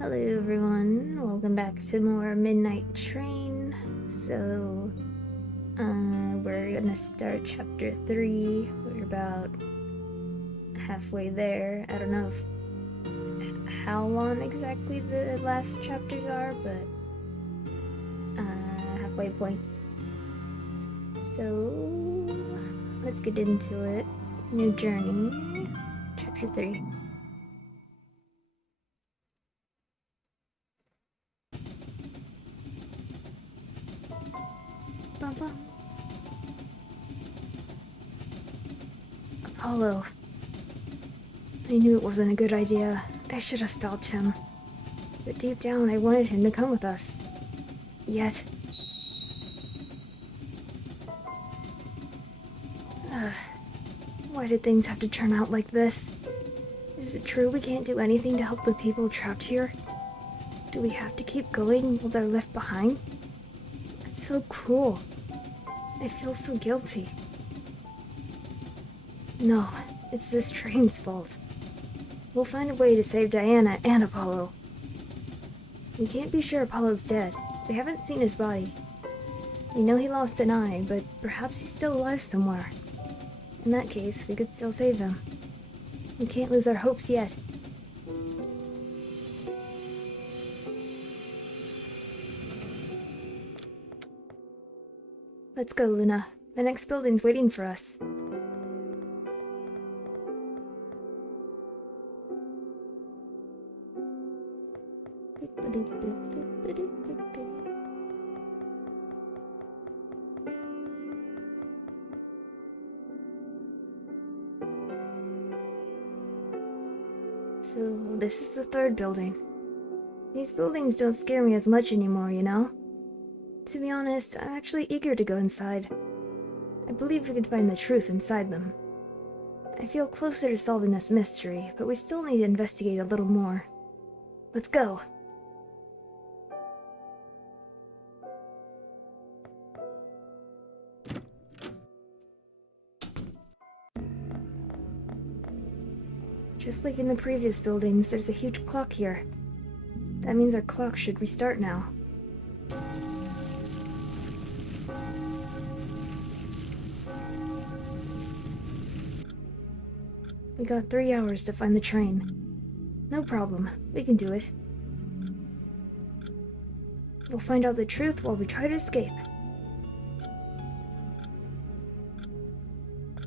Hello everyone, welcome back to more Midnight Train. So, we're gonna start chapter 3. We're about halfway there. I don't know how long exactly the last chapters are, but halfway point. So, let's get into it. New journey, chapter 3. Bum, bum. Apollo. I knew it wasn't a good idea. I should have stopped him. But deep down, I wanted him to come with us. Yet... why did things have to turn out like this? Is it true we can't do anything to help the people trapped here? Do we have to keep going while they're left behind? That's so cruel. I feel so guilty. No, it's this train's fault. We'll find a way to save Diana and Apollo. We can't be sure Apollo's dead. We haven't seen his body. We know he lost an eye, but perhaps he's still alive somewhere. In that case, we could still save him. We can't lose our hopes yet. Let's go, Luna. The next building's waiting for us. So, this is the third building. These buildings don't scare me as much anymore, you know? To be honest, I'm actually eager to go inside. I believe we can find the truth inside them. I feel closer to solving this mystery, but we still need to investigate a little more. Let's go! Just like in the previous buildings, there's a huge clock here. That means our clock should restart now. We got 3 hours to find the train. No problem, we can do it. We'll find out the truth while we try to escape.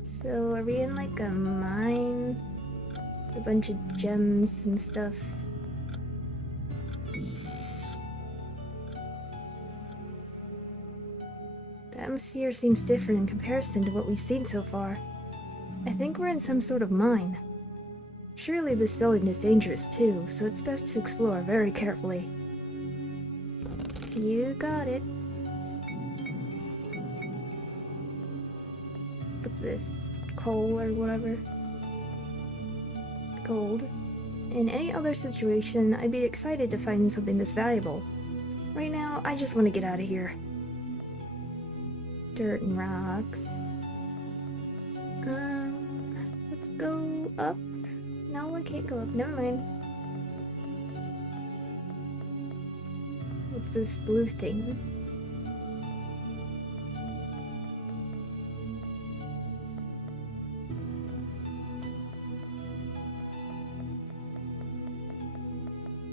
So, are we in like a mine? There's a bunch of gems and stuff. The atmosphere seems different in comparison to what we've seen so far. I think we're in some sort of mine. Surely this building is dangerous too, so it's best to explore very carefully. You got it. What's this? Coal or whatever? Gold. In any other situation, I'd be excited to find something this valuable. Right now, I just want to get out of here. Dirt and rocks. Let's go up. No, I can't go up. Never mind. What's this blue thing?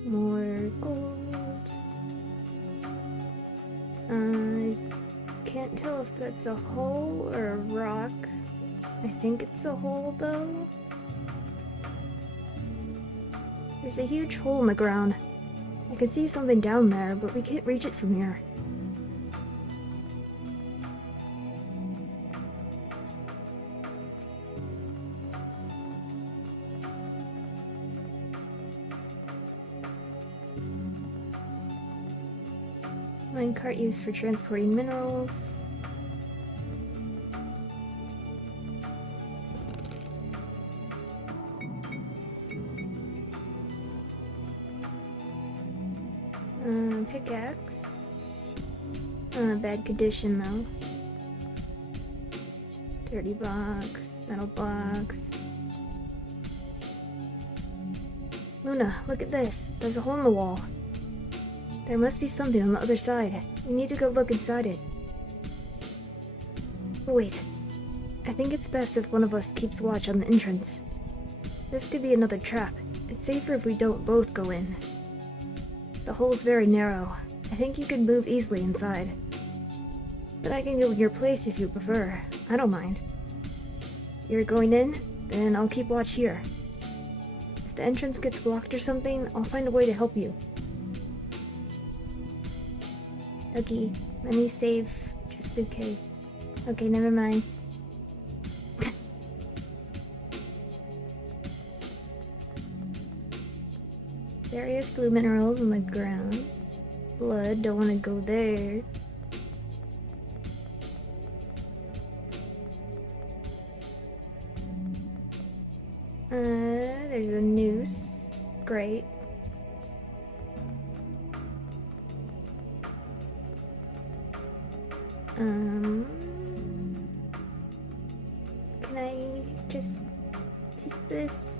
More gold. I can't tell if that's a hole or a rock. I think it's a hole, though. There's a huge hole in the ground. I can see something down there, but we can't reach it from here. Minecart used for transporting minerals. Pickaxe. Bad condition though. Dirty box, metal box. Luna, look at this. There's a hole in the wall. There must be something on the other side. We need to go look inside it. Wait. I think it's best if one of us keeps watch on the entrance. This could be another trap. It's safer if we don't both go in. The hole's very narrow. I think you can move easily inside. But I can go in your place if you prefer. I don't mind. You're going in? Then I'll keep watch here. If the entrance gets blocked or something, I'll find a way to help you. Okay, let me save, just in case. Okay, never mind. Various blue minerals on the ground. Blood, don't want to go there. There's a noose. Great. Can I just take this?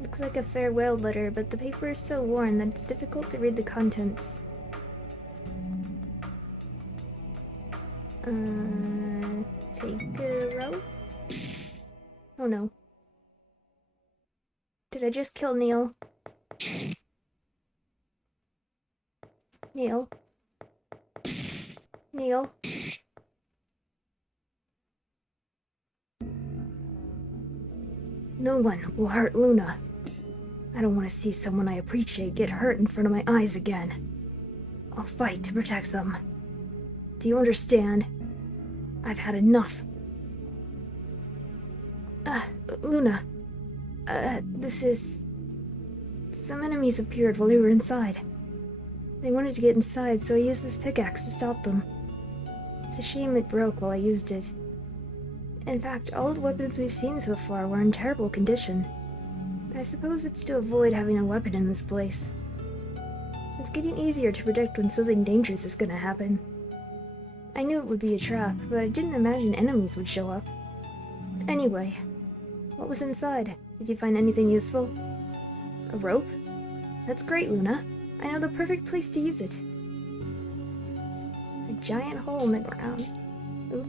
Looks like a farewell letter, but the paper is so worn that it's difficult to read the contents. Take a rope? Oh no. Did I just kill Neil? Neil? Neil? No one will hurt Luna. I don't want to see someone I appreciate get hurt in front of my eyes again. I'll fight to protect them. Do you understand? I've had enough. Luna. This is... Some enemies appeared while we were inside. They wanted to get inside, so I used this pickaxe to stop them. It's a shame it broke while I used it. In fact, all the weapons we've seen so far were in terrible condition. I suppose it's to avoid having a weapon in this place. It's getting easier to predict when something dangerous is gonna happen. I knew it would be a trap, but I didn't imagine enemies would show up. Anyway, what was inside? Did you find anything useful? A rope? That's great, Luna. I know the perfect place to use it. A giant hole in the ground. Oop.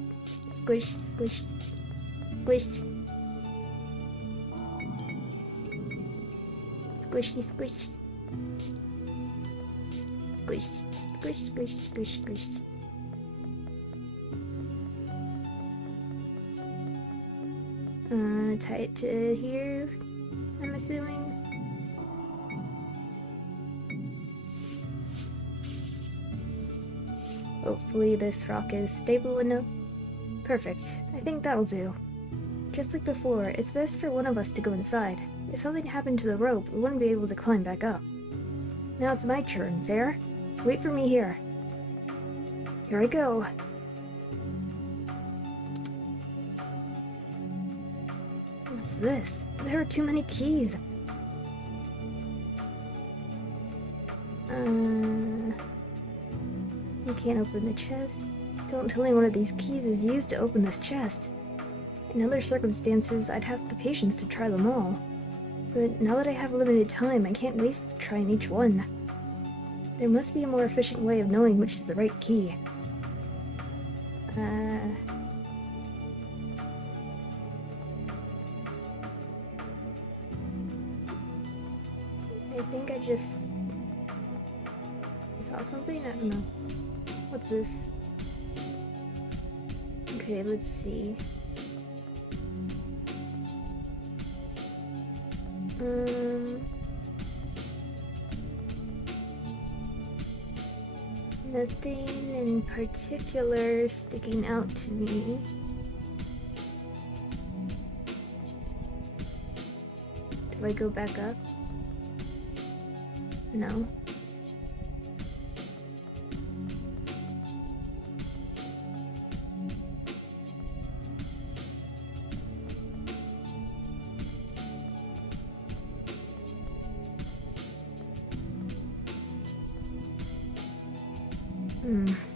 Squish, squish, squish. Squishy, squish. Squish, squish, squish, squish, squish. Tie it to here, I'm assuming. Hopefully this rock is stable enough. Perfect. I think that'll do. Just like before, it's best for one of us to go inside. If something happened to the rope, we wouldn't be able to climb back up. Now it's my turn, fair? Wait for me here. Here I go. What's this? There are too many keys. You can't open the chest. Don't tell me one of these keys is used to open this chest. In other circumstances, I'd have the patience to try them all. But now that I have limited time, I can't waste trying each one. There must be a more efficient way of knowing which is the right key. I think I just saw something? I don't know. What's this? Okay, let's see. Nothing in particular sticking out to me. Do I go back up? No.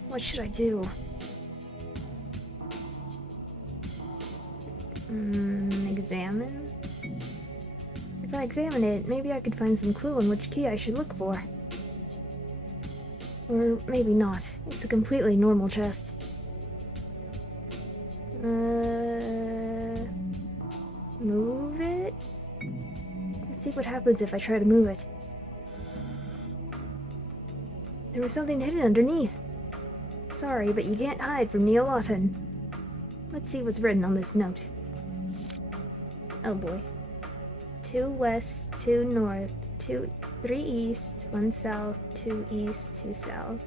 What should I do? Examine? If If I examine it, maybe I could find some clue on which key I should look for. Or maybe not. It's a completely normal chest. Move it? Let's see what happens if I try to move it. There was something hidden underneath. Sorry, but you can't hide from Neil Lawson. Let's see what's written on this note. Oh boy. 2 west, 2 north, 3 east, 1 south, 2 east, 2 south.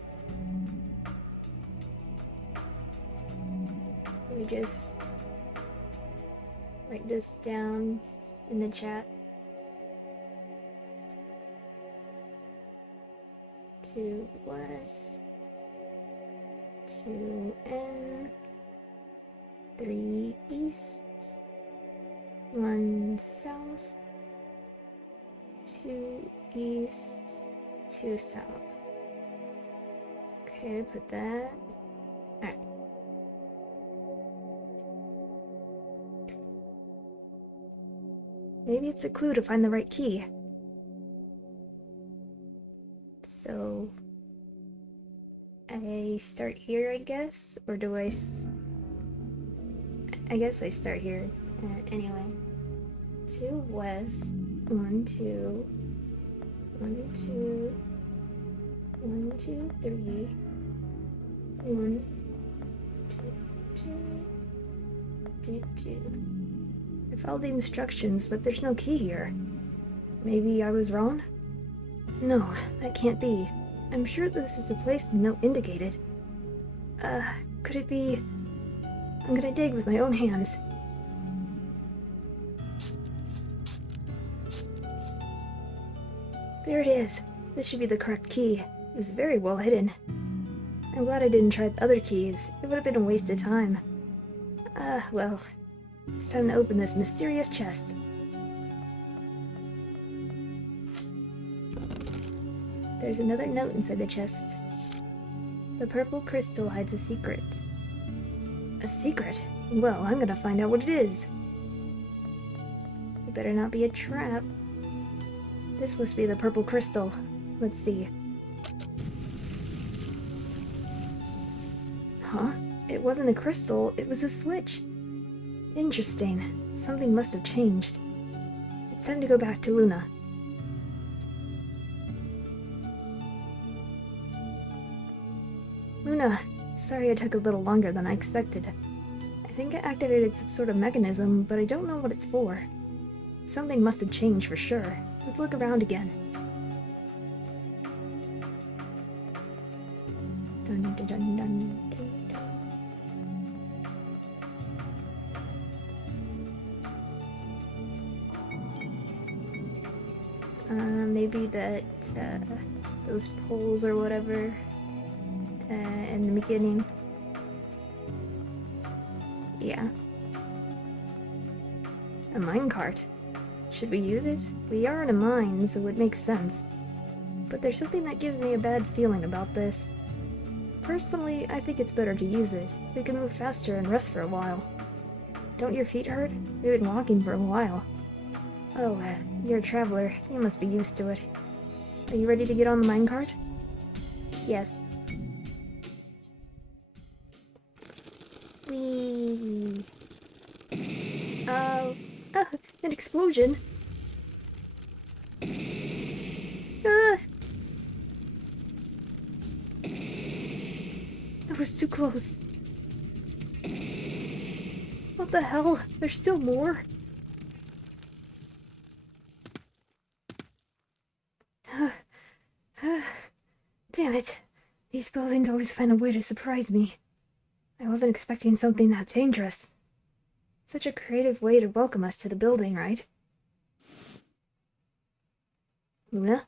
Let me just write this down in the chat. 2 west, 2 N, 3 east, 1 south, 2 east, 2 south. Okay, put that. Alright. Maybe it's a clue to find the right key. So I start here, I guess? Or do I guess I start here. Anyway. 2 west, 1, 2, 1, 2, 1, 2, 3, 1, 2, 2, 2. I followed the instructions, but there's no key here. Maybe I was wrong? No, that can't be. I'm sure this is the place the note indicated. Could it be... I'm gonna dig with my own hands. There it is. This should be the correct key. It was very well hidden. I'm glad I didn't try the other keys. It would have been a waste of time. Well, it's time to open this mysterious chest. There's another note inside the chest. The purple crystal hides a secret. A secret? Well, I'm gonna find out what it is. It better not be a trap. This must be the purple crystal. Let's see. Huh? It wasn't a crystal, it was a switch. Interesting. Something must have changed. It's time to go back to Luna. Luna, sorry it took a little longer than I expected. I think I activated some sort of mechanism, but I don't know what it's for. Something must have changed for sure. Let's look around again. Dun, dun, dun, dun, dun, dun. Maybe that, those poles or whatever, in the beginning. Yeah. A minecart. Should we use it? We are in a mine, so it makes sense. But there's something that gives me a bad feeling about this. Personally, I think it's better to use it. We can move faster and rest for a while. Don't your feet hurt? We've been walking for a while. Oh, you're a traveler. You must be used to it. Are you ready to get on the minecart? Yes. Whee! An explosion! That was too close. What the hell? There's still more? Damn it. These buildings always find a way to surprise me. I wasn't expecting something that dangerous. Such a creative way to welcome us to the building, right? Luna?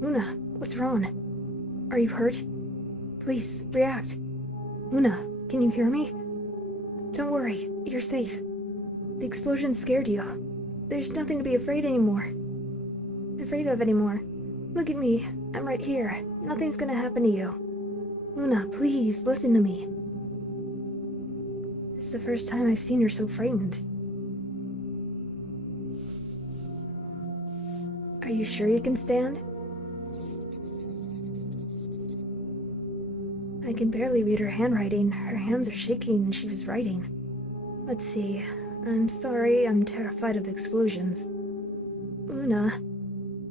Luna, what's wrong? Are you hurt? Please, react. Luna, can you hear me? Don't worry, you're safe. The explosion scared you. There's nothing to be afraid of anymore. Look at me. I'm right here. Nothing's gonna happen to you. Luna, please, listen to me. It's the first time I've seen her so frightened. Are you sure you can stand? I can barely read her handwriting. Her hands are shaking and she was writing. Let's see. I'm sorry, I'm terrified of explosions. Luna,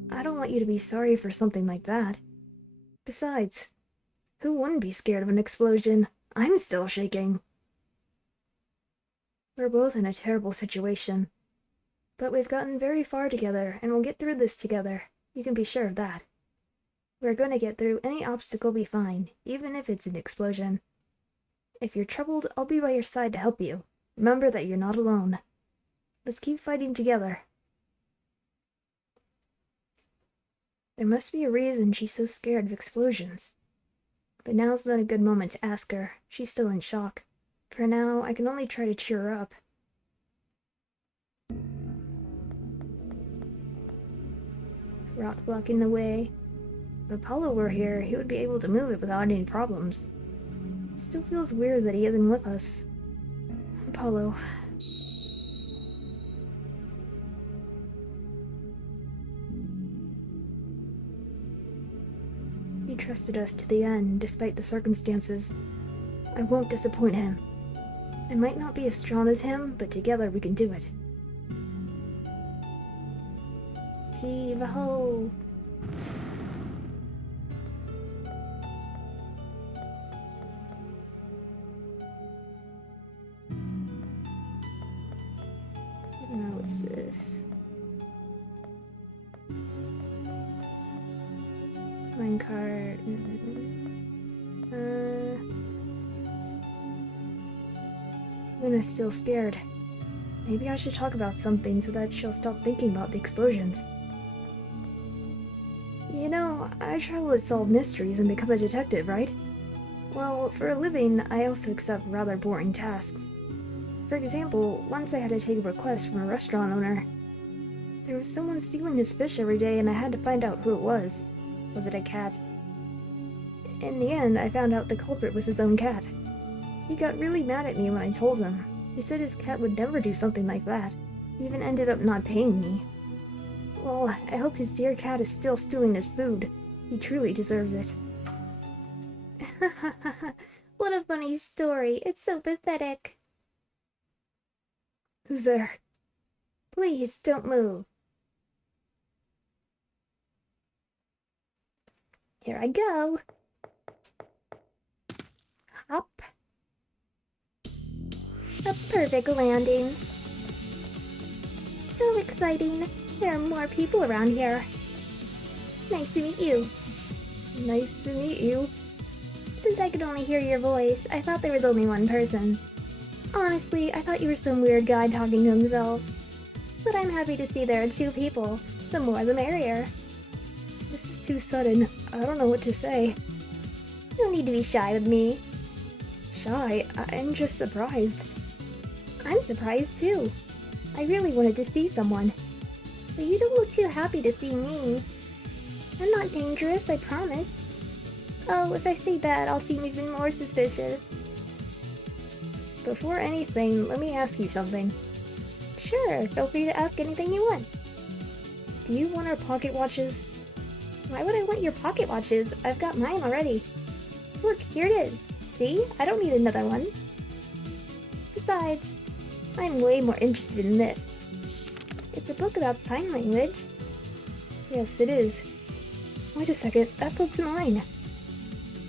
I don't want you to be sorry for something like that. Besides, who wouldn't be scared of an explosion? I'm still shaking. We're both in a terrible situation. But we've gotten very far together, and we'll get through this together. You can be sure of that. We're going to get through any obstacle we find, even if it's an explosion. If you're troubled, I'll be by your side to help you. Remember that you're not alone. Let's keep fighting together. There must be a reason she's so scared of explosions. But now's not a good moment to ask her. She's still in shock. For now, I can only try to cheer her up. Rock blocking the way. If Apollo were here, he would be able to move it without any problems. It still feels weird that he isn't with us. Apollo. He trusted us to the end, despite the circumstances. I won't disappoint him. I might not be as strong as him, but together we can do it. Heave-ho! Now what's this? Minecart. Luna's still scared. Maybe I should talk about something so that she'll stop thinking about the explosions. You know, I travel to solve mysteries and become a detective, right? Well, for a living, I also accept rather boring tasks. For example, once I had to take a request from a restaurant owner. There was someone stealing his fish every day and I had to find out who it was. Was it a cat? In the end, I found out the culprit was his own cat. He got really mad at me when I told him. He said his cat would never do something like that. He even ended up not paying me. Well, I hope his dear cat is still stealing his food. He truly deserves it. What a funny story. It's so pathetic. Who's there? Please, don't move. Here I go. Hop. A perfect landing. So exciting. There are more people around here. Nice to meet you. Nice to meet you. Since I could only hear your voice, I thought there was only one person. Honestly, I thought you were some weird guy talking to himself. But I'm happy to see there are two people. The more the merrier. This is too sudden. I don't know what to say. No need to be shy with me. Shy? I'm just surprised. I'm surprised too. I really wanted to see someone. But you don't look too happy to see me. I'm not dangerous, I promise. Oh, if I say that, I'll seem even more suspicious. Before anything, let me ask you something. Sure, feel free to ask anything you want. Do you want our pocket watches? Why would I want your pocket watches? I've got mine already. Look, here it is. See? I don't need another one. Besides, I'm way more interested in this. It's a book about sign language. Yes, it is. Wait a second, that book's mine.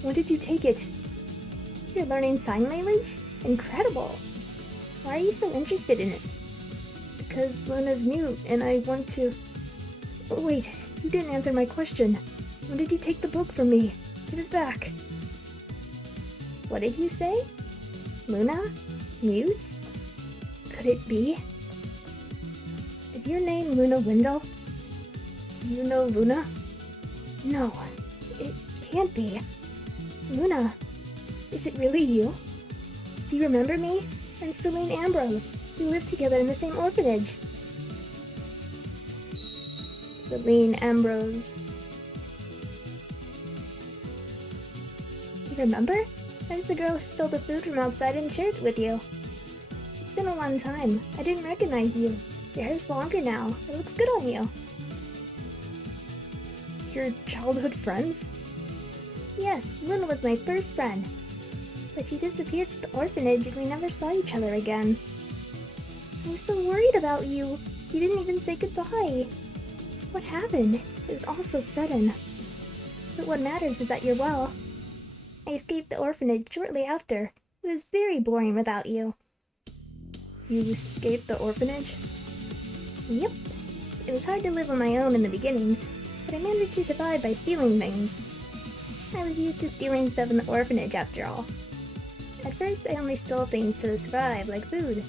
When did you take it? You're learning sign language? Incredible! Why are you so interested in it? Because Luna's mute and I want to... Oh, wait, you didn't answer my question. When did you take the book from me? Give it back. What did you say? Luna? Mute? Could it be? Is your name Luna Wendell? Do you know Luna? No, it can't be. Luna, is it really you? Do you remember me? I'm Celine Ambrose. We lived together in the same orphanage. Celine Ambrose. You remember? I was the girl who stole the food from outside and shared it with you. It's been a long time. I didn't recognize you. Your hair's longer now. It looks good on you. Your childhood friends? Yes, Luna was my first friend. But she disappeared from the orphanage and we never saw each other again. I was so worried about you. You didn't even say goodbye. What happened? It was all so sudden. But what matters is that you're well. I escaped the orphanage shortly after. It was very boring without you. You escaped the orphanage? Yep. It was hard to live on my own in the beginning, but I managed to survive by stealing things. I was used to stealing stuff in the orphanage after all. At first, I only stole things to survive, like food.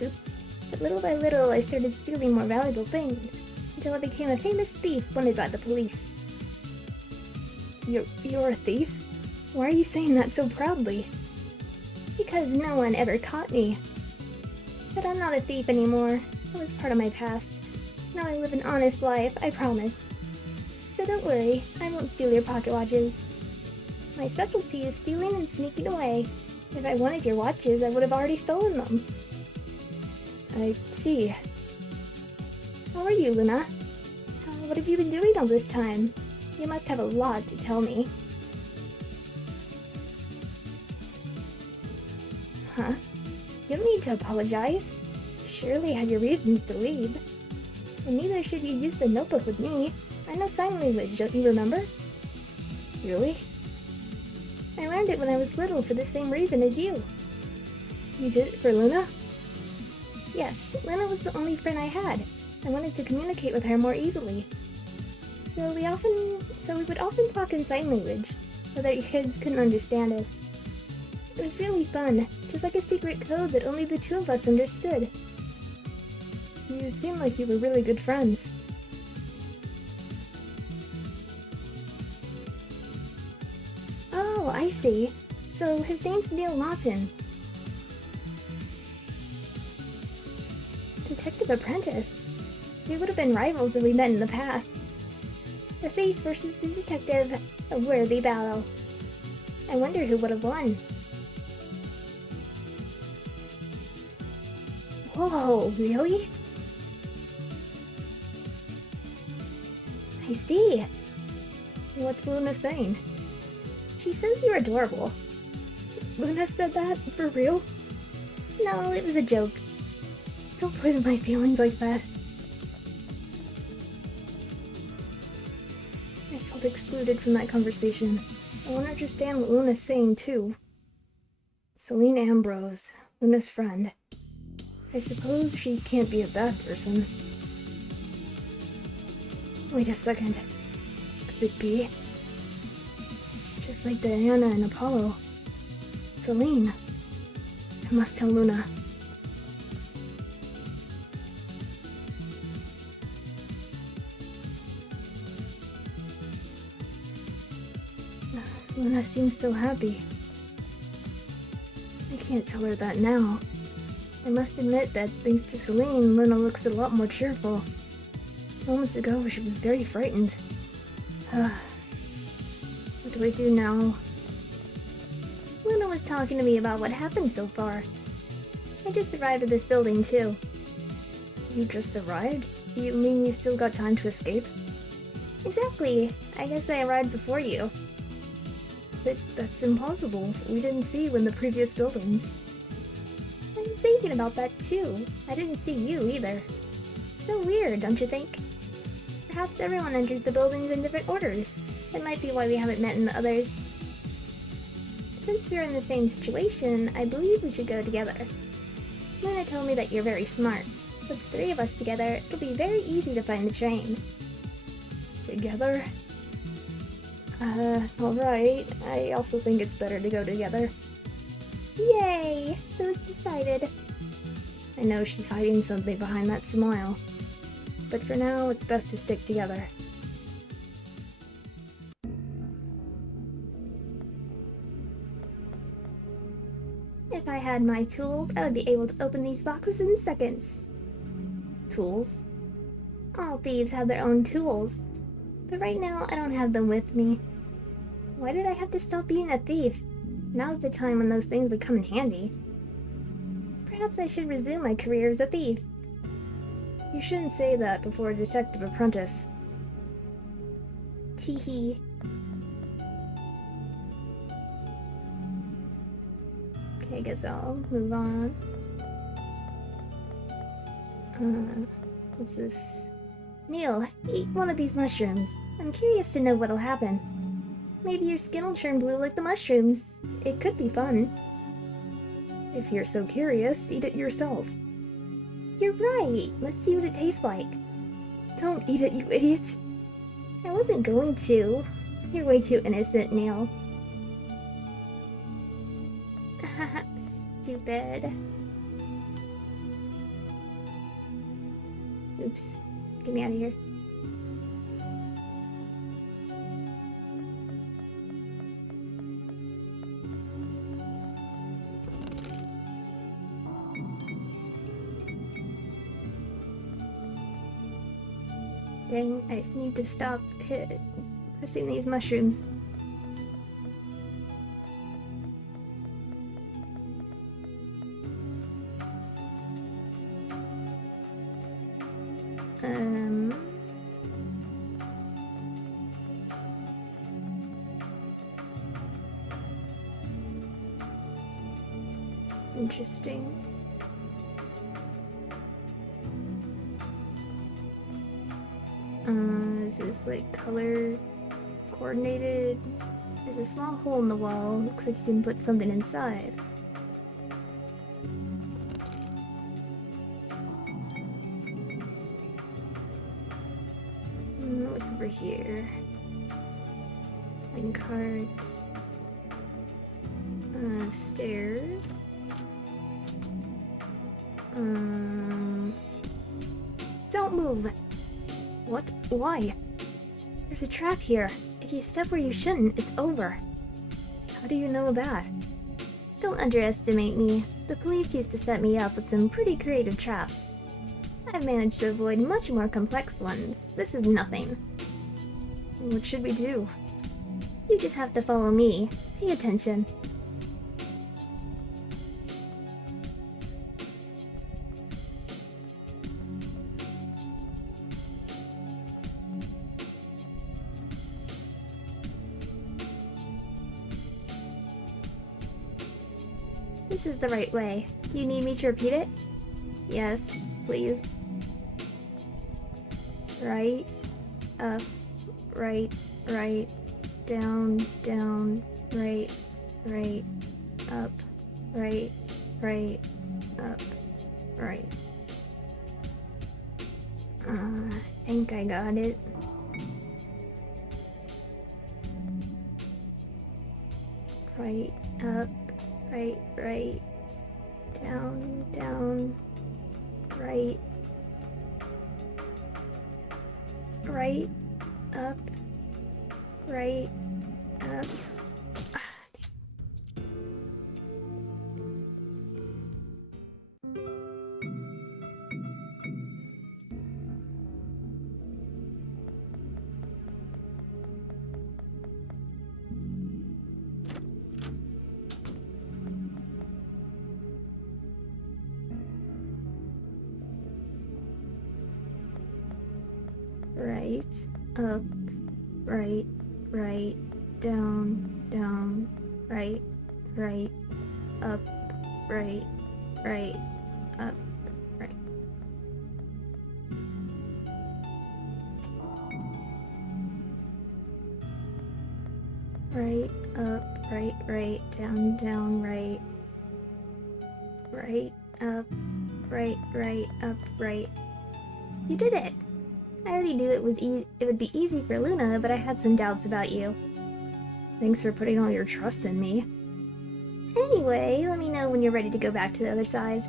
Oops. But little by little, I started stealing more valuable things, until I became a famous thief wanted by the police. You're a thief? Why are you saying that so proudly? Because no one ever caught me. But I'm not a thief anymore. It was part of my past. Now I live an honest life, I promise. So don't worry, I won't steal your pocket watches. My specialty is stealing and sneaking away. If I wanted your watches, I would have already stolen them. I see. How are you, Luna? What have you been doing all this time? You must have a lot to tell me. Huh? You don't need to apologize. You surely had your reasons to leave. And neither should you use the notebook with me. I know sign language, don't you remember? Really? I learned it when I was little for the same reason as you. You did it for Luna? Yes, Luna was the only friend I had. I wanted to communicate with her more easily. So we would often talk in sign language, so that you kids couldn't understand it. It was really fun, just like a secret code that only the two of us understood. You seem like you were really good friends. Oh, I see. So his name's Neil Lawton. Detective Apprentice. We would have been rivals if we met in the past. The thief versus the detective, a worthy battle. I wonder who would have won. Whoa, really? I see. What's Luna saying? She says you're adorable. Luna said that? For real? No, it was a joke. Don't play with my feelings like that. I felt excluded from that conversation. I won't understand what Luna's saying, too. Celine Ambrose, Luna's friend. I suppose she can't be a bad person. Wait a second. Could it be? Just like Diana and Apollo. Celine. I must tell Luna. Luna seems so happy. I can't tell her that now. I must admit that thanks to Celine, Luna looks a lot more cheerful. Moments ago, she was very frightened. What do I do now? Luna was talking to me about what happened so far. I just arrived at this building, too. You just arrived? You mean you still got time to escape? Exactly. I guess I arrived before you. But that's impossible. We didn't see you in the previous buildings. I was thinking about that too. I didn't see you either. So weird, don't you think? Perhaps everyone enters the buildings in different orders. That might be why we haven't met in the others. Since we're in the same situation, I believe we should go together. Luna told me that you're very smart. With the three of us together, it'll be very easy to find the train. Together? Alright. I also think it's better to go together. Yay! So it's decided. I know she's hiding something behind that smile. But for now, it's best to stick together. If I had my tools, I would be able to open these boxes in seconds. Tools? All thieves have their own tools. But right now, I don't have them with me. Why did I have to stop being a thief? Now's the time when those things would come in handy. Perhaps I should resume my career as a thief. You shouldn't say that before a detective apprentice. Teehee. Okay, I guess I'll move on. What's this? Neil, eat one of these mushrooms. I'm curious to know what'll happen. Maybe your skin will turn blue like the mushrooms. It could be fun. If you're so curious, eat it yourself. You're right. Let's see what it tastes like. Don't eat it, you idiot. I wasn't going to. You're way too innocent, Neil. Haha, stupid. Oops. Get me out of here. Dang, I just need to stop pressing these mushrooms. Interesting. Is this like color coordinated? There's a small hole in the wall. Looks like you can put something inside. What's over here? Playing card. Stairs. Don't move! What? Why? There's a trap here. If you step where you shouldn't, it's over. How do you know that? Don't underestimate me. The police used to set me up with some pretty creative traps. I've managed to avoid much more complex ones. This is nothing. What should we do? You just have to follow me. Pay attention. This is the right way. Do you need me to repeat it? Yes, please. Right, up, right, down, right, up, right, up, right. I think I got it. Right, up, right, down, right, up, right, up. Right, up, right, down, right, up, right, up, right. Right, up, right, down, right, up, up, right. You did it! I already knew it would be easy for Luna, but I had some doubts about you. Thanks for putting all your trust in me. Anyway, let me know when you're ready to go back to the other side.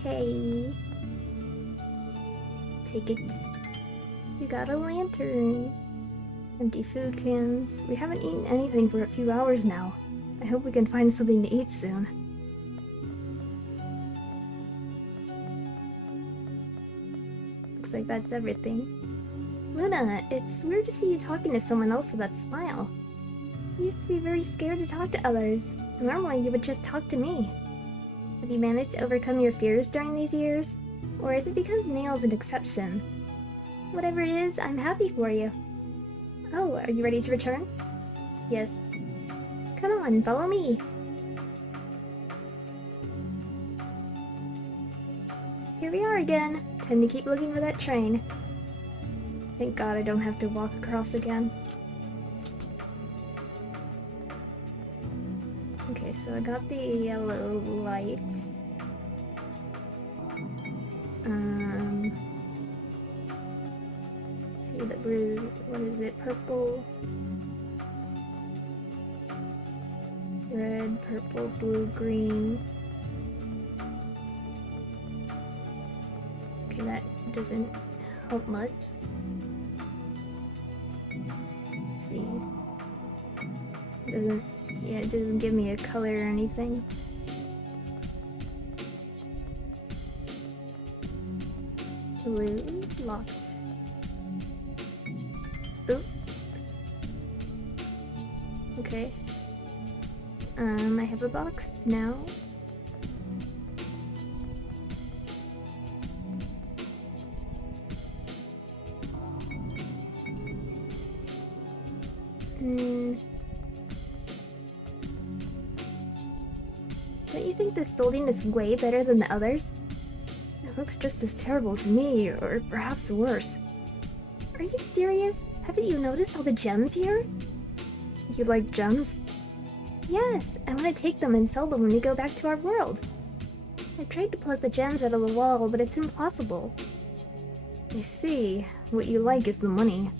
Okay. Take it. You got a lantern. Empty food cans. We haven't eaten anything for a few hours now. I hope we can find something to eat soon. Looks like that's everything. Luna, it's weird to see you talking to someone else with that smile. You used to be very scared to talk to others. Normally you would just talk to me. Have you managed to overcome your fears during these years? Or is it because Neil's an exception? Whatever it is, I'm happy for you. Oh, are you ready to return? Yes. Come on, follow me. Here we are again. Time to keep looking for that train. Thank God I don't have to walk across again. Okay, so I got the yellow light. See the blue, what is it, purple? Red, purple, blue, green. Okay, that doesn't help much. Let's see. It doesn't give me a color or anything. Blue, locked. Oop. Okay. I have a box now. Don't you think this building is way better than the others? It looks just as terrible to me, or perhaps worse. Are you serious? Haven't you noticed all the gems here? You like gems? Yes, I want to take them and sell them when we go back to our world. I tried to pluck the gems out of the wall, but it's impossible. I see. What you like is the money.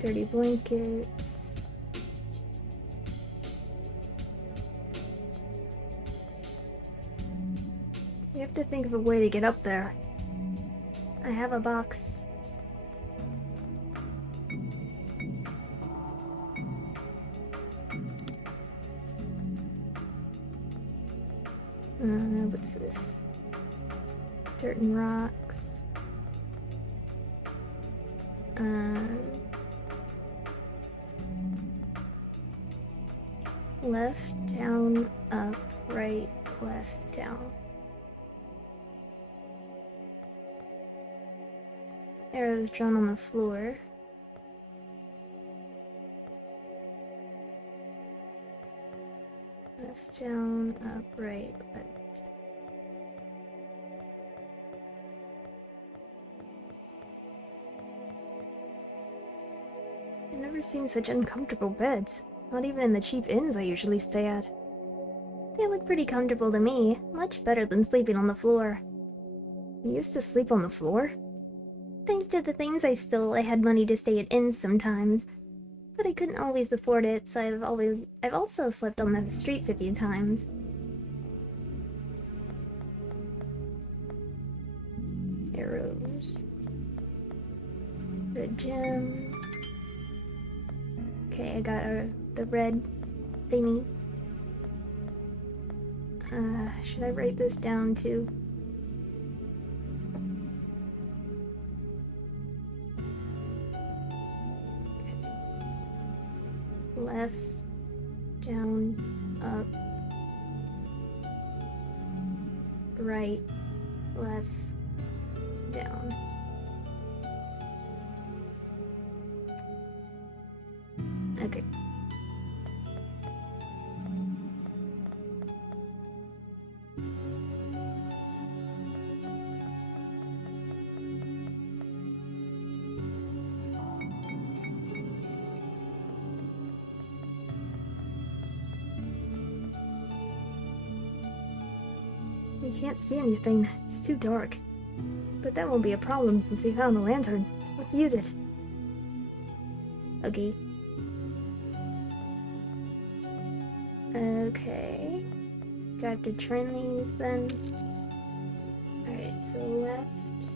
Dirty blankets. We have to think of a way to get up there. I have a box. What's this? Dirt and rocks. Left, down, up, right, left, down. Arrows drawn on the floor. Left, down, up, right, left. I've never seen such uncomfortable beds. Not even in the cheap inns I usually stay at. They look pretty comfortable to me, much better than sleeping on the floor. You used to sleep on the floor? Thanks to the things I stole, I had money to stay at inns sometimes. But I couldn't always afford it, so I've also slept on the streets a few times. Arrows. Red gem. Okay, I got the red thingy. Should I write this down too? Left, down, up, right, left, down. Okay. We can't see anything. It's too dark. But that won't be a problem since we found the lantern. Let's use it. Okay. Okay. Do I have to turn these then? Alright, so left,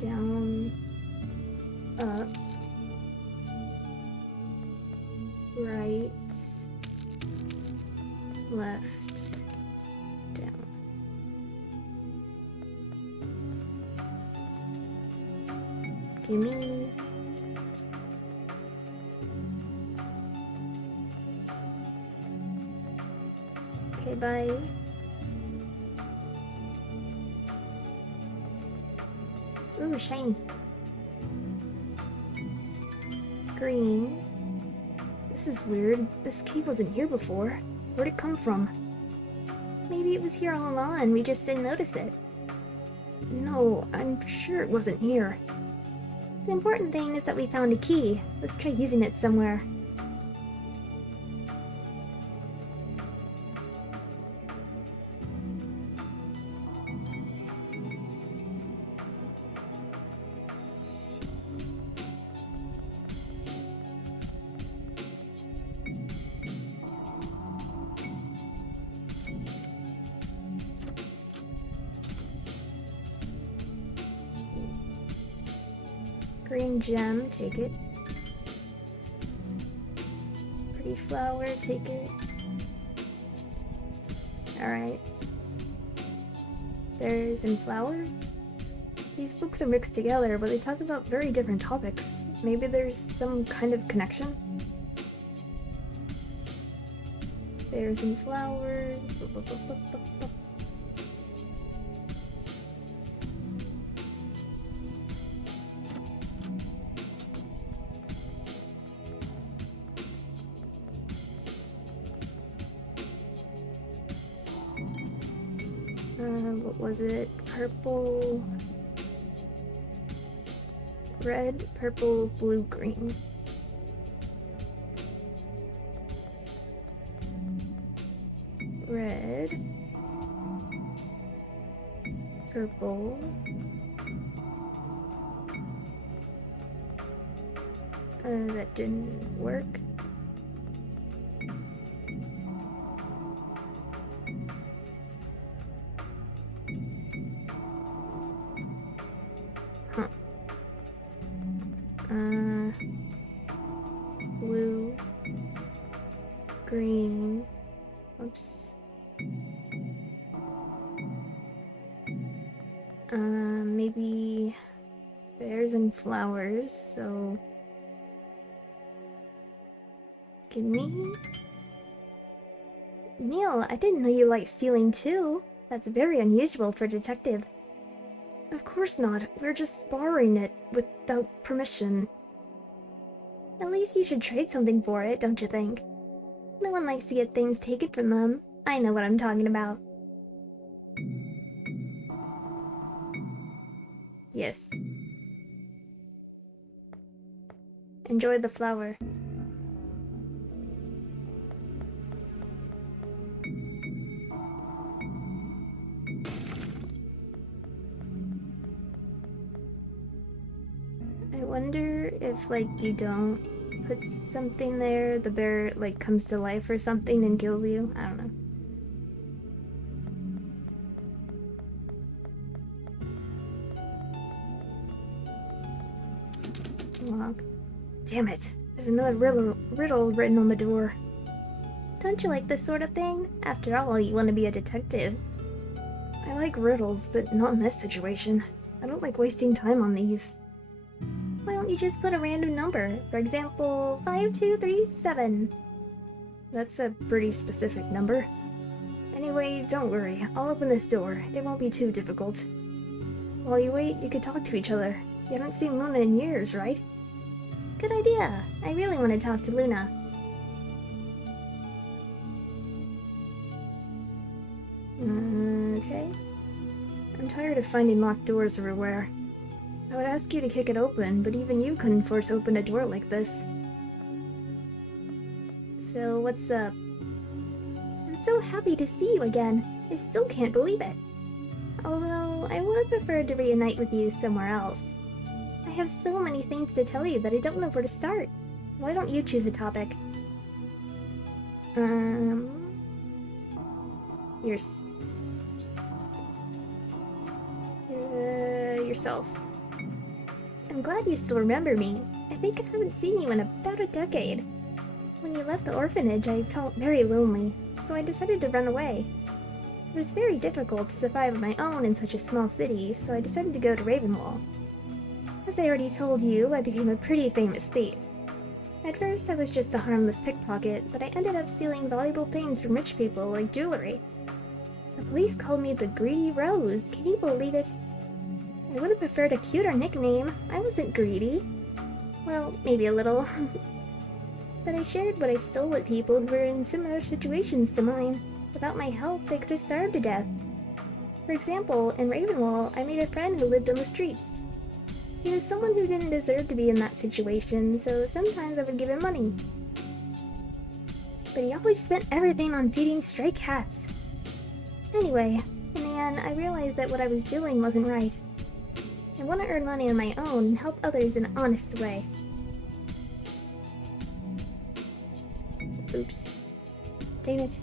down, up, right, left, down. Gimme. Okay, bye. Ooh, shiny. Green. This is weird. This cave wasn't here before. Where'd it come from? Maybe it was here all along and we just didn't notice it. No, I'm sure it wasn't here. The important thing is that we found a key. Let's try using it somewhere. Green gem, take it. Pretty flower, take it. Alright. Berries and flowers? These books are mixed together, but they talk about very different topics. Maybe there's some kind of connection? Berries and flowers. What was it? Purple, red, purple, blue, green. Red, purple, that didn't work. Blue, green, oops. Maybe bears and flowers, so... Give me? Neil, I didn't know you liked stealing too. That's very unusual for a detective. Of course not. We're just borrowing it without permission. At least you should trade something for it, don't you think? No one likes to get things taken from them. I know what I'm talking about. Yes. Enjoy the flower. I wonder if, like, you don't put something there, the bear, like, comes to life or something and kills you. I don't know. Lock. Damn it! There's another riddle written on the door. Don't you like this sort of thing? After all, you want to be a detective. I like riddles, but not in this situation. I don't like wasting time on these. Why don't you just put a random number? For example, 5237. That's a pretty specific number. Anyway, don't worry. I'll open this door. It won't be too difficult. While you wait, you could talk to each other. You haven't seen Luna in years, right? Good idea. I really want to talk to Luna. Okay. I'm tired of finding locked doors everywhere. I would ask you to kick it open, but even you couldn't force open a door like this. So, what's up? I'm so happy to see you again. I still can't believe it. Although, I would have preferred to reunite with you somewhere else. I have so many things to tell you that I don't know where to start. Why don't you choose a topic? Yourself. I'm glad you still remember me. I think I haven't seen you in about a decade. When you left the orphanage, I felt very lonely, so I decided to run away. It was very difficult to survive on my own in such a small city, so I decided to go to Ravenwall. As I already told you, I became a pretty famous thief. At first, I was just a harmless pickpocket, but I ended up stealing valuable things from rich people, like jewelry. The police called me the Greedy Rose, can you believe it? I would have preferred a cuter nickname. I wasn't greedy. Well, maybe a little. But I shared what I stole with people who were in similar situations to mine. Without my help, they could have starved to death. For example, in Ravenwall, I made a friend who lived on the streets. He was someone who didn't deserve to be in that situation, so sometimes I would give him money. But he always spent everything on feeding stray cats. Anyway, in the end, I realized that what I was doing wasn't right. I want to earn money on my own and help others in an honest way. Oops. Dang it.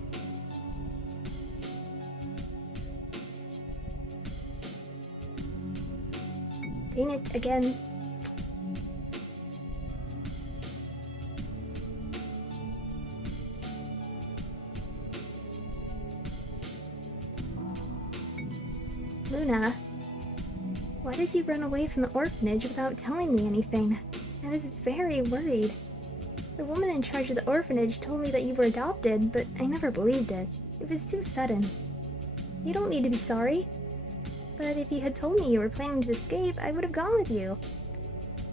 Dang it again. Luna, why did you run away from the orphanage without telling me anything? I was very worried. The woman in charge of the orphanage told me that you were adopted, but I never believed it. It was too sudden. You don't need to be sorry. But if you had told me you were planning to escape, I would have gone with you.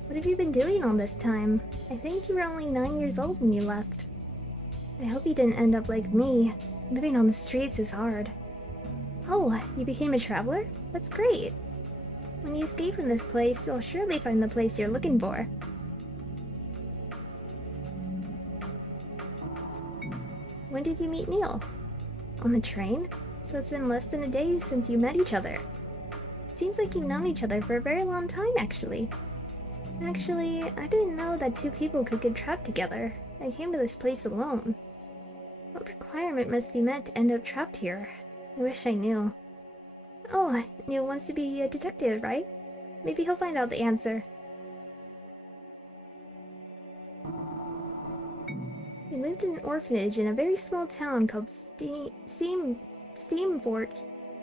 What have you been doing all this time? I think you were only 9 years old when you left. I hope you didn't end up like me. Living on the streets is hard. Oh, you became a traveler? That's great. When you escape from this place, you'll surely find the place you're looking for. When did you meet Neil? On the train? So it's been less than a day since you met each other. It seems like you've known each other for a very long time, actually. Actually, I didn't know that two people could get trapped together. I came to this place alone. What requirement must be met to end up trapped here? I wish I knew. Oh, Neil wants to be a detective, right? Maybe he'll find out the answer. We lived in an orphanage in a very small town called Steamfort.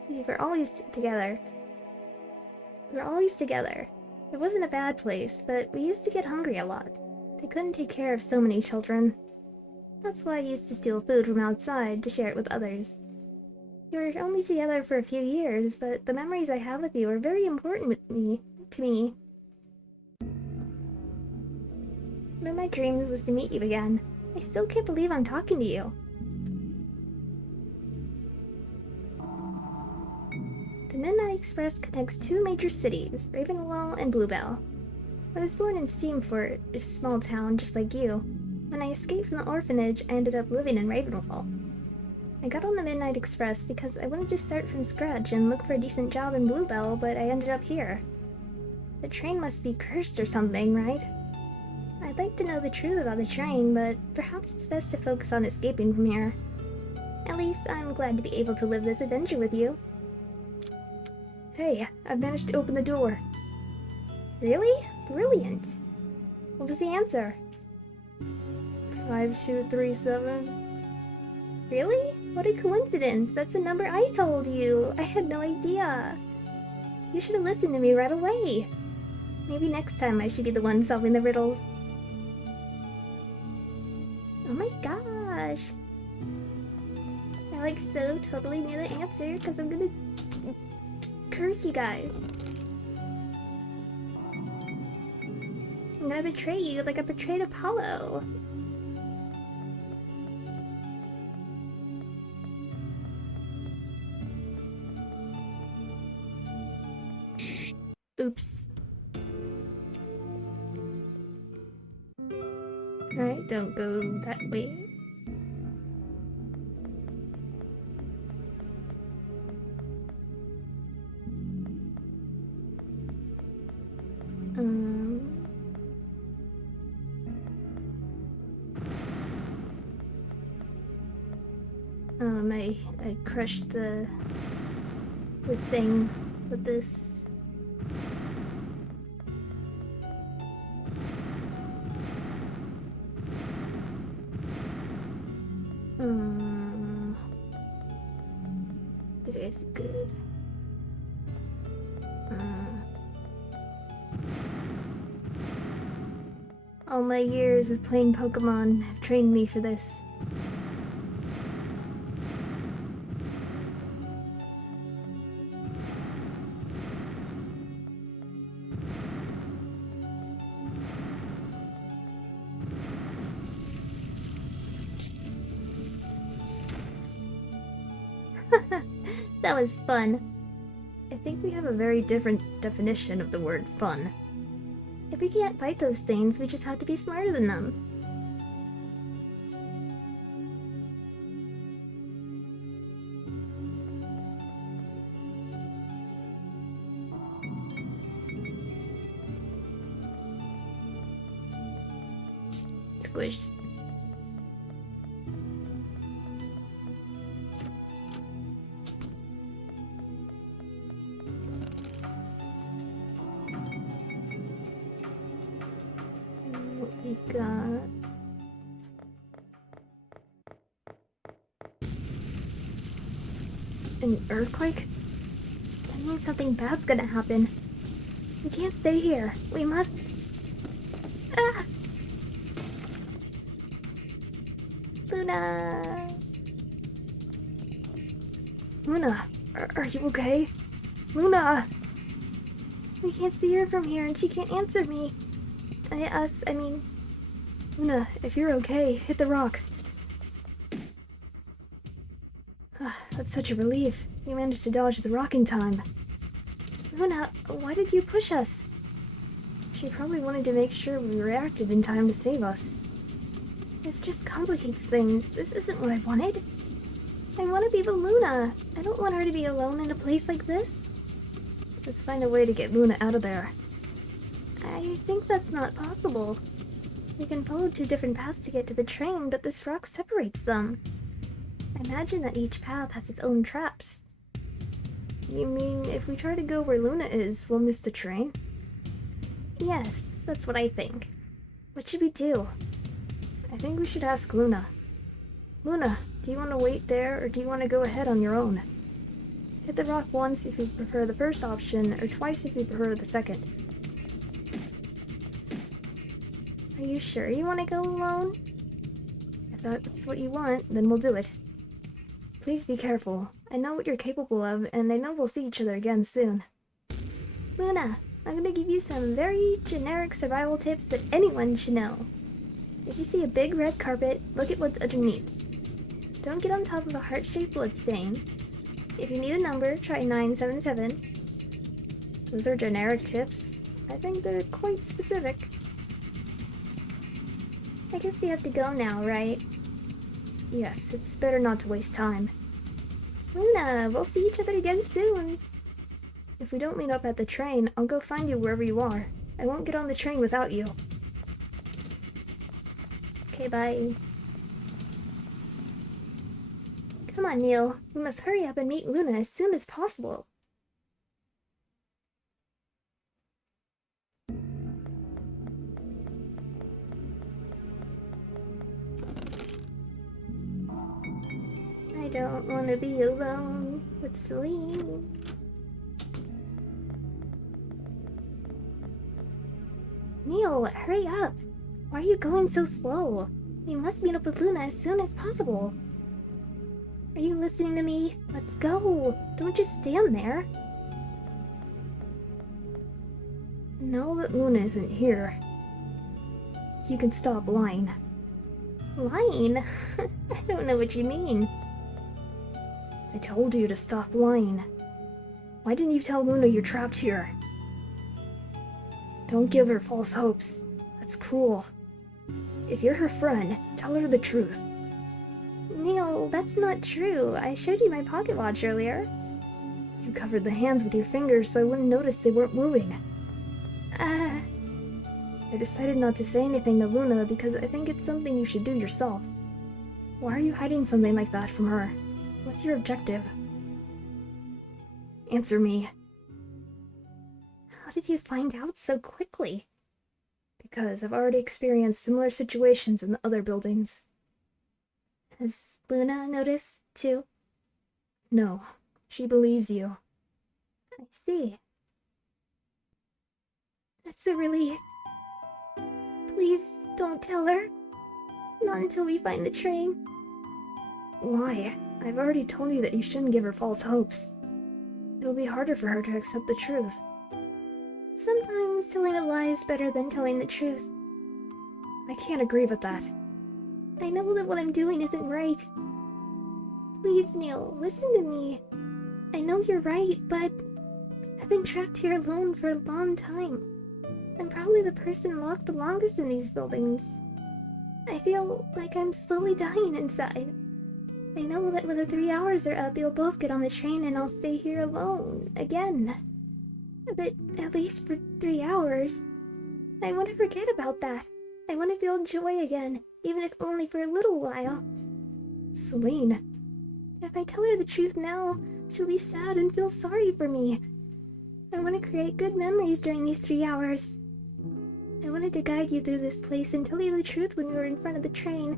We were always together. It wasn't a bad place, but we used to get hungry a lot. They couldn't take care of so many children. That's why I used to steal food from outside to share it with others. We were only together for a few years, but the memories I have with you are very important to me. One of my dreams was to meet you again. I still can't believe I'm talking to you. The Midnight Express connects two major cities, Ravenwall and Bluebell. I was born in Steamfort, a small town just like you. When I escaped from the orphanage, I ended up living in Ravenwall. I got on the Midnight Express because I wanted to start from scratch and look for a decent job in Bluebell, but I ended up here. The train must be cursed or something, right? I'd like to know the truth about the train, but perhaps it's best to focus on escaping from here. At least I'm glad to be able to live this adventure with you. Hey, I've managed to open the door. Really? Brilliant. What was the answer? 5237. Really? What a coincidence. That's a number I told you. I had no idea. You should have listened to me right away. Maybe next time I should be the one solving the riddles. Oh my gosh. I so totally knew the answer because I'm gonna curse you guys. I'm gonna betray you like I betrayed Apollo. Oops. Alright, don't go that way. I crushed the thing with this. It's good. All my years of playing Pokemon have trained me for this. That was fun. I think we have a very different definition of the word fun. If we can't fight those things, we just have to be smarter than them. Squish. We got... an earthquake? That means something bad's gonna happen. We can't stay here. We must... Ah! Luna! Luna, are you okay? Luna! We can't see her from here and she can't answer me. I mean... Luna, if you're okay, hit the rock. That's such a relief. You managed to dodge the rock in time. Luna, why did you push us? She probably wanted to make sure we reacted in time to save us. This just complicates things. This isn't what I wanted. I want to be with Luna. I don't want her to be alone in a place like this. Let's find a way to get Luna out of there. I think that's not possible. We can follow 2 different paths to get to the train, but this rock separates them. I imagine that each path has its own traps. You mean if we try to go where Luna is, we'll miss the train? Yes, that's what I think. What should we do? I think we should ask Luna. Luna, do you want to wait there, or do you want to go ahead on your own? Hit the rock once if you prefer the first option, or twice if you prefer the second. Are you sure you want to go alone? If that's what you want, then we'll do it. Please be careful. I know what you're capable of, and I know we'll see each other again soon. Luna, I'm gonna give you some very generic survival tips that anyone should know. If you see a big red carpet, look at what's underneath. Don't get on top of a heart-shaped bloodstain. If you need a number, try 977. Those are generic tips. I think they're quite specific. I guess we have to go now, right? Yes, it's better not to waste time. Luna, we'll see each other again soon. If we don't meet up at the train, I'll go find you wherever you are. I won't get on the train without you. Okay, bye. Come on, Neil. We must hurry up and meet Luna as soon as possible. I don't want to be alone with Celine. Neil, hurry up. Why are you going so slow? We must meet up with Luna as soon as possible. Are you listening to me? Let's go. Don't just stand there. Now that Luna isn't here, you can stop lying. Lying? I don't know what you mean. I told you to stop lying. Why didn't you tell Luna you're trapped here? Don't give her false hopes. That's cruel. If you're her friend, tell her the truth. Neil, that's not true. I showed you my pocket watch earlier. You covered the hands with your fingers so I wouldn't notice they weren't moving. I decided not to say anything to Luna because I think it's something you should do yourself. Why are you hiding something like that from her? What's your objective? Answer me. How did you find out so quickly? Because I've already experienced similar situations in the other buildings. Has Luna noticed, too? No, she believes you. I see. That's a relief. Please don't tell her. Not until we find the train. Why? I've already told you that you shouldn't give her false hopes. It'll be harder for her to accept the truth. Sometimes telling a lie is better than telling the truth. I can't agree with that. I know that what I'm doing isn't right. Please, Neil, listen to me. I know you're right, but I've been trapped here alone for a long time. I'm probably the person locked the longest in these buildings. I feel like I'm slowly dying inside. I know that when the 3 hours are up, you'll both get on the train and I'll stay here alone again. But at least for 3 hours. I want to forget about that. I want to feel joy again, even if only for a little while. Celine. If I tell her the truth now, she'll be sad and feel sorry for me. I want to create good memories during these 3 hours. I wanted to guide you through this place and tell you the truth when we were in front of the train.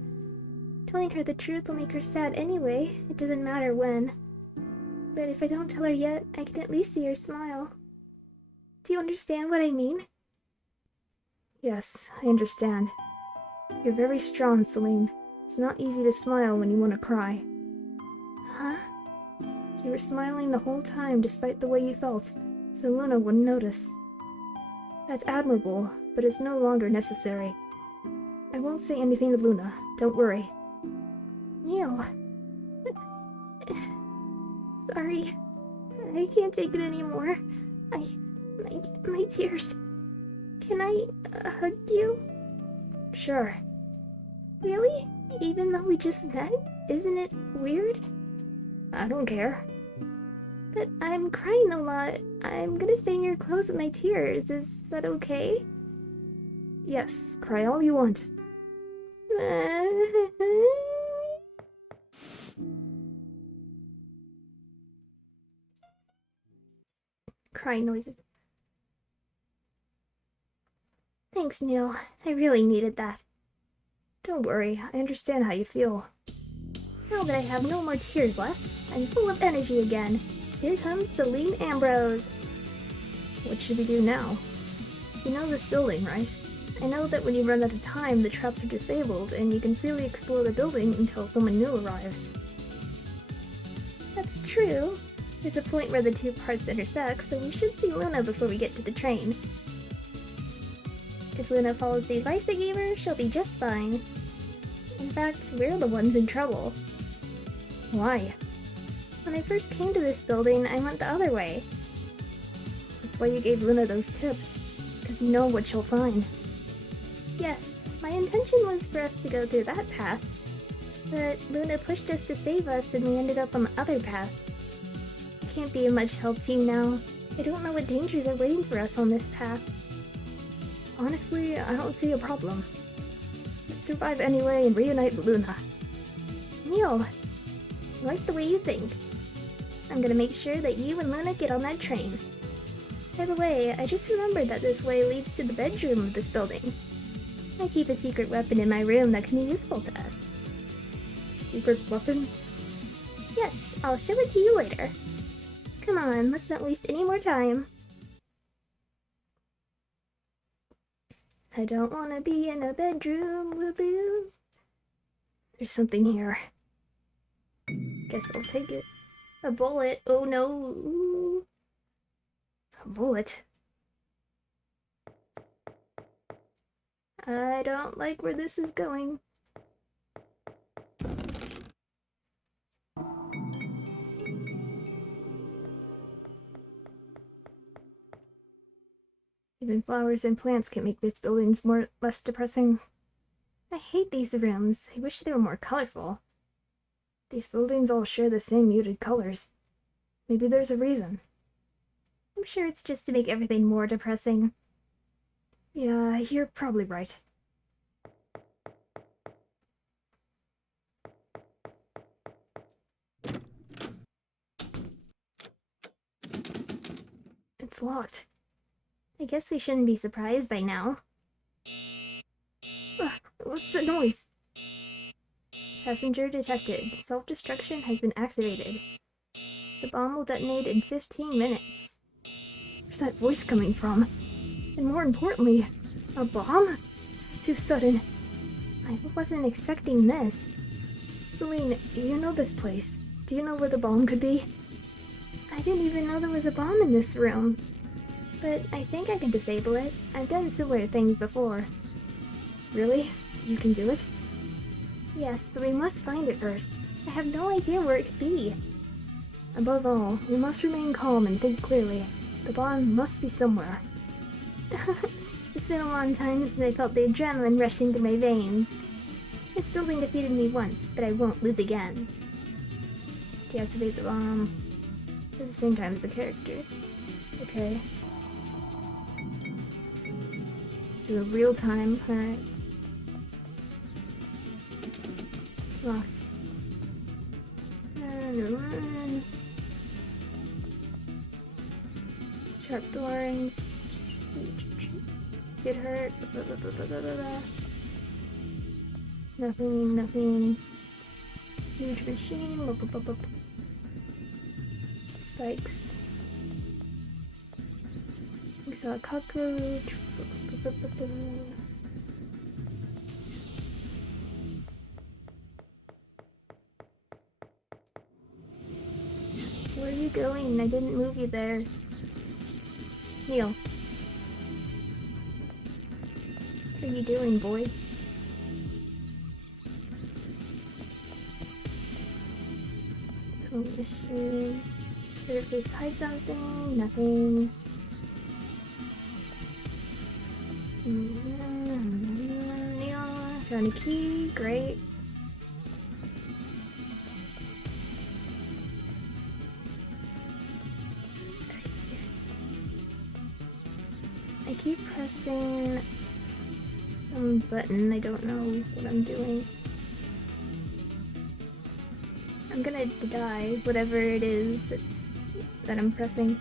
Telling her the truth will make her sad anyway, it doesn't matter when. But if I don't tell her yet, I can at least see her smile. Do you understand what I mean? Yes, I understand. You're very strong, Celine. It's not easy to smile when you want to cry. Huh? You were smiling the whole time despite the way you felt, so Luna wouldn't notice. That's admirable, but it's no longer necessary. I won't say anything to Luna, don't worry. Neil. Sorry. I can't take it anymore. My tears. Can I hug you? Sure. Really? Even though we just met? Isn't it weird? I don't care. But I'm crying a lot. I'm gonna stay in your clothes with my tears. Is that okay? Yes, cry all you want. Crying noises. Thanks, Neil. I really needed that. Don't worry, I understand how you feel. Now that I have no more tears left, I'm full of energy again. Here comes Celine Ambrose. What should we do now? You know this building, right? I know that when you run out of time, the traps are disabled, and you can freely explore the building until someone new arrives. That's true. There's a point where the two parts intersect, so we should see Luna before we get to the train. If Luna follows the advice I gave her, she'll be just fine. In fact, we're the ones in trouble. Why? When I first came to this building, I went the other way. That's why you gave Luna those tips, because you know what she'll find. Yes, my intention was for us to go through that path. But Luna pushed us to save us and we ended up on the other path. I can't be of much help to you now. I don't know what dangers are waiting for us on this path. Honestly, I don't see a problem. Let's survive anyway and reunite with Luna. Neil, I like the way you think. I'm gonna make sure that you and Luna get on that train. By the way, I just remembered that this way leads to the bedroom of this building. I keep a secret weapon in my room that can be useful to us. Secret weapon? Yes, I'll show it to you later. Come on, let's not waste any more time. I don't want to be in a bedroom with you. There's something here. Guess I'll take it. A bullet. Oh no. A bullet? I don't like where this is going. Even flowers and plants can make these buildings less depressing. I hate these rooms. I wish they were more colorful. These buildings all share the same muted colors. Maybe there's a reason. I'm sure it's just to make everything more depressing. Yeah, you're probably right. It's locked. I guess we shouldn't be surprised by now. What's the noise? Passenger detected. Self-destruction has been activated. The bomb will detonate in 15 minutes. Where's that voice coming from? And more importantly, a bomb? This is too sudden. I wasn't expecting this. Celine, you know this place. Do you know where the bomb could be? I didn't even know there was a bomb in this room. But I think I can disable it. I've done similar things before. Really? You can do it? Yes, but we must find it first. I have no idea where it could be. Above all, we must remain calm and think clearly. The bond must be somewhere. It's been a long time since I felt the adrenaline rushing through my veins. This building defeated me once, but I won't lose again. Deactivate the bomb at the same time as the character. Okay. Do a real time, alright. Locked. And run. Sharp thorns. Get hurt. Nothing. Huge machine. Spikes. We saw a cockroach. Where are you going? I didn't move you there. Neil. What are you doing, boy? So mission. Could at least hide something. Nothing. Neil, found a key. Great. I keep pressing some button. I don't know what I'm doing. I'm gonna die, whatever it is that I'm pressing.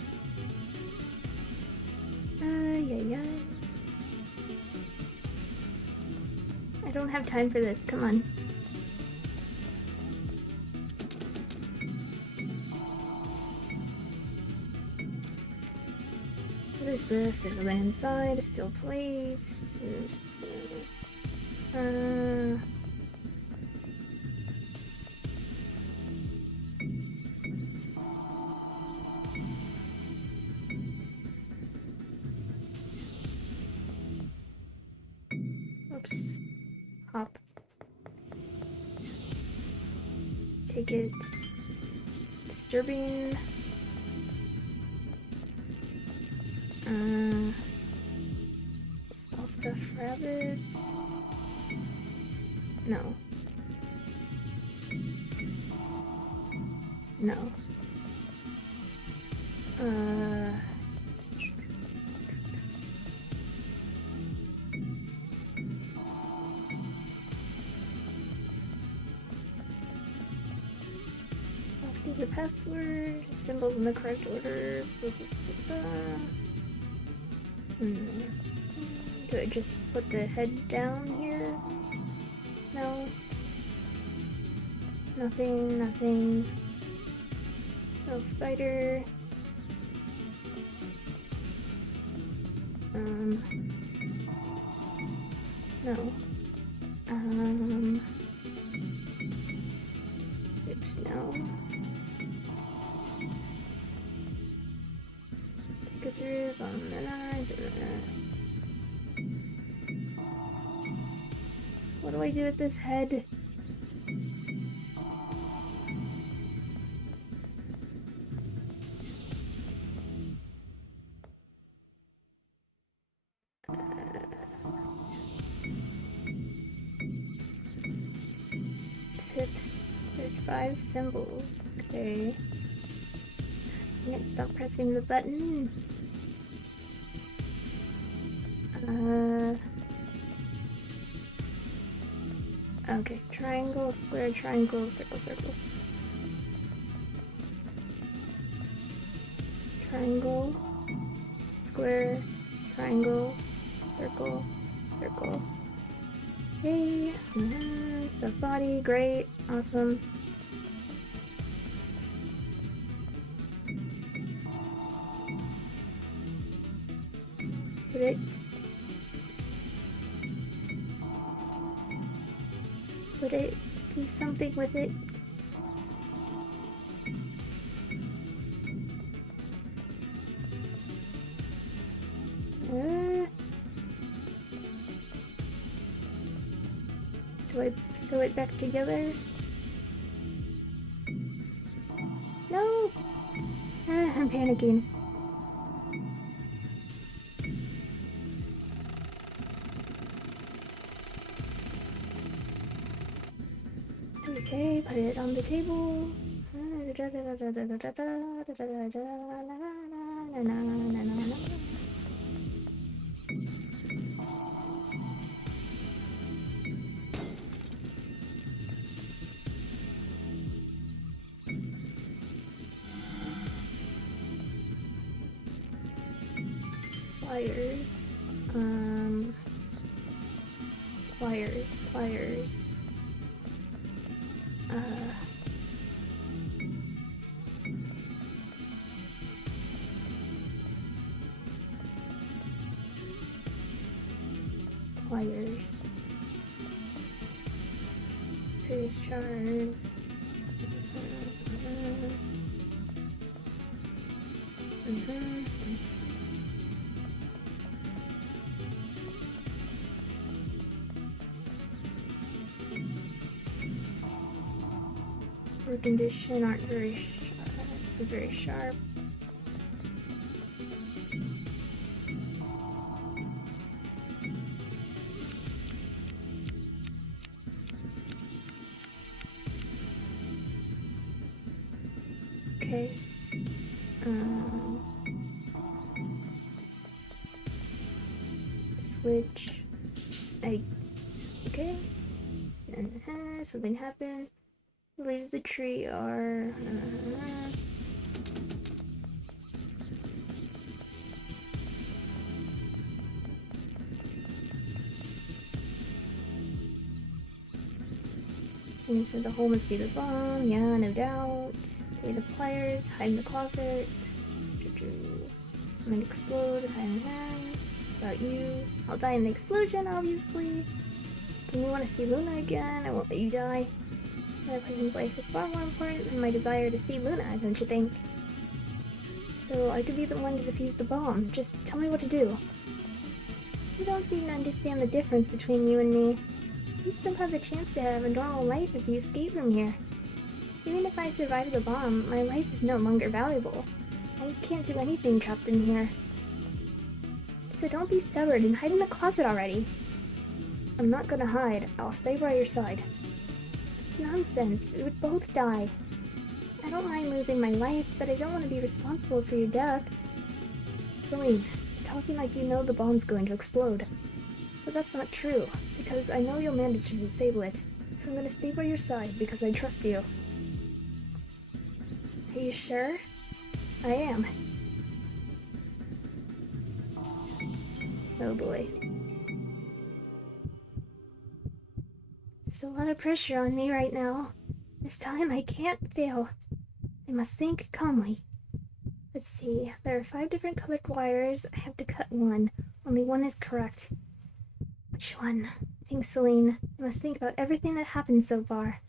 Yeah. I don't have time for this. Come on. What is this? There's something inside. A steel plate. Oops. Hop. Take it. Disturbing. Small stuffed rabbit. No. Box needs a password. Symbols in the correct order. Do I just put the head down here? No. Nothing. Little spider. No. Oops, no. Go through, what do I do with this head? There's 5 symbols. Okay. I can't stop pressing the button. Okay, triangle, square, triangle, circle, circle. Triangle, square, triangle, circle, circle. Yay! Stuffed body, great, awesome. Would it do something with it? Do I sew it back together? panicking. Okay, put it on the table. Pliers. Pliers. Pliers. Various jars. For condition aren't very sharp. It's very sharp. Okay. Switch. Okay. Something happened. The leaves of the tree are. And so the hole must be the bomb. Yeah, no doubt. Okay, the pliers. Hide in the closet. Might explode. Hide in hand. About you. I'll die in the explosion, obviously. Do you want to see Luna again? I won't let you die. My person's life is far more important than my desire to see Luna, don't you think? So I could be the one to defuse the bomb. Just tell me what to do. You don't seem to understand the difference between you and me. You still have the chance to have a normal life if you escape from here. Even if I survive the bomb, my life is no longer valuable. I can't do anything trapped in here. So don't be stubborn and hide in the closet already. I'm not gonna hide. I'll stay by your side. It's nonsense. We would both die. I don't mind losing my life, but I don't want to be responsible for your death. Celine, you're talking like you know the bomb's going to explode. But that's not true, because I know you'll manage to disable it. So I'm gonna stay by your side because I trust you. Are you sure? I am. Oh boy. There's a lot of pressure on me right now. This time I can't fail. I must think calmly. Let's see, there are 5 different colored wires. I have to cut one. Only one is correct. Which one? Think, Celine. I must think about everything that happened so far.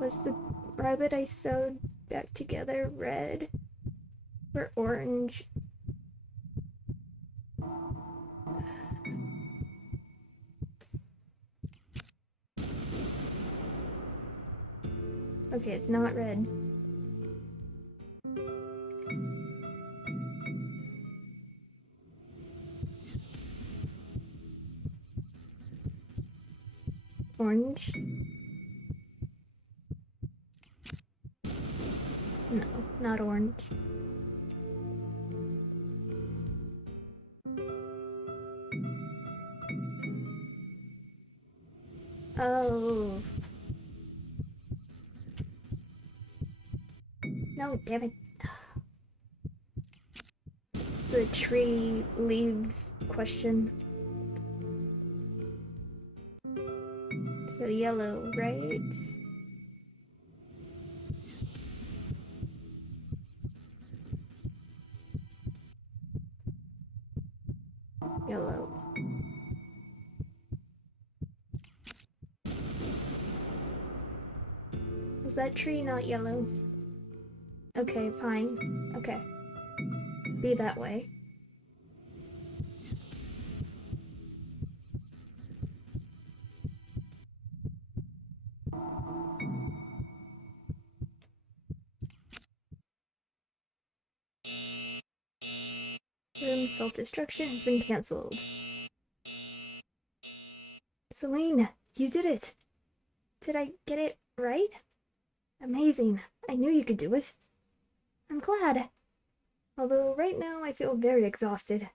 Was the rabbit I sewed back together red or orange? Okay, it's not red. Orange? No, not orange. Oh. No, damn it. It's the tree leaf question. So yellow, right? Yellow. Was that tree not yellow? Okay, fine. Okay. Be that way. seems self-destruction has been cancelled. Celine, you did it! Did I get it right? Amazing. I knew you could do it. I'm glad. Although right now I feel very exhausted.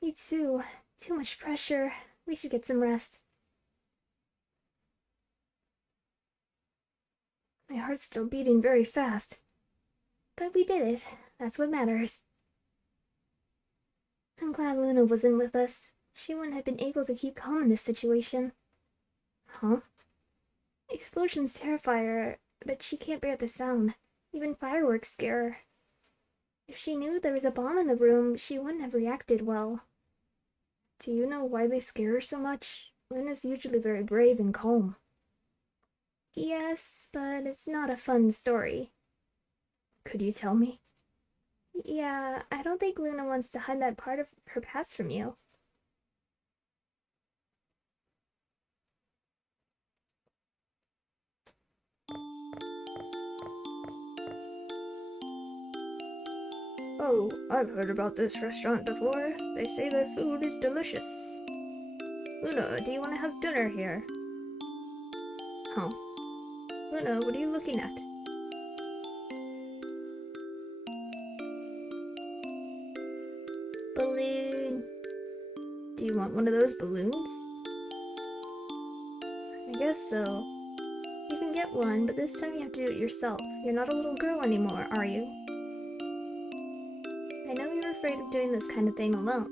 Me too. Too much pressure. We should get some rest. My heart's still beating very fast. But we did it. That's what matters. I'm glad Luna wasn't with us. She wouldn't have been able to keep calm in this situation. Huh? Explosions terrify her, but she can't bear the sound. Even fireworks scare her. If she knew there was a bomb in the room, she wouldn't have reacted well. Do you know why they scare her so much? Luna's usually very brave and calm. Yes, but it's not a fun story. Could you tell me? Yeah, I don't think Luna wants to hide that part of her past from you. Oh, I've heard about this restaurant before. They say their food is delicious. Luna, do you want to have dinner here? Huh? Luna, what are you looking at? Balloon. Do you want one of those balloons? I guess so. You can get one, but this time you have to do it yourself. You're not a little girl anymore, are you? I know you're afraid of doing this kind of thing alone.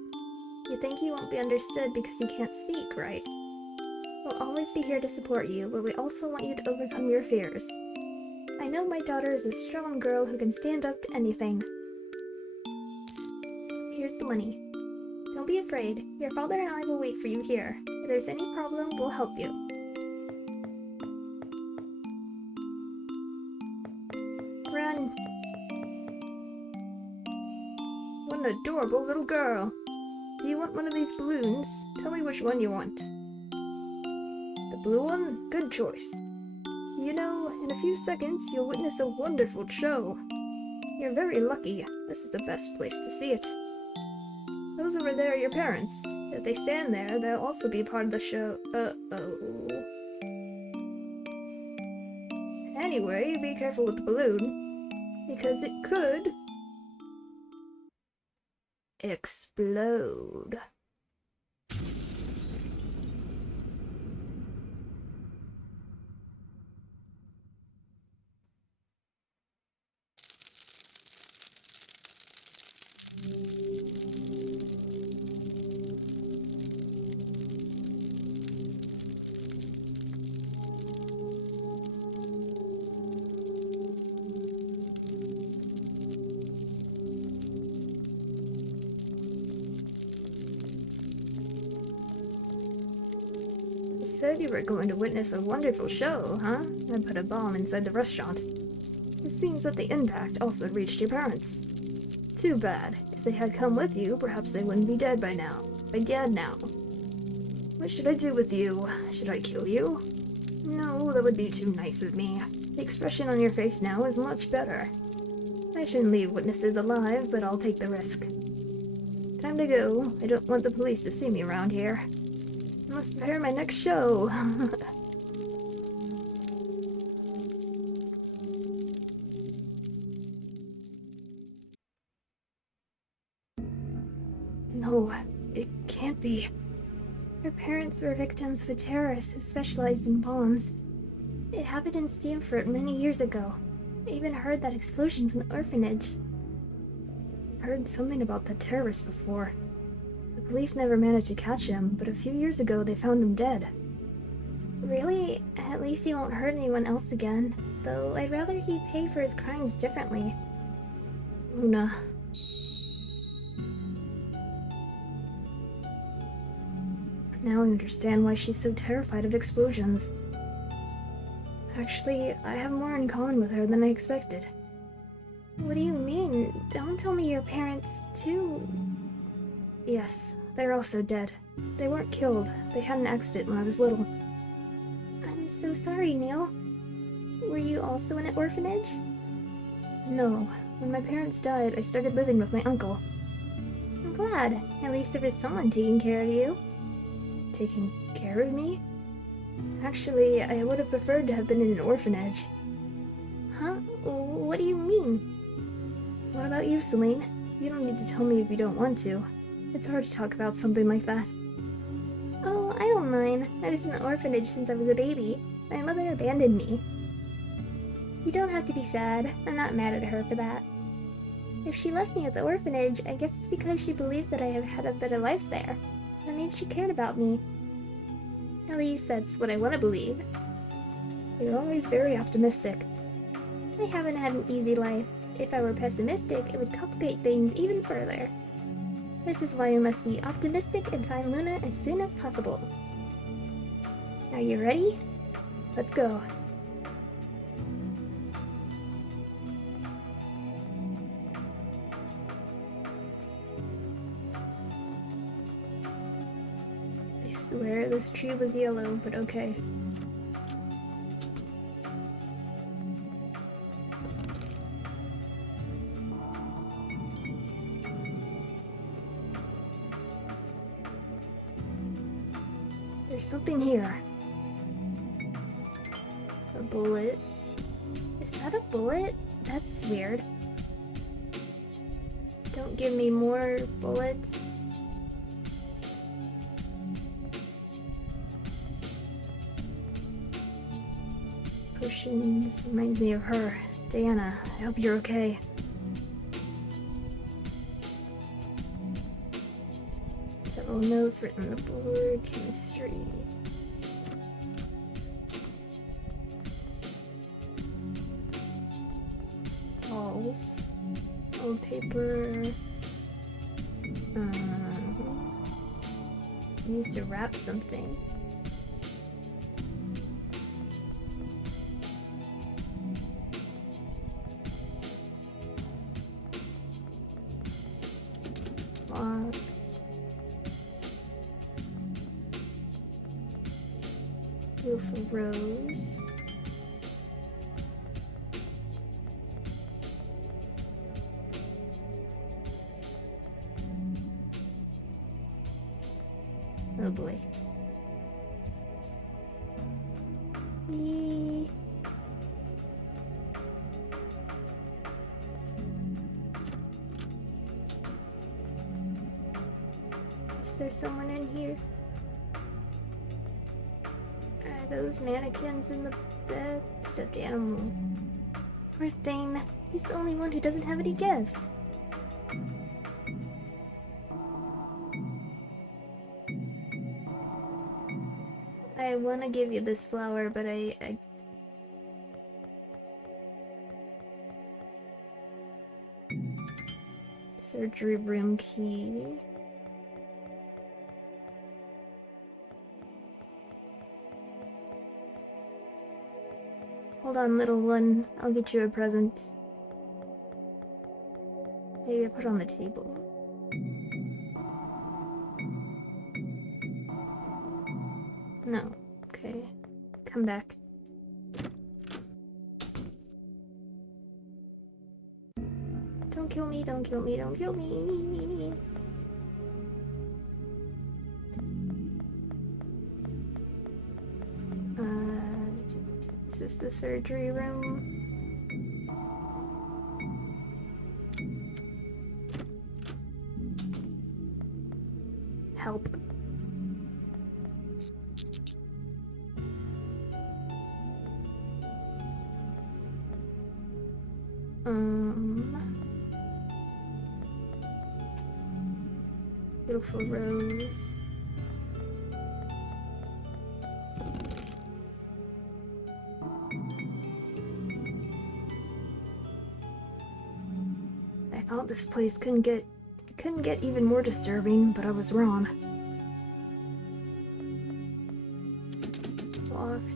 You think you won't be understood because you can't speak, right? We'll always be here to support you, but we also want you to overcome your fears. I know my daughter is a strong girl who can stand up to anything. Here's the money. Don't be afraid. Your father and I will wait for you here. If there's any problem, we'll help you. Run! What an adorable little girl. Do you want one of these balloons? Tell me which one you want. The blue one? Good choice. You know, in a few seconds, you'll witness a wonderful show. You're very lucky. This is the best place to see it. Those over there are your parents. If they stand there, they'll also be part of the show. Uh-oh. Anyway, be careful with the balloon, because it could explode. You said you were going to witness a wonderful show, huh? I put a bomb inside the restaurant. It seems that the impact also reached your parents. Too bad. If they had come with you, perhaps they wouldn't be dead by now. What should I do with you? Should I kill you? No, that would be too nice of me. The expression on your face now is much better. I shouldn't leave witnesses alive, but I'll take the risk. Time to go. I don't want the police to see me around here. I must prepare my next show. No, it can't be. Her parents were victims of a terrorist who specialized in bombs. It happened in Stanford many years ago. I even heard that explosion from the orphanage. I've heard something about the terrorist before. The police never managed to catch him, but a few years ago they found him dead. Really? At least he won't hurt anyone else again. Though I'd rather he pay for his crimes differently. Luna. Now I understand why she's so terrified of explosions. Actually, I have more in common with her than I expected. What do you mean? Don't tell me your parents, too. Yes, they're also dead. They weren't killed. They had an accident when I was little. I'm so sorry, Neil. Were you also in an orphanage? No. When my parents died, I started living with my uncle. I'm glad. At least there was someone taking care of you. Taking care of me? Actually, I would have preferred to have been in an orphanage. Huh? What do you mean? What about you, Celine? You don't need to tell me if you don't want to. It's hard to talk about something like that. Oh, I don't mind. I was in the orphanage since I was a baby. My mother abandoned me. You don't have to be sad. I'm not mad at her for that. If she left me at the orphanage, I guess it's because she believed that I have had a better life there. That means she cared about me. At least that's what I want to believe. You're always very optimistic. I haven't had an easy life. If I were pessimistic, it would complicate things even further. This is why we must be optimistic and find Luna as soon as possible. Are you ready? Let's go. I swear this tree was yellow, but okay. There's something here. A bullet. Is that a bullet? That's weird. Don't give me more bullets. Potions reminds me of her. Diana, I hope you're okay. Several notes written on the board. Chemistry. Dolls. Old paper. Used to wrap something. Locked. Beautiful rose. Oh boy. Yee. Is there someone in here? Are those mannequins in the bed? Stuffed animal. Poor thing. He's the only one who doesn't have any gifts. I want to give you this flower, but I surgery room key. Hold on, little one. I'll get you a present. Maybe I put it on the table. No. Okay. Come back. Don't kill me, don't kill me, don't kill me. Is this the surgery room? Help. Beautiful rose. I thought this place couldn't get even more disturbing, but I was wrong. Locked.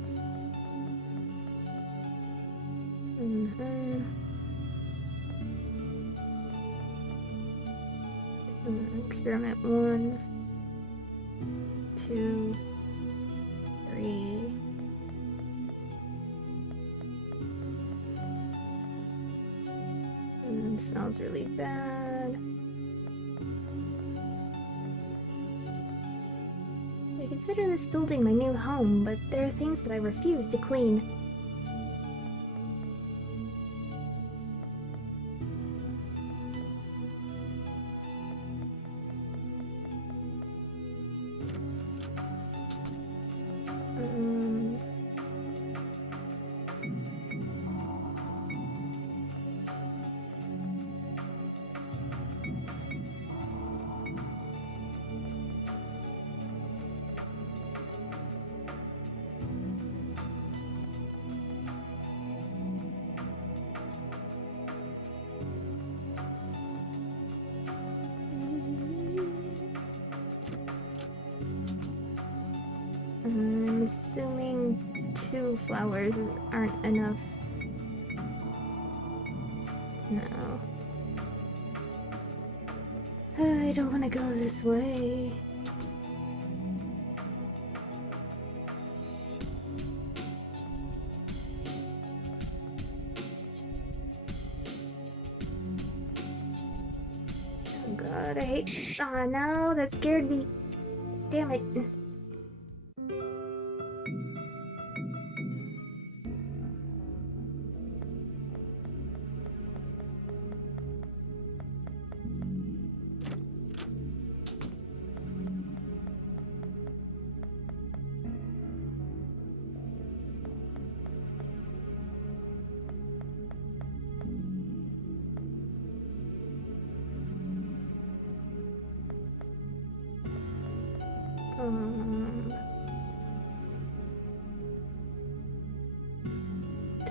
Experiment 1, 2, 3. Smells really bad. I consider this building my new home, but there are things that I refuse to clean. I'm assuming 2 flowers aren't enough. No. I don't want to go this way. Oh god, I hate. Oh no, that scared me. Damn it.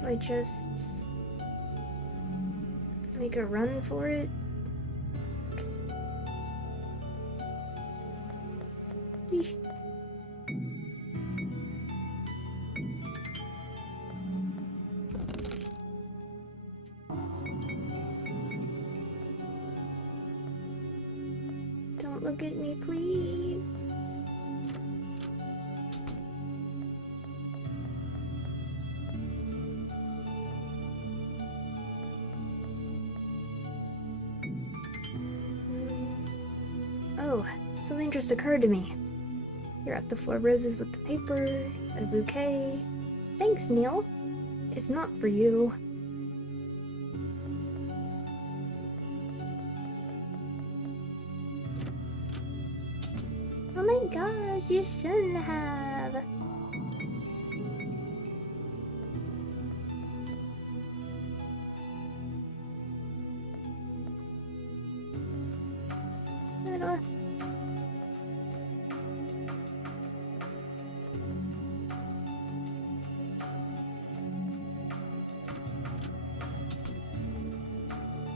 Do I just make a run for it? Eeh. Don't look at me, please. Oh, something just occurred to me. Here are the 4 roses with the paper, and a bouquet. Thanks, Neil. It's not for you. Oh my gosh, you shouldn't have. I don't...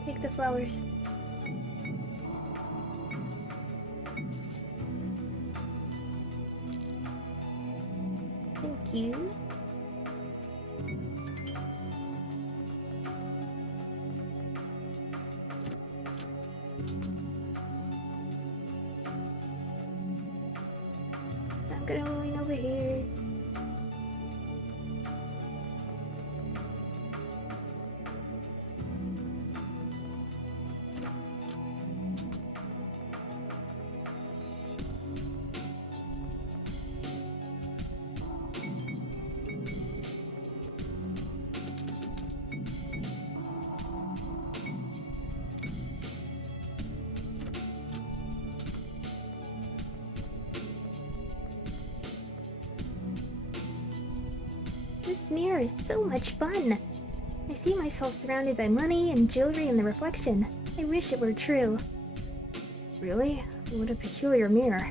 Take the flowers. Thank you. I'm gonna lean over here. This mirror is so much fun. I see myself surrounded by money and jewelry in the reflection. I wish it were true. Really? What a peculiar mirror.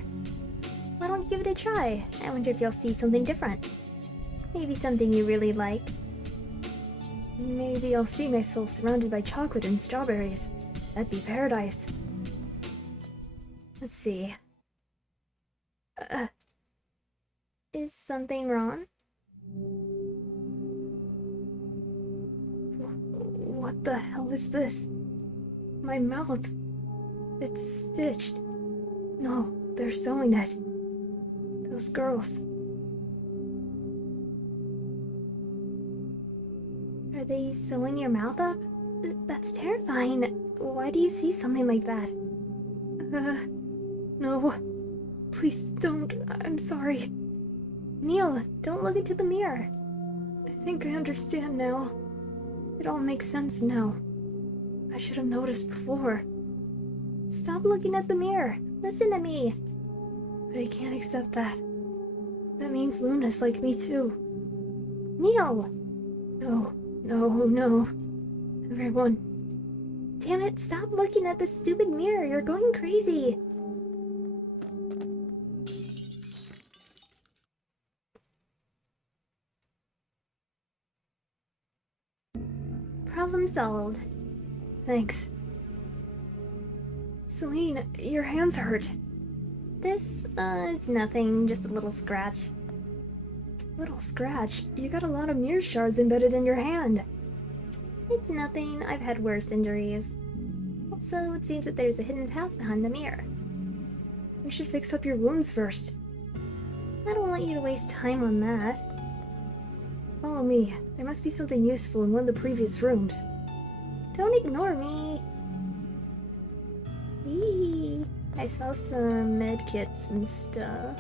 Why don't you give it a try? I wonder if you'll see something different. Maybe something you really like. Maybe I'll see myself surrounded by chocolate and strawberries. That'd be paradise. Let's see. Is something wrong? What the hell is this? My mouth. It's stitched. No, they're sewing it. Those girls. Are they sewing your mouth up? That's terrifying. Why do you see something like that? No. Please don't. I'm sorry. Neil, don't look into the mirror. I think I understand now. It all makes sense now. I should have noticed before. Stop looking at the mirror. Listen to me. But I can't accept that. That means Luna's like me too. Neil! No, no, no. Everyone. Damn it, stop looking at this stupid mirror. You're going crazy. Problem solved. Thanks. Celine, your hands hurt. It's nothing, just a little scratch. Little scratch? You got a lot of mirror shards embedded in your hand. It's nothing, I've had worse injuries. Also, it seems that there's a hidden path behind the mirror. We should fix up your wounds first. I don't want you to waste time on that. Follow me. There must be something useful in one of the previous rooms. Don't ignore me. Eee, I saw some med kits and stuff.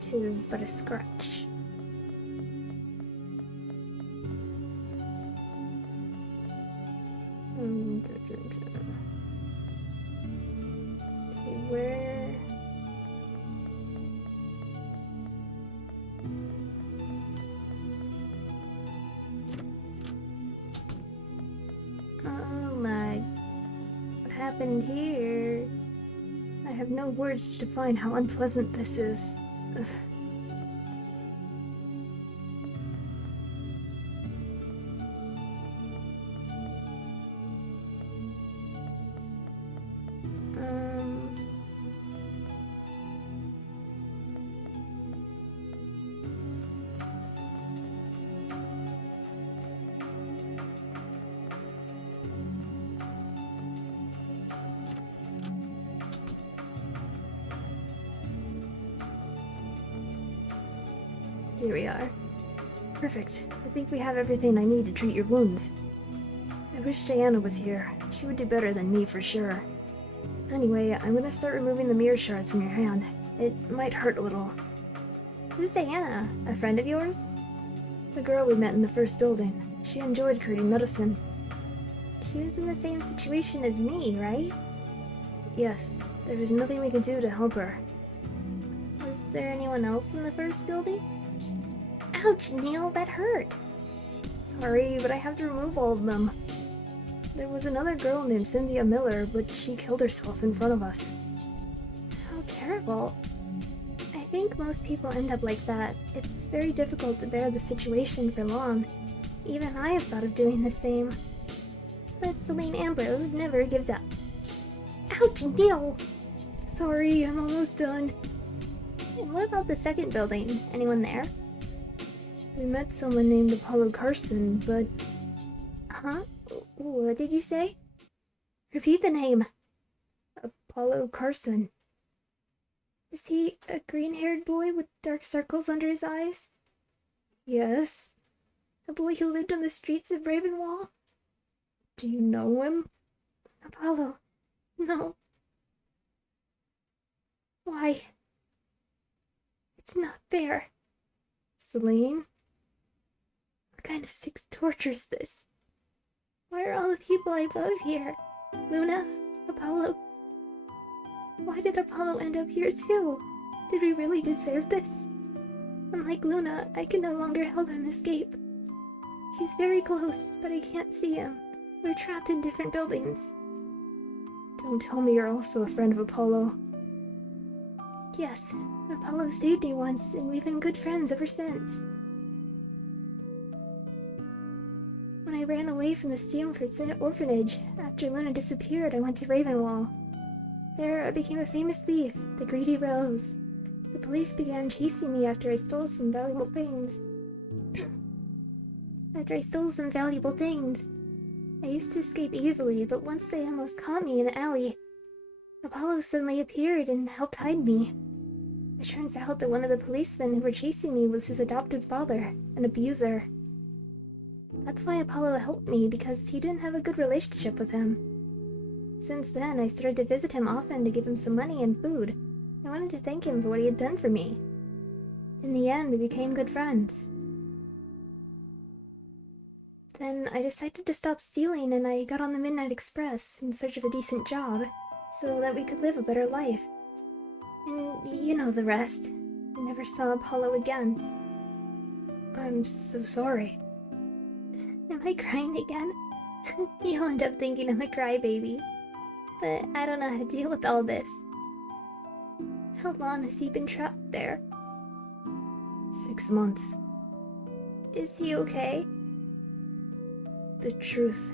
Tis but a scratch. See where. Oh my. What happened here? I have no words to define how unpleasant this is. Ugh. Here we are. Perfect. I think we have everything I need to treat your wounds. I wish Diana was here. She would do better than me for sure. Anyway, I'm gonna start removing the mirror shards from your hand. It might hurt a little. Who's Diana? A friend of yours? The girl we met in the first building. She enjoyed creating medicine. She was in the same situation as me, right? Yes, there was nothing we could do to help her. Was there anyone else in the first building? Ouch, Neil, that hurt. Sorry, but I have to remove all of them. There was another girl named Cynthia Miller, but she killed herself in front of us. How terrible. I think most people end up like that. It's very difficult to bear the situation for long. Even I have thought of doing the same. But Celine Ambrose never gives up. Ouch, Neil! Sorry, I'm almost done. And what about the second building? Anyone there? We met someone named Apollo Carson, but... Huh? What did you say? Repeat the name. Apollo Carson. Is he a green-haired boy with dark circles under his eyes? Yes. A boy who lived on the streets of Ravenwall? Do you know him? Apollo. No. Why? It's not fair. Celine? What kind of sick torture is this? Why are all the people I love here? Luna? Apollo? Why did Apollo end up here too? Did we really deserve this? Unlike Luna, I can no longer help him escape. He's very close, but I can't see him. We're trapped in different buildings. Don't tell me you're also a friend of Apollo. Yes, Apollo saved me once, and we've been good friends ever since. When I ran away from the Steamford orphanage, after Luna disappeared, I went to Ravenwall. There, I became a famous thief, the Greedy Rose. The police began chasing me after I stole some valuable things. I used to escape easily, but once they almost caught me in an alley, Apollo suddenly appeared and helped hide me. It turns out that one of the policemen who were chasing me was his adopted father, an abuser. That's why Apollo helped me, because he didn't have a good relationship with him. Since then, I started to visit him often to give him some money and food. I wanted to thank him for what he had done for me. In the end, we became good friends. Then I decided to stop stealing and I got on the Midnight Express in search of a decent job, so that we could live a better life. And you know the rest. I never saw Apollo again. I'm so sorry. Am I crying again? You'll end up thinking I'm a crybaby. But I don't know how to deal with all this. How long has he been trapped there? 6 months. Is he okay? The truth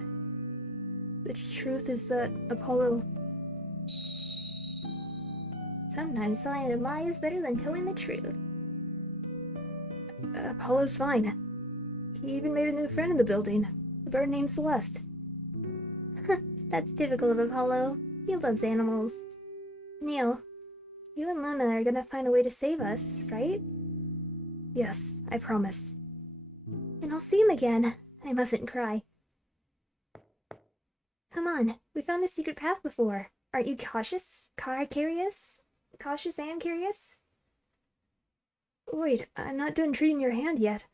is that Apollo... Sometimes telling a lie is better than telling the truth. Apollo's fine. He even made a new friend in the building, a bird named Celeste. That's typical of Apollo. He loves animals. Neil, you and Luna are gonna find a way to save us, right? Yes, I promise. And I'll see him again. I mustn't cry. Come on, we found a secret path before. Aren't you cautious? Curious? Cautious and curious? Wait, I'm not done treating your hand yet.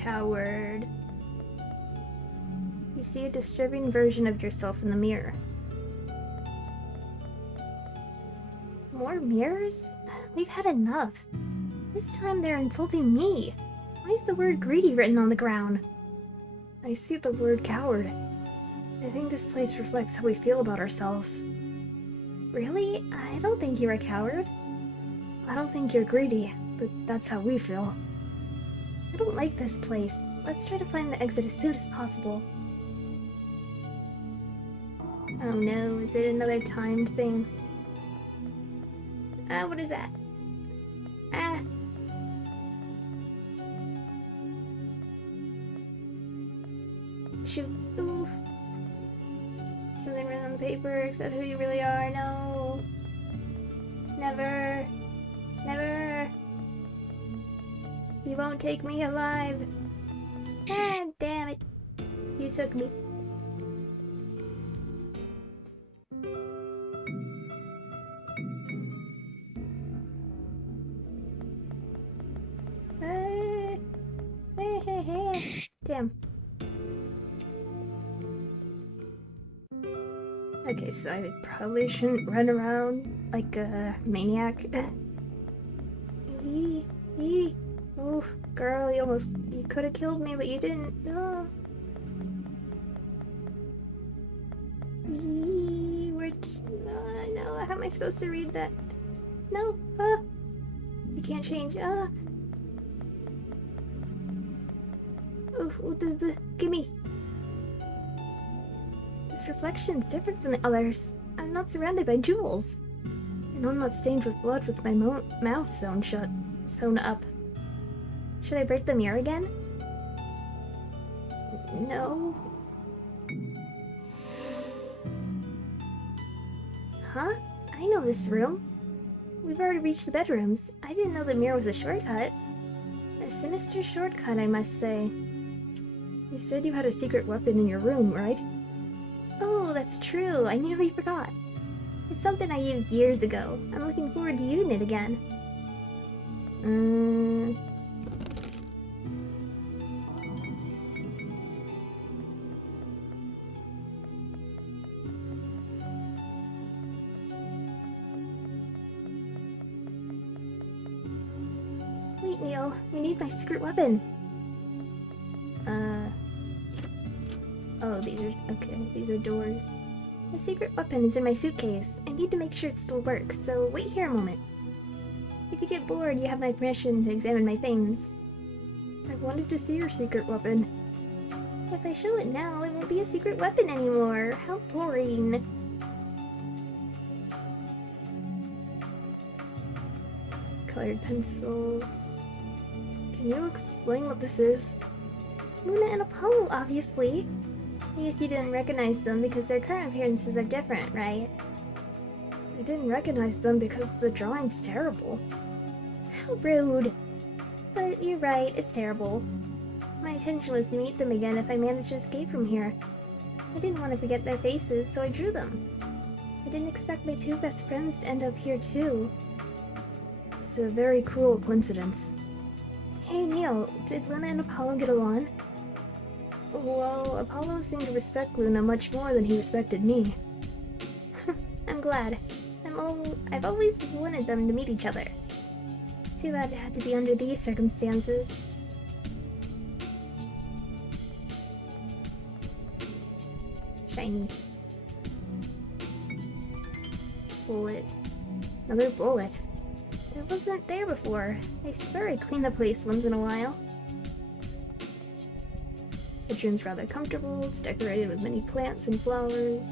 Coward. You see a disturbing version of yourself in the mirror. More mirrors? We've had enough. This time they're insulting me. Why is the word greedy written on the ground? I see the word coward. I think this place reflects how we feel about ourselves. Really? I don't think you're a coward. I don't think you're greedy, but that's how we feel. I don't like this place. Let's try to find the exit as soon as possible. Oh no, is it another timed thing? What is that? Shoot. Ooh. Something written on the paper, except who you really are. No. Never. Never. You won't take me alive. Ah, damn it. You took me. Damn. Okay, so I probably shouldn't run around like a maniac. Oh, girl, you could have killed me, but you didn't. No. No, how am I supposed to read that? No, you can't change. Gimme. This reflection's different from the others. I'm not surrounded by jewels. And I'm not stained with blood with my mouth sewn up. Should I break the mirror again? No. Huh? I know this room. We've already reached the bedrooms. I didn't know the mirror was a shortcut. A sinister shortcut, I must say. You said you had a secret weapon in your room, right? Oh, that's true. I nearly forgot. It's something I used years ago. I'm looking forward to using it again. Wait, Neil. We need my secret weapon. Oh, these are... okay, these are doors. A secret weapon is in my suitcase. I need to make sure it still works, so wait here a moment. If you get bored, you have my permission to examine my things. I wanted to see your secret weapon. If I show it now, it won't be a secret weapon anymore. How boring. Colored pencils. Can you explain what this is? Luna and Apollo, obviously. I guess you didn't recognize them because their current appearances are different, right? I didn't recognize them because the drawing's terrible. How rude. But you're right, it's terrible. My intention was to meet them again if I managed to escape from here. I didn't want to forget their faces, so I drew them. I didn't expect my two best friends to end up here too. It's a very cruel coincidence. Hey Neil, did Luna and Apollo get along? Well, Apollo seemed to respect Luna much more than he respected me. I'm glad. I've always wanted them to meet each other. Too bad it had to be under these circumstances. Shiny. Bullet. Another bullet. It wasn't there before. I swear I clean the place once in a while. The room's rather comfortable. It's decorated with many plants and flowers.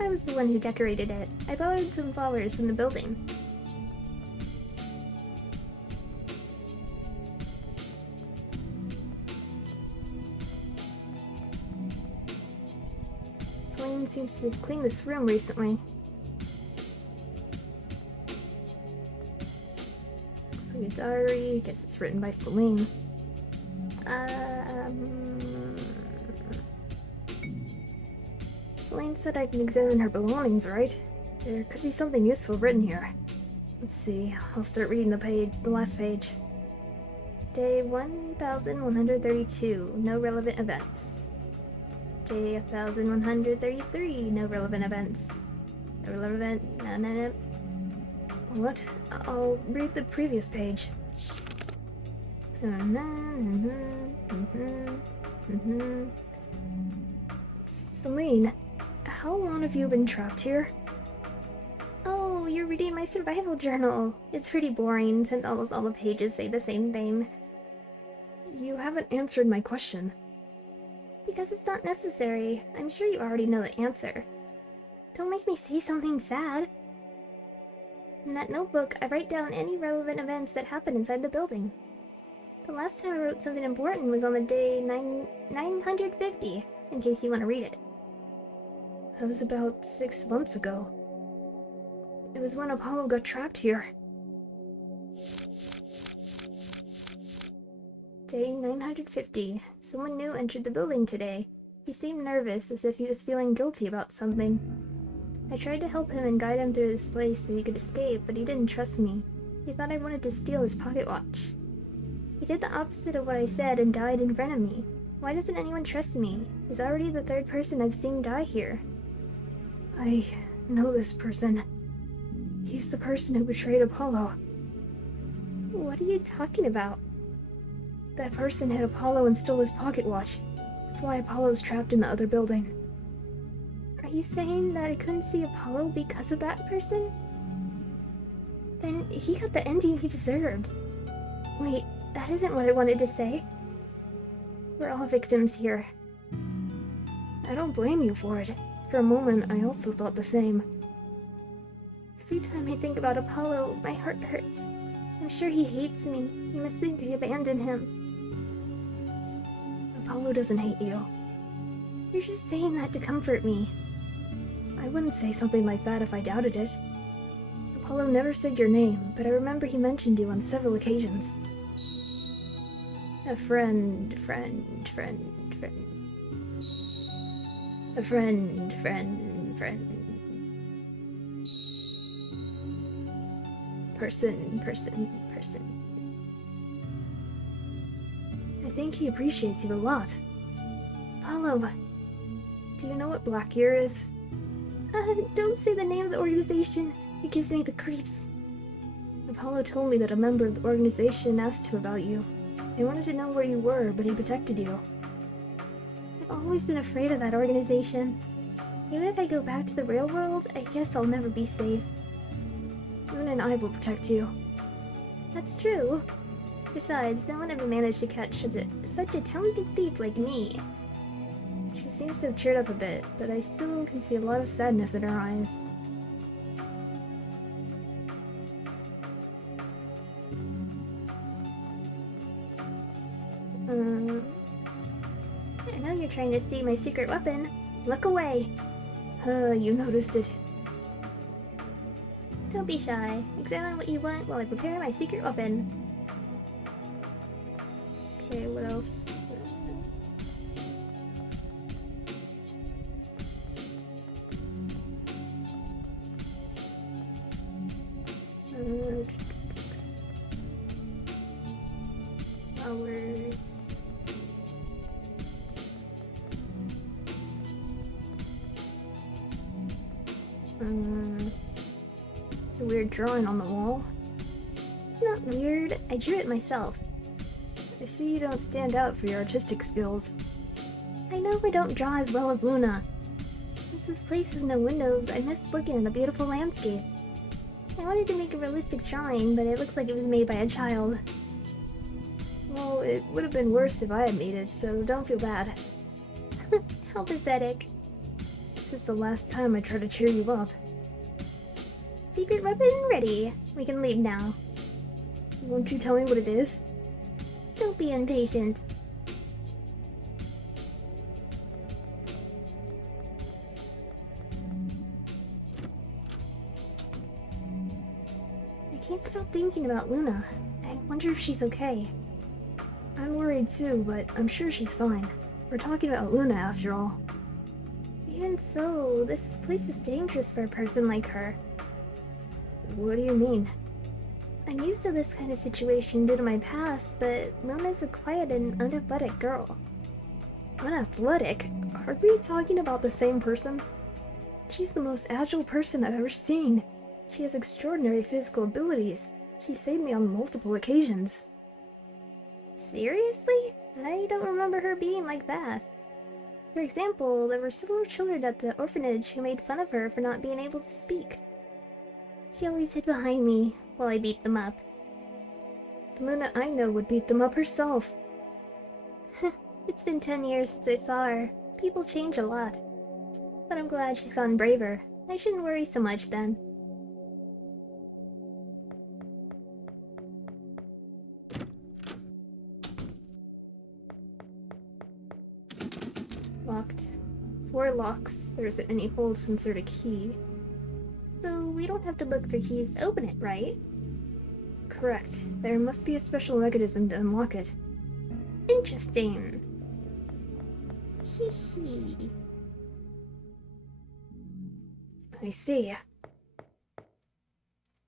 I was the one who decorated it. I borrowed some flowers from the building. Celine seems to have cleaned this room recently. Looks like a diary. Guess it's written by Celine. Celine said I can examine her belongings, right? There could be something useful written here. Let's see. I'll start reading the last page. Day 1132. No relevant events. Day 1133. No relevant events. No relevant. No. What? I'll read the previous page. Celine, how long have you been trapped here? Oh, you're reading my survival journal. It's pretty boring since almost all the pages say the same thing. You haven't answered my question. Because it's not necessary. I'm sure you already know the answer. Don't make me say something sad. In that notebook, I write down any relevant events that happen inside the building. The last time I wrote something important was on the day 950, in case you want to read it. That was about 6 months ago. It was when Apollo got trapped here. Day 950. Someone new entered the building today. He seemed nervous, as if he was feeling guilty about something. I tried to help him and guide him through this place so he could escape, but he didn't trust me. He thought I wanted to steal his pocket watch. He did the opposite of what I said and died in front of me. Why doesn't anyone trust me? He's already the third person I've seen die here. I know this person. He's the person who betrayed Apollo. What are you talking about? That person hit Apollo and stole his pocket watch. That's why Apollo's trapped in the other building. Are you saying that I couldn't see Apollo because of that person? Then he got the ending he deserved. Wait, that isn't what I wanted to say. We're all victims here. I don't blame you for it. For a moment, I also thought the same. Every time I think about Apollo, my heart hurts. I'm sure he hates me. He must think I abandoned him. Apollo doesn't hate you. You're just saying that to comfort me. I wouldn't say something like that if I doubted it. Apollo never said your name, but I remember he mentioned you on several occasions. A friend. A friend. Person. I think he appreciates you a lot. Apollo, do you know what Black Year is? Don't say the name of the organization. It gives me the creeps. Apollo told me that a member of the organization asked him about you. He wanted to know where you were, but he protected you. I've always been afraid of that organization. Even if I go back to the real world, I guess I'll never be safe. Luna and I will protect you. That's true. Besides, no one ever managed to catch such a talented thief like me. She seems to have cheered up a bit, but I still can see a lot of sadness in her eyes. I know you're trying to see my secret weapon. Look away. You noticed it. Don't be shy. Examine what you want while I prepare my secret weapon. Okay, what else? Flowers. It's a weird drawing on the wall. It's not weird. I drew it myself. I see you don't stand out for your artistic skills. I know I don't draw as well as Luna. Since this place has no windows, I missed looking at the beautiful landscape. I wanted to make a realistic drawing, but it looks like it was made by a child. Well, it would have been worse if I had made it, so don't feel bad. How pathetic. This is the last time I try to cheer you up. Secret weapon ready. We can leave now. Won't you tell me what it is? Don't be impatient. I can't stop thinking about Luna. I wonder if she's okay. I'm worried too, but I'm sure she's fine. We're talking about Luna after all. Even so, this place is dangerous for a person like her. What do you mean? I'm used to this kind of situation due to my past, but Luna's a quiet and unathletic girl. Unathletic? Are we talking about the same person? She's the most agile person I've ever seen. She has extraordinary physical abilities. She saved me on multiple occasions. Seriously? I don't remember her being like that. For example, there were several children at the orphanage who made fun of her for not being able to speak. She always hid behind me while I beat them up. The Luna I know would beat them up herself. It's been 10 years since I saw her. People change a lot. But I'm glad she's gotten braver. I shouldn't worry so much then. Locked. 4 locks. There isn't any holes to insert a key. So we don't have to look for keys to open it, right? Correct. There must be a special mechanism to unlock it. Interesting. Hee hee. I see.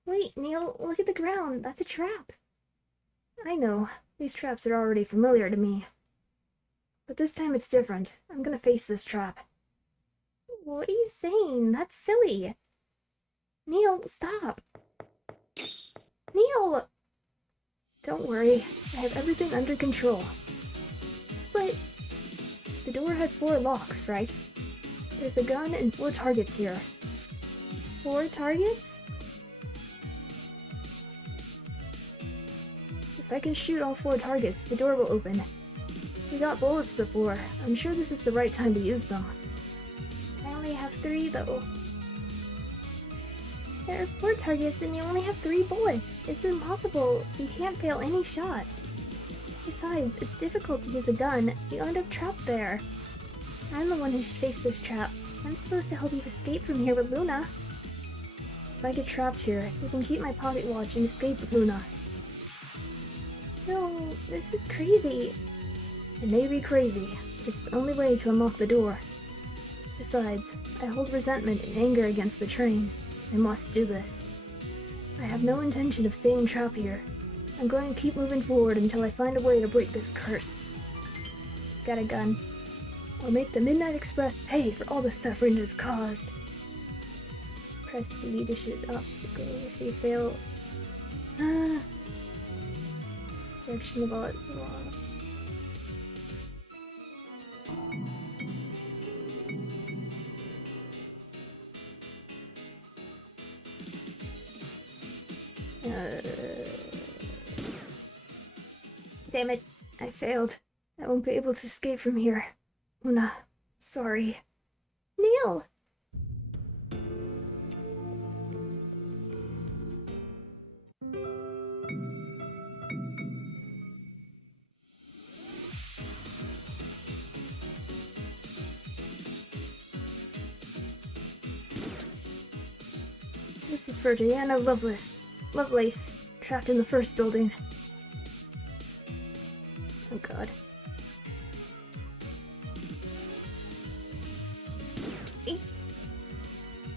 Wait, Neil, look at the ground. That's a trap. I know. These traps are already familiar to me. But this time it's different. I'm gonna face this trap. What are you saying? That's silly. Neil, stop. Neil! Don't worry. I have everything under control. But the door had 4 locks, right? There's a gun and 4 targets here. 4 targets? If I can shoot all 4 targets, the door will open. We got bullets before. I'm sure this is the right time to use them. I only have 3 though. There are 4 targets and you only have 3 bullets. It's impossible. You can't fail any shot. Besides, it's difficult to use a gun. You end up trapped there. I'm the one who should face this trap. I'm supposed to help you escape from here with Luna. If I get trapped here, you can keep my pocket watch and escape with Luna. Still, this is crazy. It may be crazy, but it's the only way to unlock the door. Besides, I hold resentment and anger against the train. I must do this. I have no intention of staying trapped here. I'm going to keep moving forward until I find a way to break this curse. Got a gun. I'll make the Midnight Express pay for all the suffering it has caused. Press C to shoot obstacles if you fail. Direction of bullets wrong. Damn it. I failed. I won't be able to escape from here. Luna, sorry. Neil! This is for Diana Lovelace, trapped in the first building. Oh god.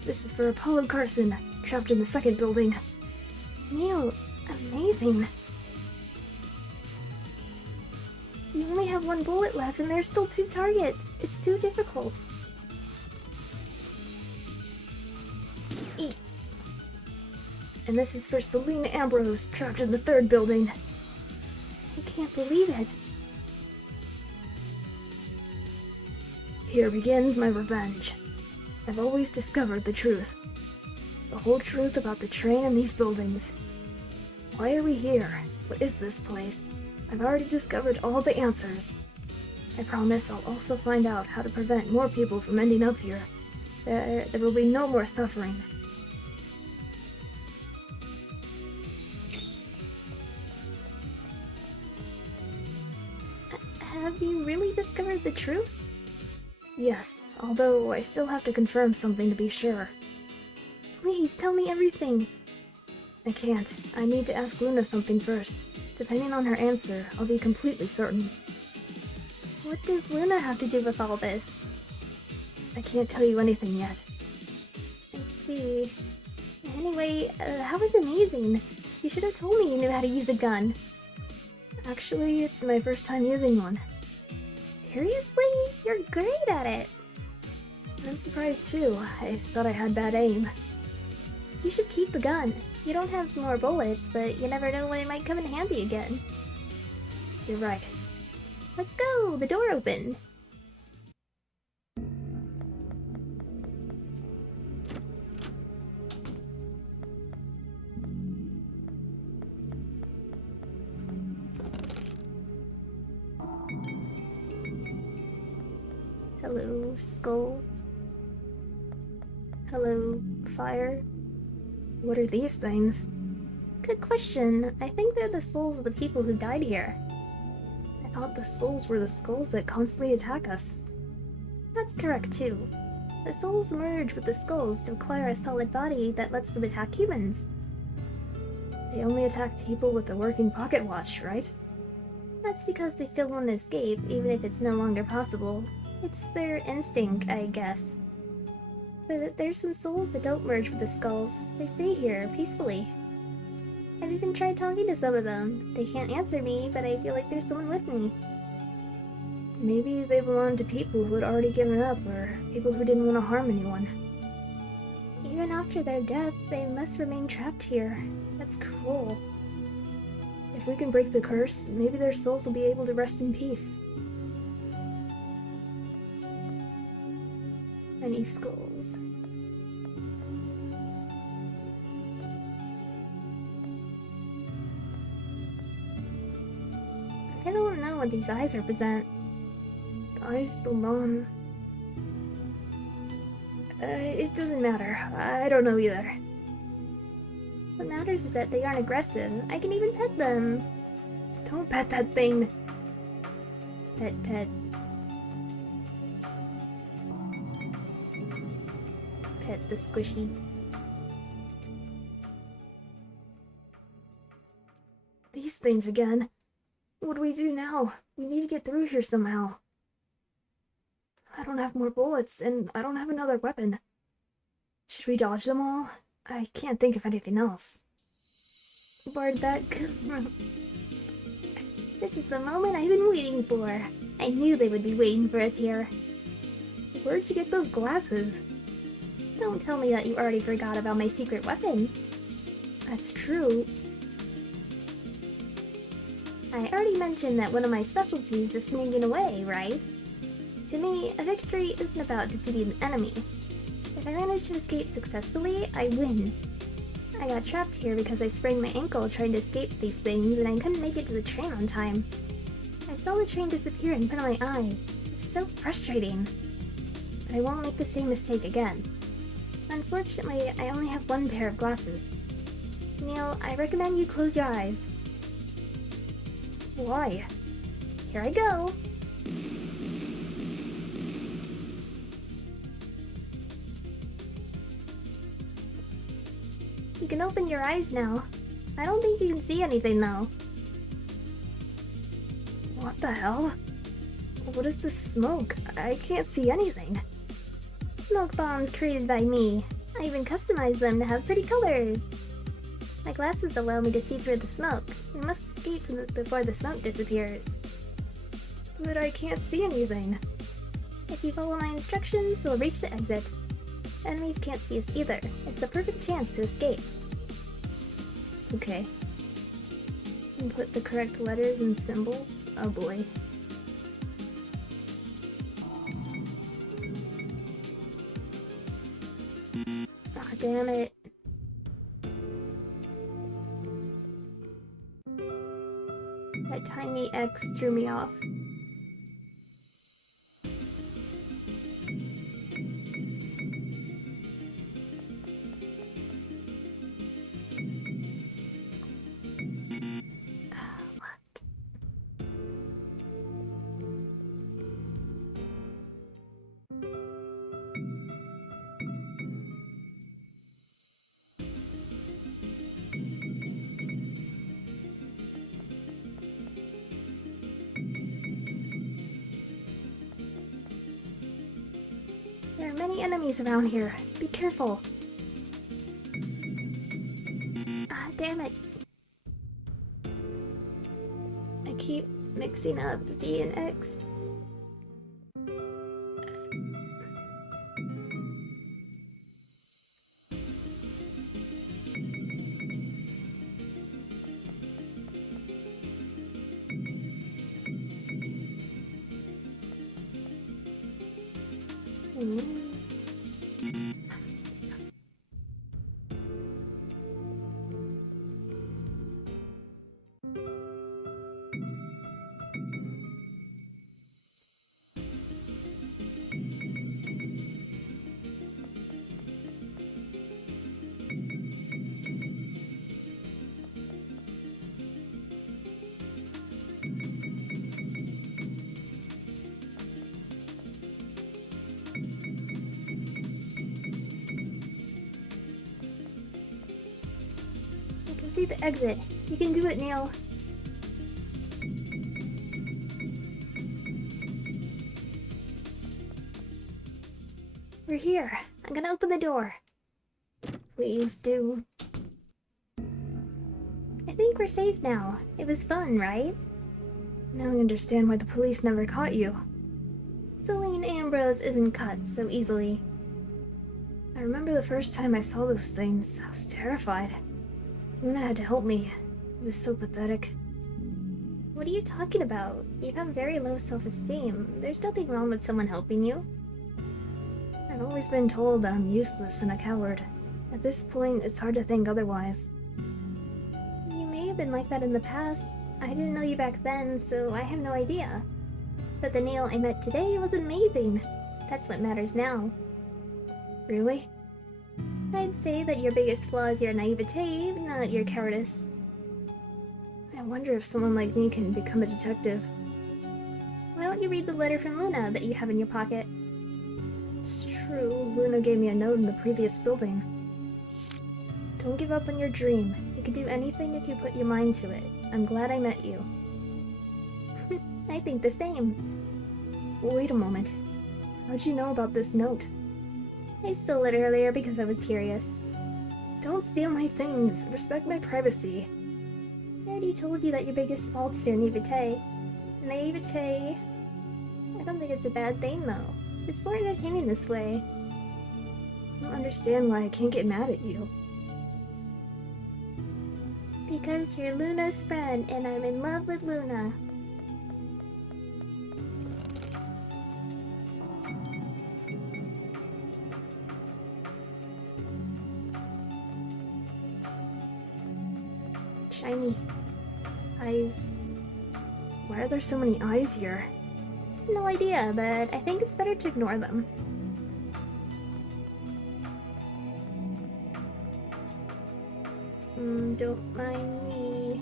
This is for Apollo Carson, trapped in the second building. Neil, amazing. You only have one bullet left and there's still 2 targets. It's too difficult. And this is for Selena Ambrose, trapped in the third building. I can't believe it. Here begins my revenge. I've always discovered the truth. The whole truth about the train and these buildings. Why are we here? What is this place? I've already discovered all the answers. I promise I'll also find out how to prevent more people from ending up here. There will be no more suffering. Have you really discovered the truth? Yes, although I still have to confirm something to be sure. Please tell me everything. I can't. I need to ask Luna something first. Depending on her answer, I'll be completely certain. What does Luna have to do with all this? I can't tell you anything yet. I see. Anyway, that was amazing. You should have told me you knew how to use a gun. Actually, it's my first time using one. Seriously? You're great at it. I'm surprised too. I thought I had bad aim. You should keep the gun. You don't have more bullets, but you never know when it might come in handy again. You're right. Let's go! The door opened. Hello, skull. Hello, fire. What are these things? Good question. I think they're the souls of the people who died here. I thought the souls were the skulls that constantly attack us. That's correct too. The souls merge with the skulls to acquire a solid body that lets them attack humans. They only attack people with a working pocket watch, right? That's because they still want to escape, even if it's no longer possible. It's their instinct, I guess. But there's some souls that don't merge with the skulls. They stay here, peacefully. I've even tried talking to some of them. They can't answer me, but I feel like there's someone with me. Maybe they belong to people who had already given up, or people who didn't want to harm anyone. Even after their death, they must remain trapped here. That's cruel. If we can break the curse, maybe their souls will be able to rest in peace. Many skulls. I don't know what these eyes represent. Eyes belong... it doesn't matter. I don't know either. What matters is that they aren't aggressive. I can even pet them. Don't pet that thing. Pet. Pet the squishy. These things again. What do we do now? We need to get through here somehow. I don't have more bullets, and I don't have another weapon. Should we dodge them all? I can't think of anything else. Bardbeck. This is the moment I've been waiting for. I knew they would be waiting for us here. Where'd you get those glasses? Don't tell me that you already forgot about my secret weapon. That's true. I already mentioned that one of my specialties is sneaking away, right? To me, a victory isn't about defeating an enemy. If I manage to escape successfully, I win. I got trapped here because I sprained my ankle trying to escape these things and I couldn't make it to the train on time. I saw the train disappear in front of my eyes. It was so frustrating. But I won't make the same mistake again. Unfortunately, I only have one pair of glasses. Neil, I recommend you close your eyes. Why? Here I go! You can open your eyes now. I don't think you can see anything though. What the hell? What is this smoke? I can't see anything. Smoke bombs created by me. I even customized them to have pretty colors. My glasses allow me to see through the smoke. We must escape before the smoke disappears. But I can't see anything. If you follow my instructions, we'll reach the exit. Enemies can't see us either. It's a perfect chance to escape. Okay. Input the correct letters and symbols. Oh boy. Ah, damn it. That tiny X threw me off. There are many enemies around here. Be careful. Ah, damn it. I keep mixing up Z and X. I can see the exit. You can do it, Neil. We're here. I'm gonna open the door. Please do. I think we're safe now. It was fun, right? Now I understand why the police never caught you. Celine Ambrose isn't caught so easily. I remember the first time I saw those things. I was terrified. Luna had to help me. It was so pathetic. What are you talking about? You have very low self-esteem. There's nothing wrong with someone helping you. I've always been told that I'm useless and a coward. At this point, it's hard to think otherwise. You may have been like that in the past. I didn't know you back then, so I have no idea. But the Neil I met today was amazing. That's what matters now. Really? I'd say that your biggest flaw is your naivete, not your cowardice. I wonder if someone like me can become a detective. Why don't you read the letter from Luna that you have in your pocket? It's true, Luna gave me a note in the previous building. Don't give up on your dream. You can do anything if you put your mind to it. I'm glad I met you. I think the same. Wait a moment. How'd you know about this note? I stole it earlier because I was curious. Don't steal my things. Respect my privacy. I already told you that your biggest fault is your naivete. Naivete... I don't think it's a bad thing, though. It's more entertaining this way. I don't understand why I can't get mad at you. Because you're Luna's friend, and I'm in love with Luna. shiny eyes. Why are there so many eyes here? No idea, but I think it's better to ignore them. Don't mind me.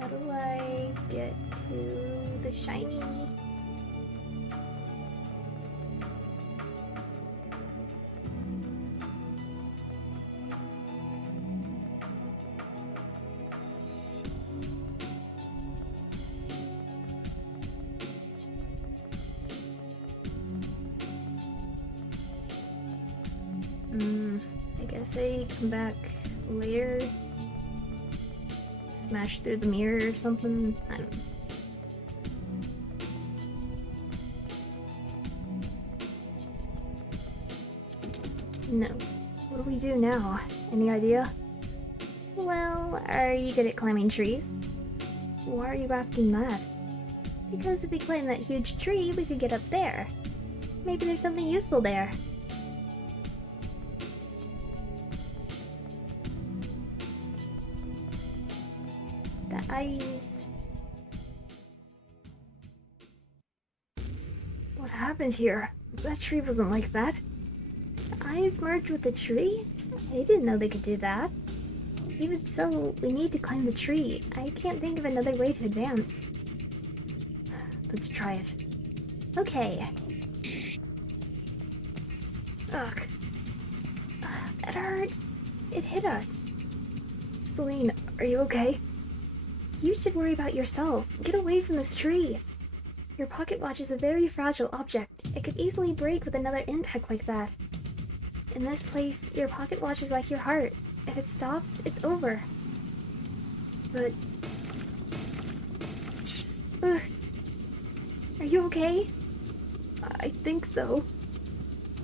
How do I get to the shiny? I guess I come back later. Smash through the mirror or something. I don't know. No. What do we do now? Any idea? Well, are you good at climbing trees? Why are you asking that? Because if we climb that huge tree, we could get up there. Maybe there's something useful there. The eyes. What happened here? That tree wasn't like that. The eyes merge with the tree? I didn't know they could do that. Even so, we need to climb the tree. I can't think of another way to advance. Let's try it. Okay. Ugh. That hurt. It hit us. Celine, are you okay? You should worry about yourself. Get away from this tree. Your pocket watch is a very fragile object. It could easily break with another impact like that. In this place, your pocket watch is like your heart. If it stops, it's over. But... Ugh. Are you okay? I think so.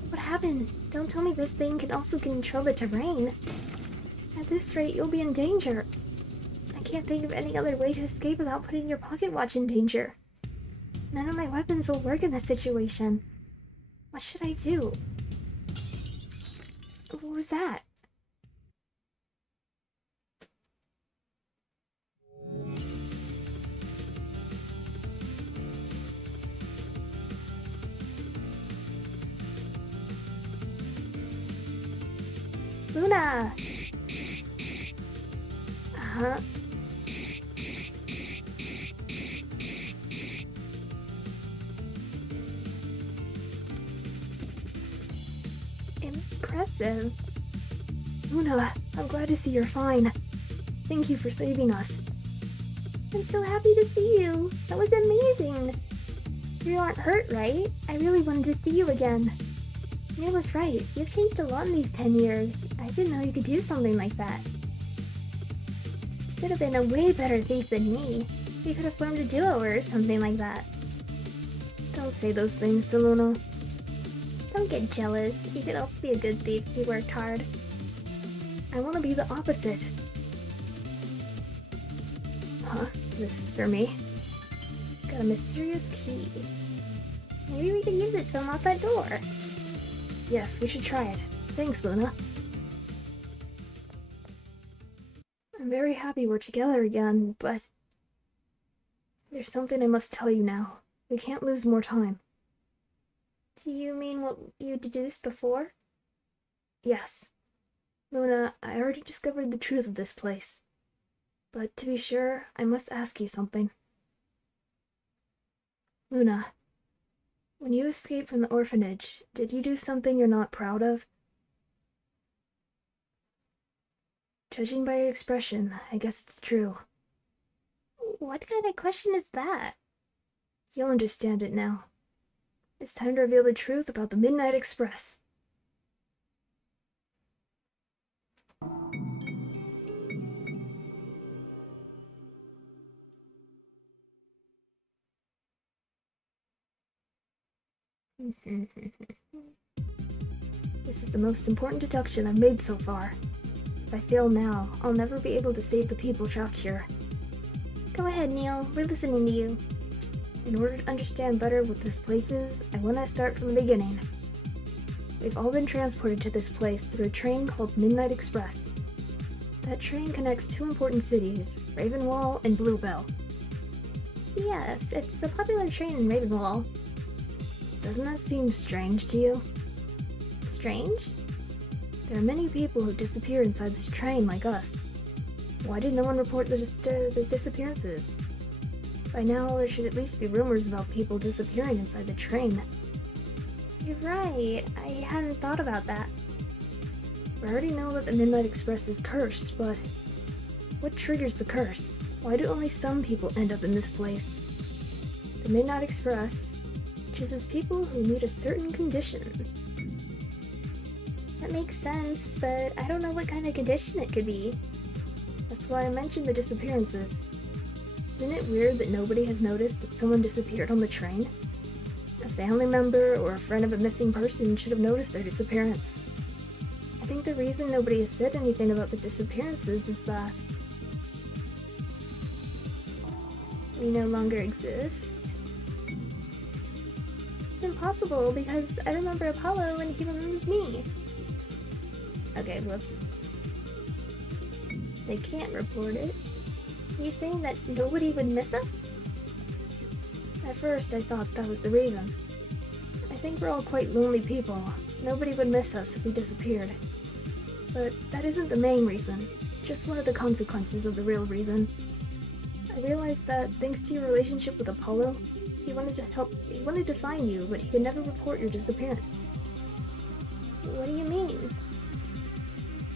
What happened? Don't tell me this thing can also control the terrain. At this rate, you'll be in danger. I can't think of any other way to escape without putting your pocket watch in danger. None of my weapons will work in this situation. What should I do? What was that? Luna! Uh-huh. Impressive. Luna, I'm glad to see you're fine. Thank you for saving us. I'm so happy to see you. That was amazing. You aren't hurt, right? I really wanted to see you again. Mia was right. You've changed a lot in these 10 years. I didn't know you could do something like that. Could have been a way better thief than me. We could have formed a duo or something like that. Don't say those things to Luna. Don't get jealous. You could also be a good thief if you worked hard. I want to be the opposite. Huh? This is for me. Got a mysterious key. Maybe we could use it to unlock that door. Yes, we should try it. Thanks, Luna. I'm very happy we're together again, but... there's something I must tell you now. We can't lose more time. Do you mean what you deduced before? Yes. Luna, I already discovered the truth of this place. But to be sure, I must ask you something. Luna, when you escaped from the orphanage, did you do something you're not proud of? Judging by your expression, I guess it's true. What kind of question is that? You'll understand it now. It's time to reveal the truth about the Midnight Express. This is the most important deduction I've made so far. If I fail now, I'll never be able to save the people trapped here. Go ahead, Neil. We're listening to you. In order to understand better what this place is, I want to start from the beginning. We've all been transported to this place through a train called Midnight Express. That train connects two important cities, Ravenwall and Bluebell. Yes, it's a popular train in Ravenwall. Doesn't that seem strange to you? Strange? There are many people who disappear inside this train like us. Why did no one report the disappearances? By now, there should at least be rumors about people disappearing inside the train. You're right, I hadn't thought about that. We already know that the Midnight Express is cursed, but what triggers the curse? Why do only some people end up in this place? The Midnight Express chooses people who meet a certain condition. That makes sense, but I don't know what kind of condition it could be. That's why I mentioned the disappearances. Isn't it weird that nobody has noticed that someone disappeared on the train? A family member or a friend of a missing person should have noticed their disappearance. I think the reason nobody has said anything about the disappearances is that we no longer exist. It's impossible because I remember Apollo and he remembers me. Okay, whoops. They can't report it. Are you saying that nobody would miss us? At first, I thought that was the reason. I think we're all quite lonely people. Nobody would miss us if we disappeared. But that isn't the main reason, just one of the consequences of the real reason. I realized that thanks to your relationship with Apollo, he wanted to find you, but he could never report your disappearance. What do you mean?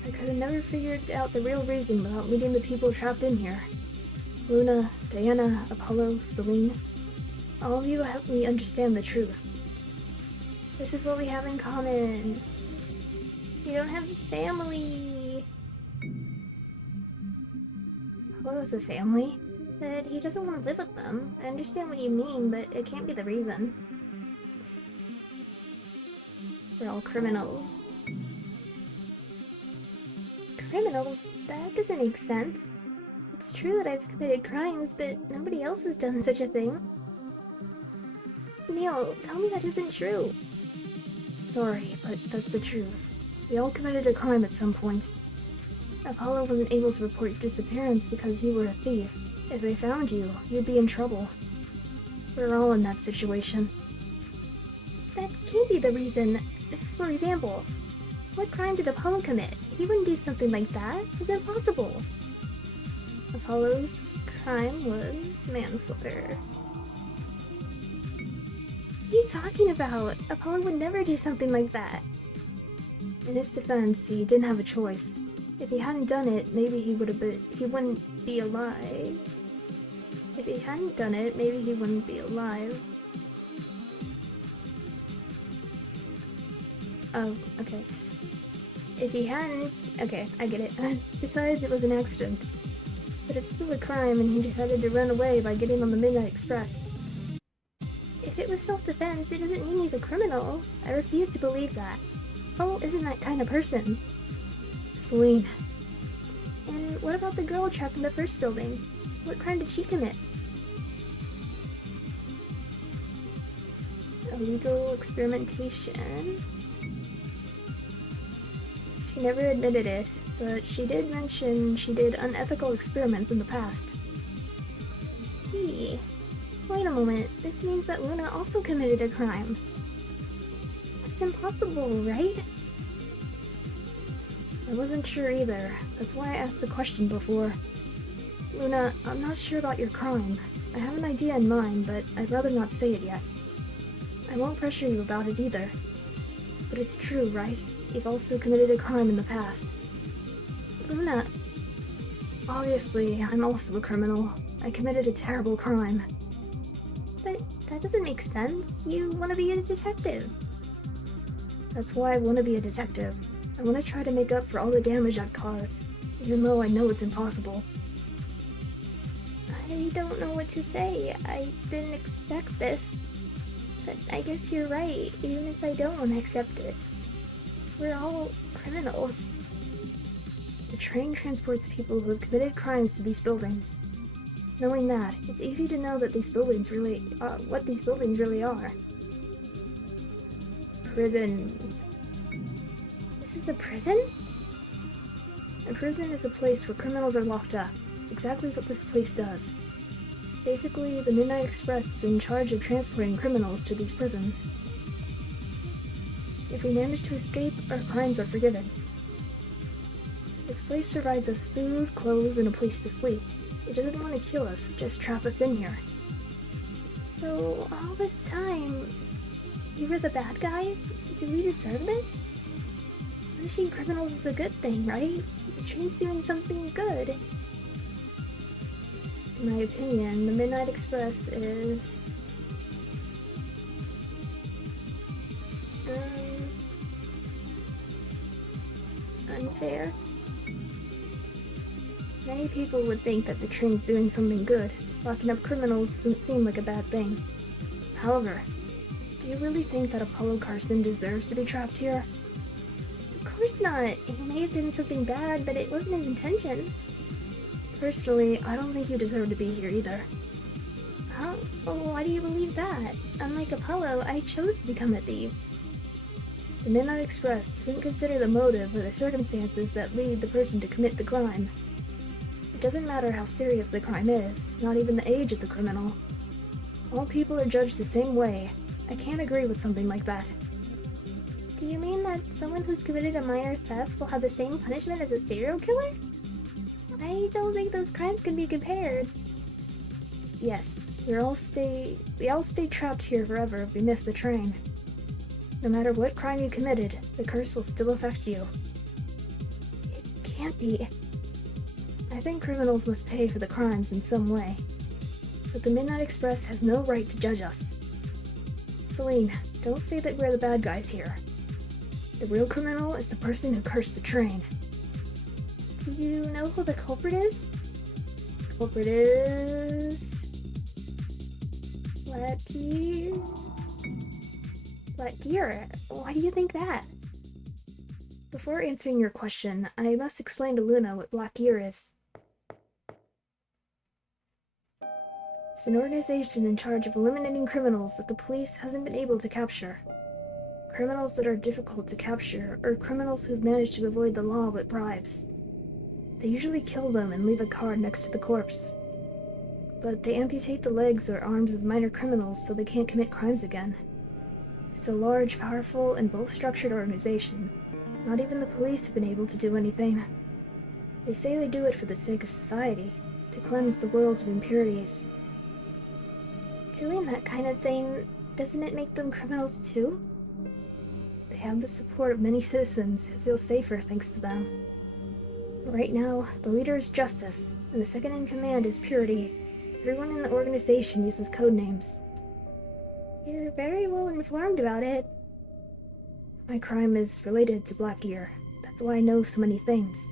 I could have never figured out the real reason without meeting the people trapped in here. Luna, Diana, Apollo, Celine. All of you helped me understand the truth. This is what we have in common. You don't have family. Apollo has a family. But he doesn't want to live with them. I understand what you mean, but it can't be the reason. We're all criminals. Criminals? That doesn't make sense. It's true that I've committed crimes, but nobody else has done such a thing. Neil, tell me that isn't true. Sorry, but that's the truth. We all committed a crime at some point. Apollo wasn't able to report your disappearance because you were a thief. If they found you, you'd be in trouble. We're all in that situation. That can't be the reason. For example, what crime did Apollo commit? He wouldn't do something like that. It's impossible. Apollo's crime was manslaughter. What are you talking about? Apollo would never do something like that. In his defense, he didn't have a choice. If he hadn't done it, maybe he wouldn't be alive. If he hadn't done it, maybe he wouldn't be alive. Oh, okay. If he hadn't... Okay, I get it. Besides, it was an accident. But it's still a crime, and he decided to run away by getting on the Midnight Express. If it was self-defense, it doesn't mean he's a criminal. I refuse to believe that. Apollo isn't that kind of person. Celine. And what about the girl trapped in the first building? What crime did she commit? Illegal experimentation. She never admitted it, but she did mention she did unethical experiments in the past. I see. Wait a moment, this means that Luna also committed a crime. That's impossible, right? I wasn't sure either. That's why I asked the question before. Luna, I'm not sure about your crime. I have an idea in mind, but I'd rather not say it yet. I won't pressure you about it either. But it's true, right? You've also committed a crime in the past. Luna... Obviously, I'm also a criminal. I committed a terrible crime. But that doesn't make sense. You want to be a detective. That's why I want to be a detective. I want to try to make up for all the damage I've caused, even though I know it's impossible. I don't know what to say. I didn't expect this. But I guess you're right, even if I don't want to accept it. We're all criminals. The train transports people who have committed crimes to these buildings. Knowing that, it's easy to know that these buildings what these buildings really are. Prisons. is a prison? A prison is a place where criminals are locked up. Exactly what this place does. Basically, the Midnight Express is in charge of transporting criminals to these prisons. If we manage to escape, our crimes are forgiven. This place provides us food, clothes, and a place to sleep. It doesn't want to kill us, just trap us in here. So, all this time, we were the bad guys? Do we deserve this? Punishing criminals is a good thing, right? The train's doing something good. In my opinion, the Midnight Express is... unfair. Many people would think that the train's doing something good. Locking up criminals doesn't seem like a bad thing. However, do you really think that Apollo Carson deserves to be trapped here? Of course not. He may have done something bad, but it wasn't his intention. Personally, I don't think you deserve to be here either. How? Oh, why do you believe that? Unlike Apollo, I chose to become a thief. The Midnight Express doesn't consider the motive or the circumstances that lead the person to commit the crime. It doesn't matter how serious the crime is, not even the age of the criminal. All people are judged the same way. I can't agree with something like that. Do you mean that someone who's committed a minor theft will have the same punishment as a serial killer? I don't think those crimes can be compared. Yes, we all stay trapped here forever if we miss the train. No matter what crime you committed, the curse will still affect you. It can't be. I think criminals must pay for the crimes in some way. But the Midnight Express has no right to judge us. Celine, don't say that we're the bad guys here. The real criminal is the person who cursed the train. Do you know who the culprit is? Culprit is... Black Gear? Why do you think that? Before answering your question, I must explain to Luna what Black Gear is. It's an organization in charge of eliminating criminals that the police hasn't been able to capture. Criminals that are difficult to capture are criminals who've managed to avoid the law with bribes. They usually kill them and leave a card next to the corpse. But they amputate the legs or arms of minor criminals so they can't commit crimes again. It's a large, powerful, and well-structured organization. Not even the police have been able to do anything. They say they do it for the sake of society, to cleanse the world of impurities. Doing that kind of thing, doesn't it make them criminals too? They have the support of many citizens who feel safer thanks to them. Right now, the leader is Justice, and the second in command is Purity. Everyone in the organization uses code names. You're very well informed about it. My crime is related to Black Gear. That's why I know so many things.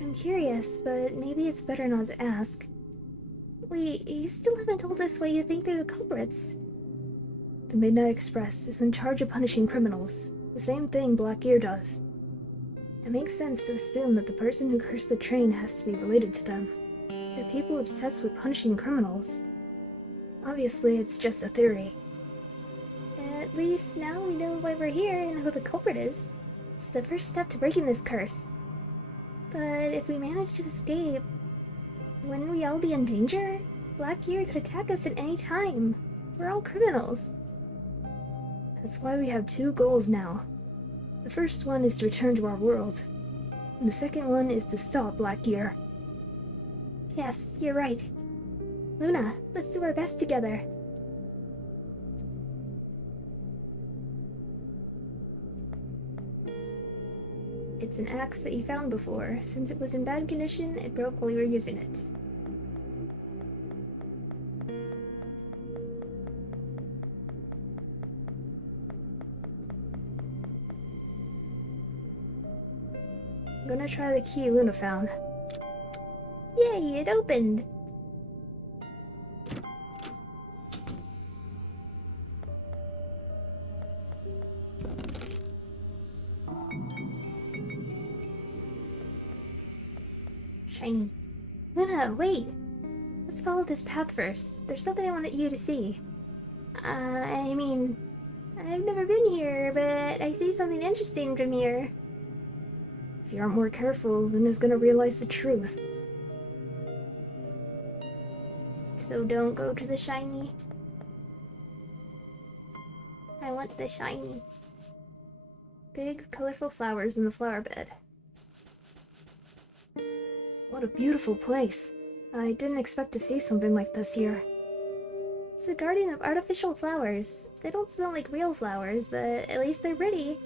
I'm curious, but maybe it's better not to ask. Wait, you still haven't told us why you think they're the culprits. The Midnight Express is in charge of punishing criminals, the same thing Black Gear does. It makes sense to assume that the person who cursed the train has to be related to them. They're people obsessed with punishing criminals. Obviously, it's just a theory. At least now we know why we're here and who the culprit is. It's the first step to breaking this curse. But if we manage to escape, wouldn't we all be in danger? Black Gear could attack us at any time. We're all criminals. That's why we have two goals now. The first one is to return to our world, and the second one is to stop Black Gear. Yes, you're right. Luna, let's do our best together. It's an axe that you found before. Since it was in bad condition, it broke while you were using it. I'm gonna try the key Luna found. Yay, it opened! Shiny. Luna, wait! Let's follow this path first. There's something I wanted you to see. I've never been here, but I see something interesting from here. If you aren't more careful, Luna's gonna realize the truth. So don't go to the shiny. I want the shiny. Big, colorful flowers in the flower bed. What a beautiful place. I didn't expect to see something like this here. It's a garden of artificial flowers. They don't smell like real flowers, but at least they're pretty.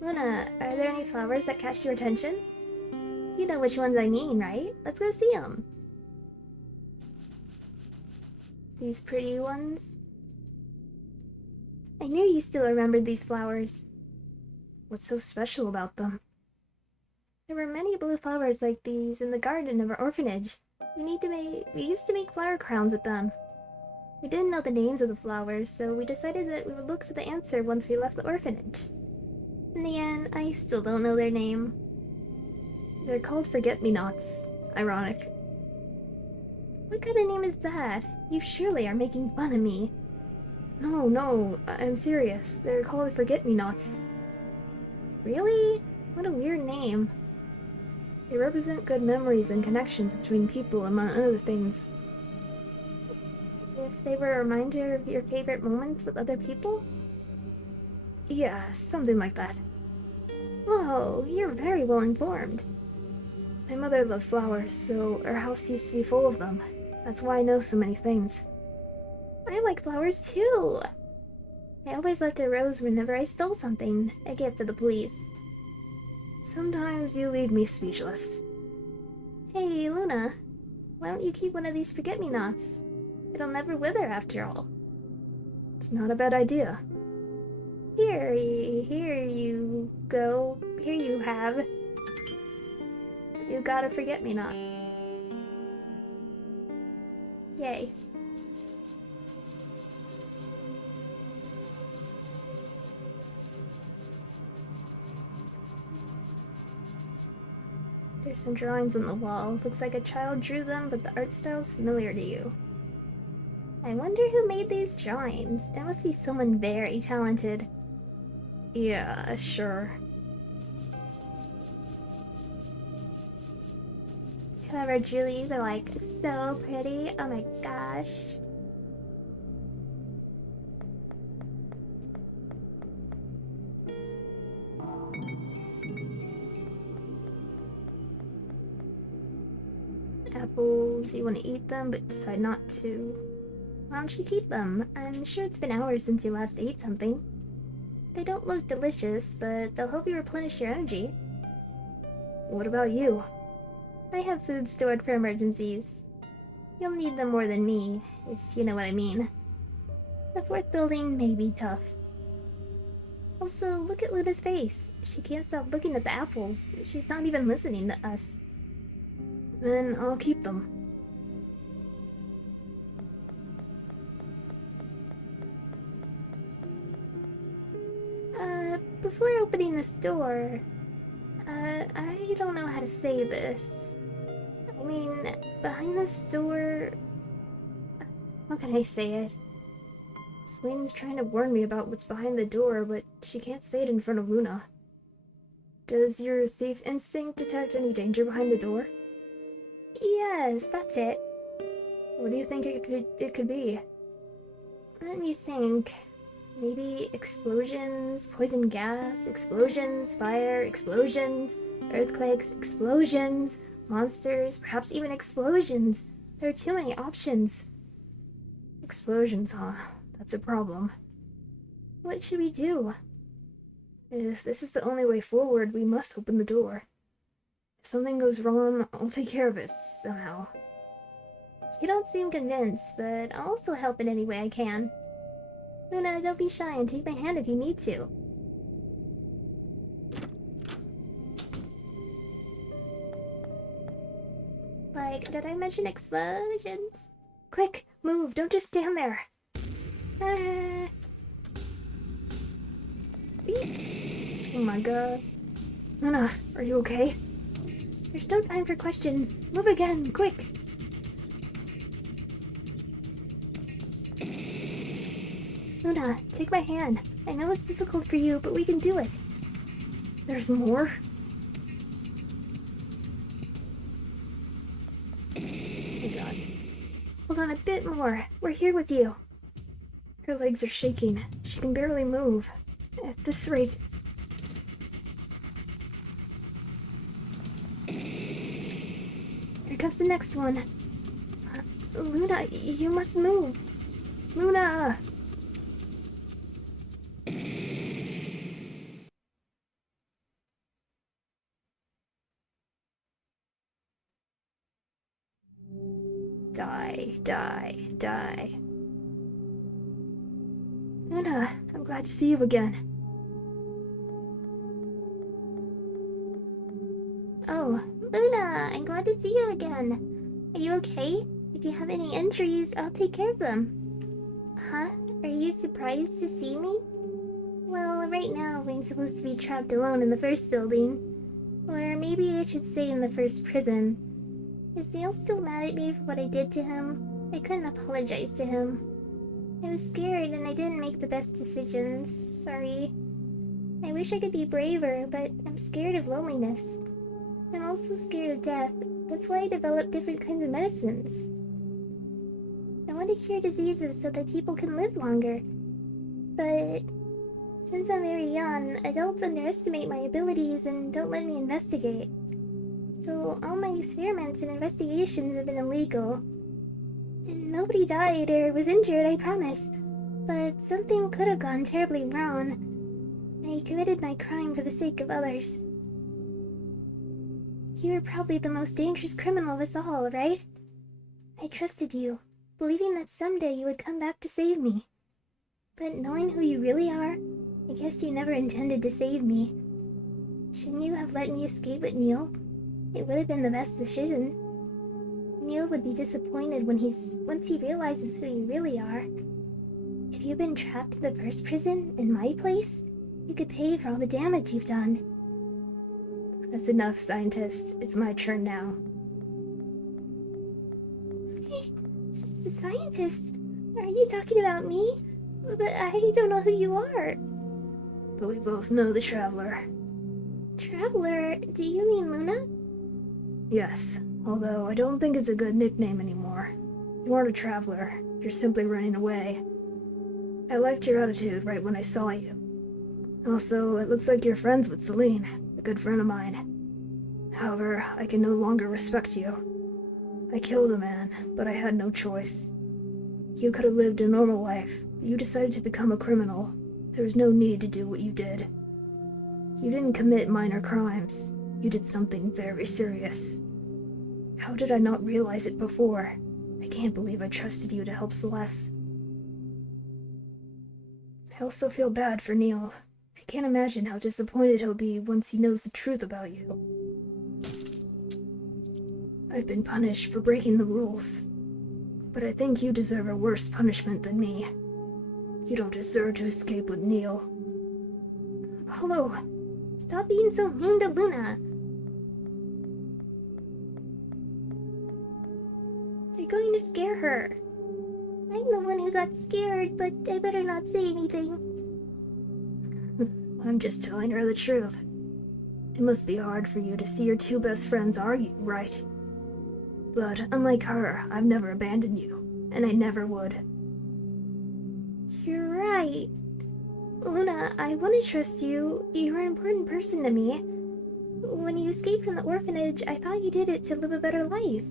Luna, are there any flowers that catch your attention? You know which ones I mean, right? Let's go see them. These pretty ones? I knew you still remembered these flowers. What's so special about them? There were many blue flowers like these in the garden of our orphanage. We used to make flower crowns with them. We didn't know the names of the flowers, so we decided that we would look for the answer once we left the orphanage. In the end, I still don't know their name. They're called forget-me-nots. Ironic. What kind of name is that? You surely are making fun of me. No, I'm serious. They're called forget-me-nots. Really? What a weird name. They represent good memories and connections between people, among other things. If they were a reminder of your favorite moments with other people? Yeah, something like that. Whoa, you're very well informed. My mother loved flowers, so our house used to be full of them. That's why I know so many things. I like flowers too. I always left a rose whenever I stole something, a gift for the police. Sometimes you leave me speechless. Hey, Luna, why don't you keep one of these forget-me-nots? It'll never wither after all. It's not a bad idea. Here you go. Here you have. You got a forget-me-not. Yay. There's some drawings on the wall. Looks like a child drew them, but the art style's familiar to you. I wonder who made these drawings. It must be someone very talented. Yeah, sure. Whoever drew these are like so pretty. Oh my gosh. Apples, you want to eat them but decide not to. Why don't you keep them? I'm sure it's been hours since you last ate something. They don't look delicious, but they'll help you replenish your energy. What about you? I have food stored for emergencies. You'll need them more than me, if you know what I mean. The fourth building may be tough. Also, look at Luna's face. She can't stop looking at the apples. She's not even listening to us. Then I'll keep them. Before opening this door, I don't know how to say this. I mean, behind this door... How can I say it? Selene's trying to warn me about what's behind the door, but she can't say it in front of Luna. Does your thief instinct detect any danger behind the door? Yes, that's it. What do you think it could be? Let me think. Maybe explosions, poison gas, explosions, fire, explosions, earthquakes, explosions, monsters, perhaps even explosions. There are too many options. Explosions, huh? That's a problem. What should we do? If this is the only way forward, we must open the door. If something goes wrong, I'll take care of it, somehow. You don't seem convinced, but I'll also help in any way I can. Luna, don't be shy and take my hand if you need to. Like, did I mention explosions? Quick, move, don't just stand there. Ah. Oh my god. Luna, are you okay? There's no time for questions. Move again, quick! Luna, take my hand. I know it's difficult for you, but we can do it. There's more? Oh my god. Hold on a bit more. We're here with you. Her legs are shaking. She can barely move. At this rate... Here comes the next one. Luna, you must move. Luna! Die, die, die. Luna, I'm glad to see you again. oh, Luna, I'm glad to see you again. Are you okay? If you have any injuries, I'll take care of them. Huh? Are you surprised to see me? Well, right now I'm supposed to be trapped alone in the first building. Or maybe I should say in the first prison. Is Neil still mad at me for what I did to him? I couldn't apologize to him. I was scared and I didn't make the best decisions. Sorry. I wish I could be braver, but I'm scared of loneliness. I'm also scared of death. That's why I developed different kinds of medicines. I want to cure diseases so that people can live longer. But since I'm very young, adults underestimate my abilities and don't let me investigate. So all my experiments and investigations have been illegal. And nobody died or was injured, I promise. But something could have gone terribly wrong. I committed my crime for the sake of others. You were probably the most dangerous criminal of us all, right? I trusted you, believing that someday you would come back to save me. But knowing who you really are, I guess you never intended to save me. Shouldn't you have let me escape with Neil? It would have been the best decision. Neil would be disappointed once he realizes who you really are. If you've been trapped in the first prison, in my place, you could pay for all the damage you've done. That's enough, scientist. It's my turn now. Scientist? Are you talking about me? But I don't know who you are. But we both know the Traveler. Traveler? Do you mean Luna? Yes, although I don't think it's a good nickname anymore. You aren't a Traveler. You're simply running away. I liked your attitude right when I saw you. Also, it looks like you're friends with Celine, a good friend of mine. However, I can no longer respect you. I killed a man, but I had no choice. You could have lived a normal life, but you decided to become a criminal. There was no need to do what you did. You didn't commit minor crimes. You did something very serious. How did I not realize it before? I can't believe I trusted you to help Celeste. I also feel bad for Neil. I can't imagine how disappointed he'll be once he knows the truth about you. I've been punished for breaking the rules, but I think you deserve a worse punishment than me. You don't deserve to escape with Neil. Hello. Stop being so mean to Luna. You're going to scare her. I'm the one who got scared, but I better not say anything. I'm just telling her the truth. It must be hard for you to see your two best friends argue, right? But unlike her, I've never abandoned you, and I never would. You're right. Luna, I want to trust you. You're an important person to me. When you escaped from the orphanage, I thought you did it to live a better life.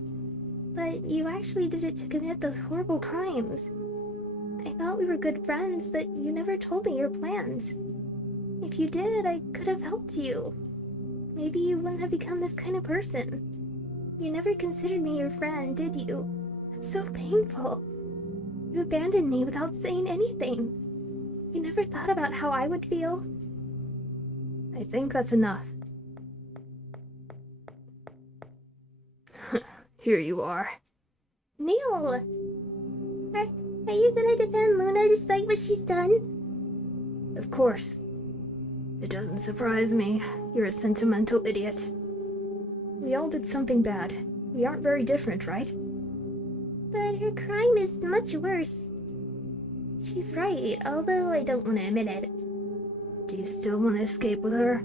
But you actually did it to commit those horrible crimes. I thought we were good friends, but you never told me your plans. If you did, I could have helped you. Maybe you wouldn't have become this kind of person. You never considered me your friend, did you? That's so painful. You abandoned me without saying anything. You never thought about how I would feel. I think that's enough. Here you are. Neil! Are you gonna defend Luna despite what she's done? Of course. It doesn't surprise me. You're a sentimental idiot. We all did something bad. We aren't very different, right? But her crime is much worse. She's right, although I don't want to admit it. Do you still want to escape with her?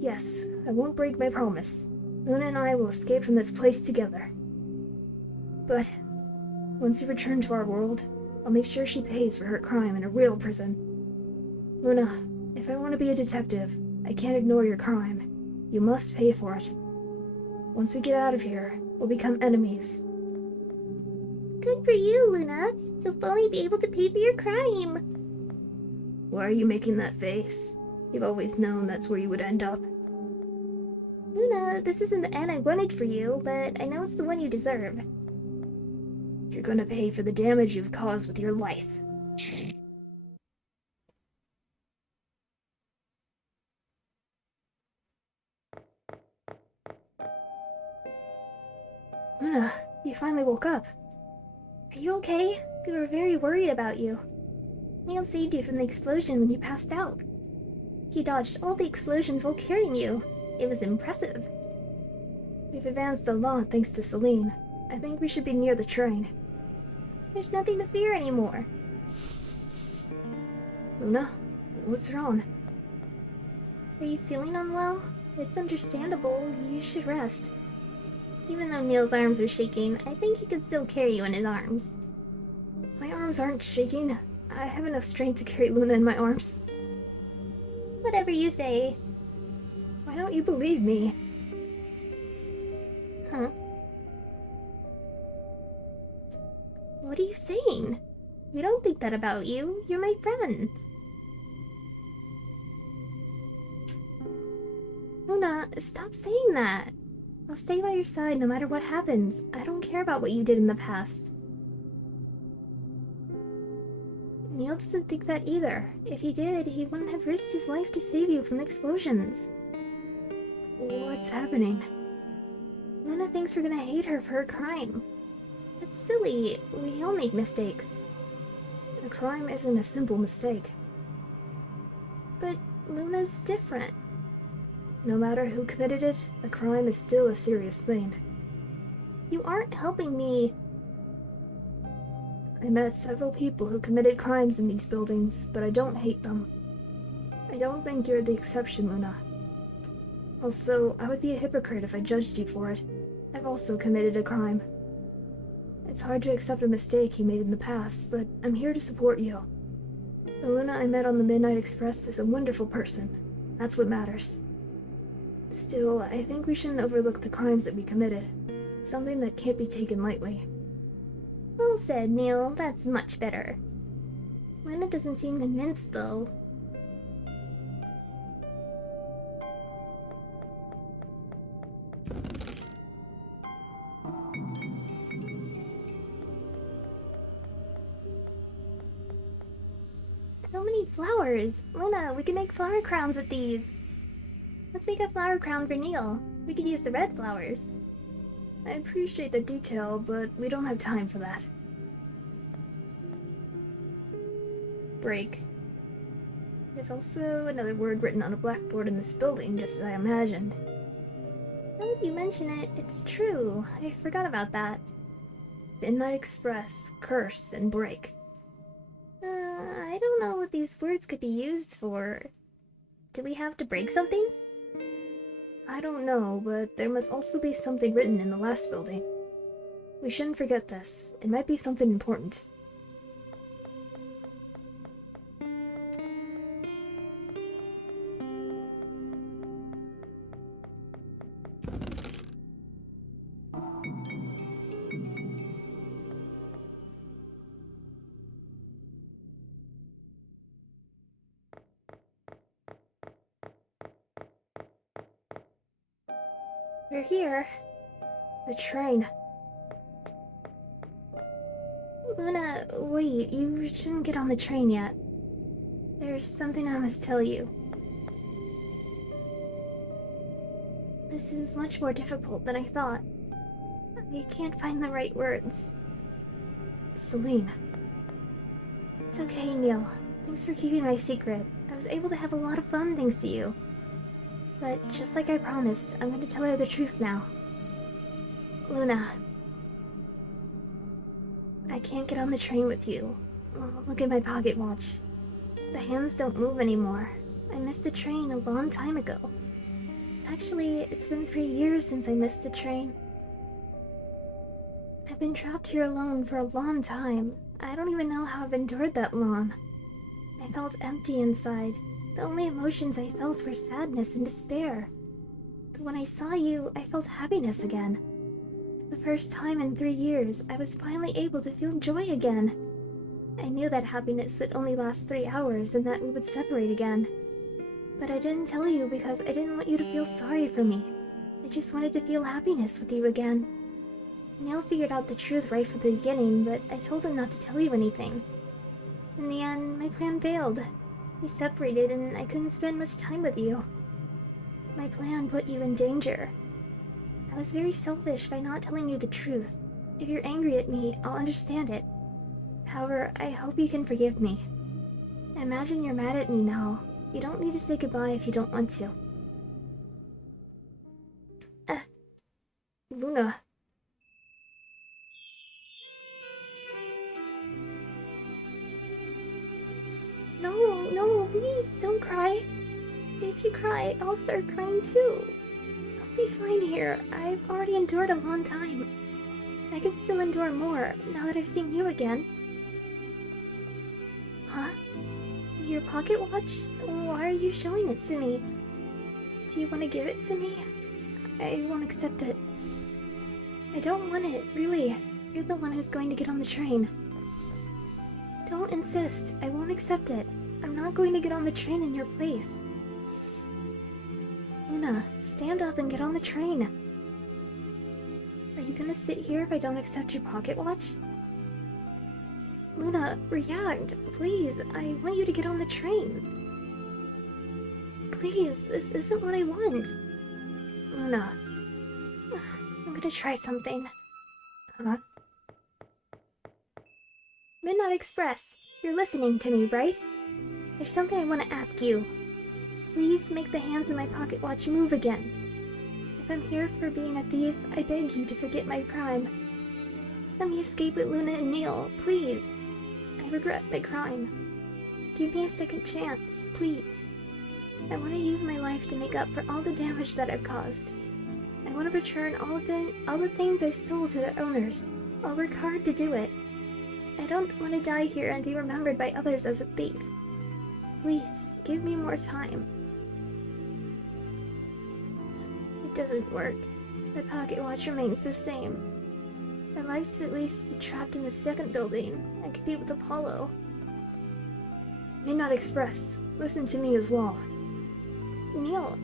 Yes, I won't break my promise. Luna and I will escape from this place together. But once you return to our world, I'll make sure she pays for her crime in a real prison. Luna, if I want to be a detective, I can't ignore your crime. You must pay for it. Once we get out of here, we'll become enemies. Good for you, Luna. You'll finally be able to pay for your crime. Why are you making that face? You've always known that's where you would end up. Luna, this isn't the end I wanted for you, but I know it's the one you deserve. You're gonna pay for the damage you've caused with your life. Luna, you finally woke up. Are you okay? We were very worried about you. Neil saved you from the explosion when you passed out. He dodged all the explosions while carrying you. It was impressive. We've advanced a lot thanks to Celine. I think we should be near the train. There's nothing to fear anymore. Luna, what's wrong? Are you feeling unwell? It's understandable. You should rest. Even though Neil's arms are shaking, I think he could still carry you in his arms. My arms aren't shaking. I have enough strength to carry Luna in my arms. Whatever you say. Why don't you believe me? Huh? What are you saying? We don't think that about you. You're my friend. Luna, stop saying that. I'll stay by your side no matter what happens. I don't care about what you did in the past. Neil doesn't think that either. If he did, he wouldn't have risked his life to save you from explosions. What's happening? Luna thinks we're gonna hate her for her crime. That's silly. We all make mistakes. A crime isn't a simple mistake. But Luna's different. No matter who committed it, a crime is still a serious thing. You aren't helping me. I met several people who committed crimes in these buildings, but I don't hate them. I don't think you're the exception, Luna. Also, I would be a hypocrite if I judged you for it. I've also committed a crime. It's hard to accept a mistake you made in the past, but I'm here to support you. The Luna I met on the Midnight Express is a wonderful person. That's what matters. Still, I think we shouldn't overlook the crimes that we committed. It's something that can't be taken lightly. Well said, Neil. That's much better. Luna doesn't seem convinced, though. So many flowers! Luna, we can make flower crowns with these! Let's make a flower crown for Neil. We could use the red flowers. I appreciate the detail, but we don't have time for that. Break. There's also another word written on a blackboard in this building, just as I imagined. Now that you mention it, it's true. I forgot about that. Midnight Express, curse, and break. I don't know what these words could be used for. Do we have to break something? I don't know, but there must also be something written in the last building. We shouldn't forget this. It might be something important. We're here. The train. Luna, wait, you shouldn't get on the train yet. There's something I must tell you. This is much more difficult than I thought. I can't find the right words. Celine. It's okay, Neil. Thanks for keeping my secret. I was able to have a lot of fun thanks to you. But just like I promised, I'm going to tell her the truth now. Luna, I can't get on the train with you. Oh, look at my pocket watch. The hands don't move anymore. I missed the train a long time ago. Actually, it's been 3 years since I missed the train. I've been trapped here alone for a long time. I don't even know how I've endured that long. I felt empty inside. The only emotions I felt were sadness and despair. But when I saw you, I felt happiness again. For the first time in 3 years, I was finally able to feel joy again. I knew that happiness would only last 3 hours and that we would separate again. But I didn't tell you because I didn't want you to feel sorry for me. I just wanted to feel happiness with you again. Neil figured out the truth right from the beginning, but I told him not to tell you anything. In the end, my plan failed. We separated and I couldn't spend much time with you. My plan put you in danger. I was very selfish by not telling you the truth. If you're angry at me, I'll understand it. However, I hope you can forgive me. I imagine you're mad at me now. You don't need to say goodbye if you don't want to. Luna. No, please, don't cry. If you cry, I'll start crying too. I'll be fine here. I've already endured a long time. I can still endure more, now that I've seen you again. Huh? Your pocket watch? Why are you showing it to me? Do you want to give it to me? I won't accept it. I don't want it, really. You're the one who's going to get on the train. Don't insist. I won't accept it. I'm not going to get on the train in your place. Luna, stand up and get on the train. Are you gonna sit here if I don't accept your pocket watch? Luna, react, please. I want you to get on the train. Please, this isn't what I want. Luna, I'm gonna try something. Huh? Midnight Express, you're listening to me, right? There's something I want to ask you. Please make the hands of my pocket watch move again. If I'm here for being a thief, I beg you to forget my crime. Let me escape with Luna and Neil, please. I regret my crime. Give me a second chance, please. I want to use my life to make up for all the damage that I've caused. I want to return all the things I stole to their owners. I'll work hard to do it. I don't want to die here and be remembered by others as a thief. Please, give me more time. It doesn't work. My pocket watch remains the same. I'd like to at least be trapped in the second building. I could be with Apollo. Midnight Express, listen to me as well. Neil,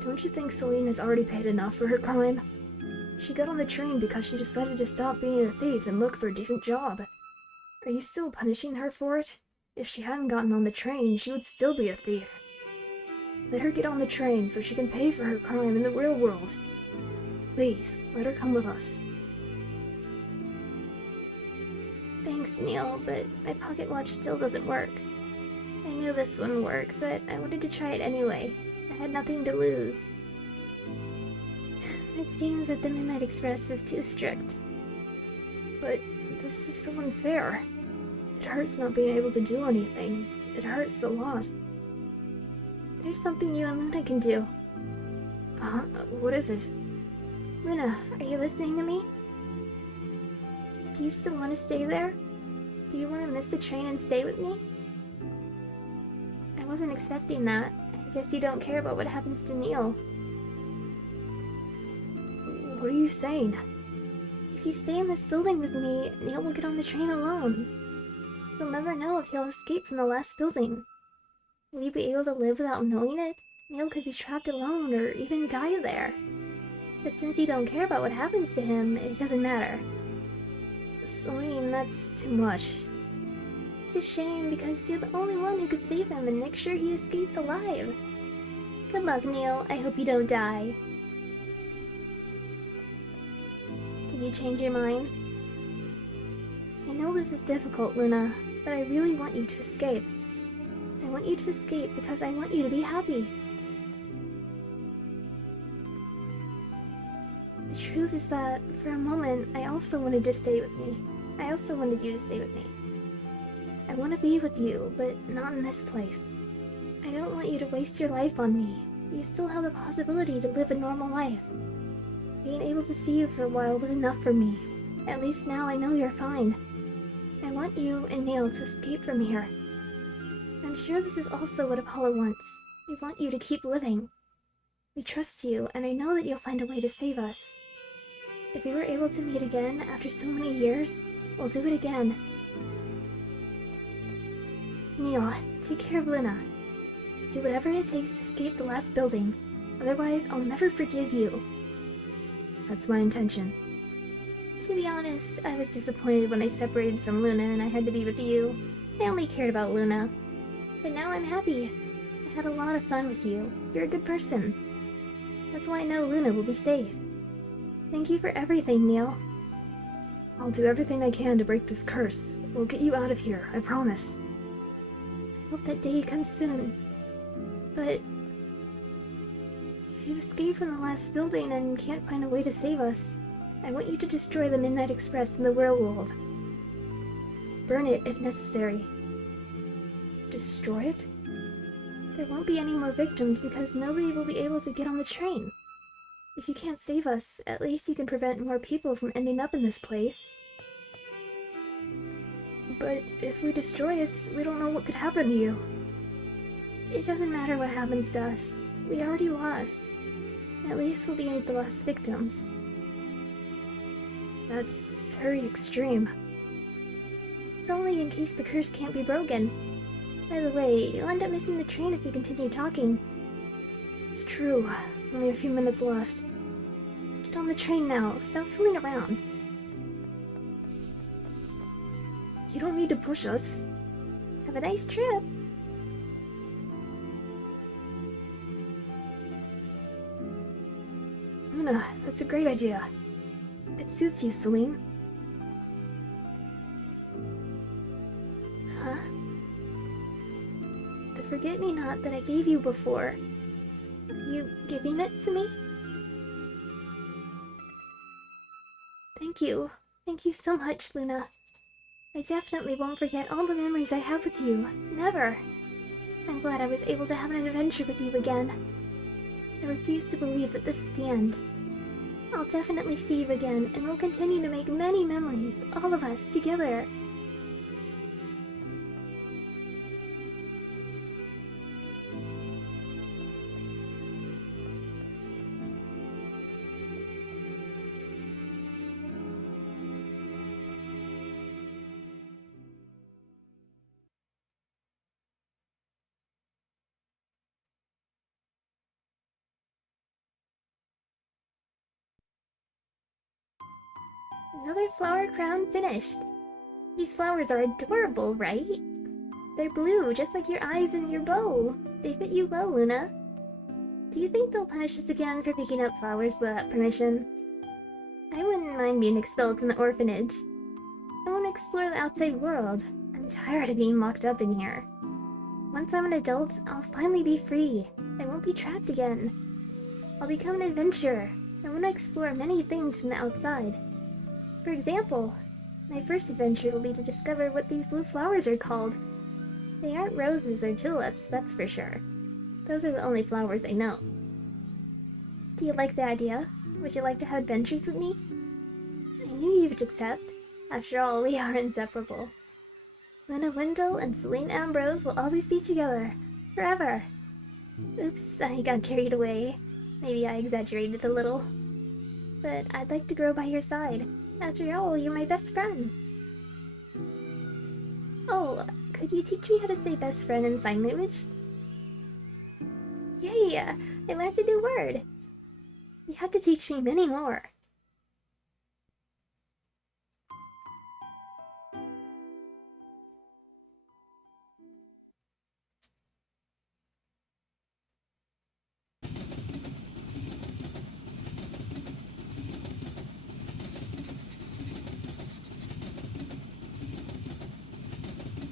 don't you think Celine has already paid enough for her crime? She got on the train because she decided to stop being a thief and look for a decent job. Are you still punishing her for it? If she hadn't gotten on the train, she would still be a thief. Let her get on the train so she can pay for her crime in the real world. Please, let her come with us. Thanks, Neil, but my pocket watch still doesn't work. I knew this wouldn't work, but I wanted to try it anyway. I had nothing to lose. It seems that the Midnight Express is too strict. But this is so unfair. It hurts not being able to do anything. It hurts a lot. There's something you and Luna can do. What is it? Luna, are you listening to me? Do you still want to stay there? Do you want to miss the train and stay with me? I wasn't expecting that. I guess you don't care about what happens to Neil. What are you saying? If you stay in this building with me, Neil will get on the train alone. You'll never know if he'll escape from the last building. Will you be able to live without knowing it? Neil could be trapped alone or even die there. But since you don't care about what happens to him, it doesn't matter. Celine, that's too much. It's a shame because you're the only one who could save him and make sure he escapes alive. Good luck, Neil. I hope you don't die. Did you change your mind? I know this is difficult, Luna, but I really want you to escape. I want you to escape because I want you to be happy. The truth is that, for a moment, I also wanted to stay with me. I also wanted you to stay with me. want to be with you, but not in this place. I don't want you to waste your life on me. You still have the possibility to live a normal life. Being able to see you for a while was enough for me. At least now I know you're fine. I want you and Neil to escape from here. I'm sure this is also what Apollo wants. We want you to keep living. We trust you, and I know that you'll find a way to save us. If we were able to meet again after so many years, we'll do it again. Neil, take care of Luna. Do whatever it takes to escape the last building. Otherwise, I'll never forgive you. That's my intention. To be honest, I was disappointed when I separated from Luna and I had to be with you. I only cared about Luna. But now I'm happy. I had a lot of fun with you. You're a good person. That's why I know Luna will be safe. Thank you for everything, Neil. I'll do everything I can to break this curse. We'll get you out of here, I promise. I hope that day comes soon. But if you escape from the last building and can't find a way to save us, I want you to destroy the Midnight Express in the real world. Burn it if necessary. Destroy it? There won't be any more victims because nobody will be able to get on the train. If you can't save us, at least you can prevent more people from ending up in this place. But if we destroy it, we don't know what could happen to you. It doesn't matter what happens to us. We already lost. At least we'll be the last victims. That's very extreme. It's only in case the curse can't be broken. By the way, you'll end up missing the train if you continue talking. It's true. Only a few minutes left. Get on the train now. Stop fooling around. You don't need to push us. Have a nice trip. Luna, that's a great idea. It suits you, Celine. Huh? The forget-me-not that I gave you before. You giving it to me? Thank you. Thank you so much, Luna. I definitely won't forget all the memories I have with you. Never. I'm glad I was able to have an adventure with you again. I refuse to believe that this is the end. I'll definitely see you again, and we'll continue to make many memories, all of us, together. Another flower crown finished. These flowers are adorable, right? They're blue, just like your eyes and your bow. They fit you well, Luna. Do you think they'll punish us again for picking up flowers without permission? I wouldn't mind being expelled from the orphanage. I want to explore the outside world. I'm tired of being locked up in here. Once I'm an adult, I'll finally be free. I won't be trapped again. I'll become an adventurer. I want to explore many things from the outside. For example, my first adventure will be to discover what these blue flowers are called. They aren't roses or tulips, that's for sure. Those are the only flowers I know. Do you like the idea? Would you like to have adventures with me? I knew you would accept. After all, we are inseparable. Luna Wendell and Celine Ambrose will always be together. Forever. Oops, I got carried away. Maybe I exaggerated a little. But I'd like to grow by your side. After all, you're my best friend. Oh, could you teach me how to say best friend in sign language? Yay! I learned a new word. You have to teach me many more.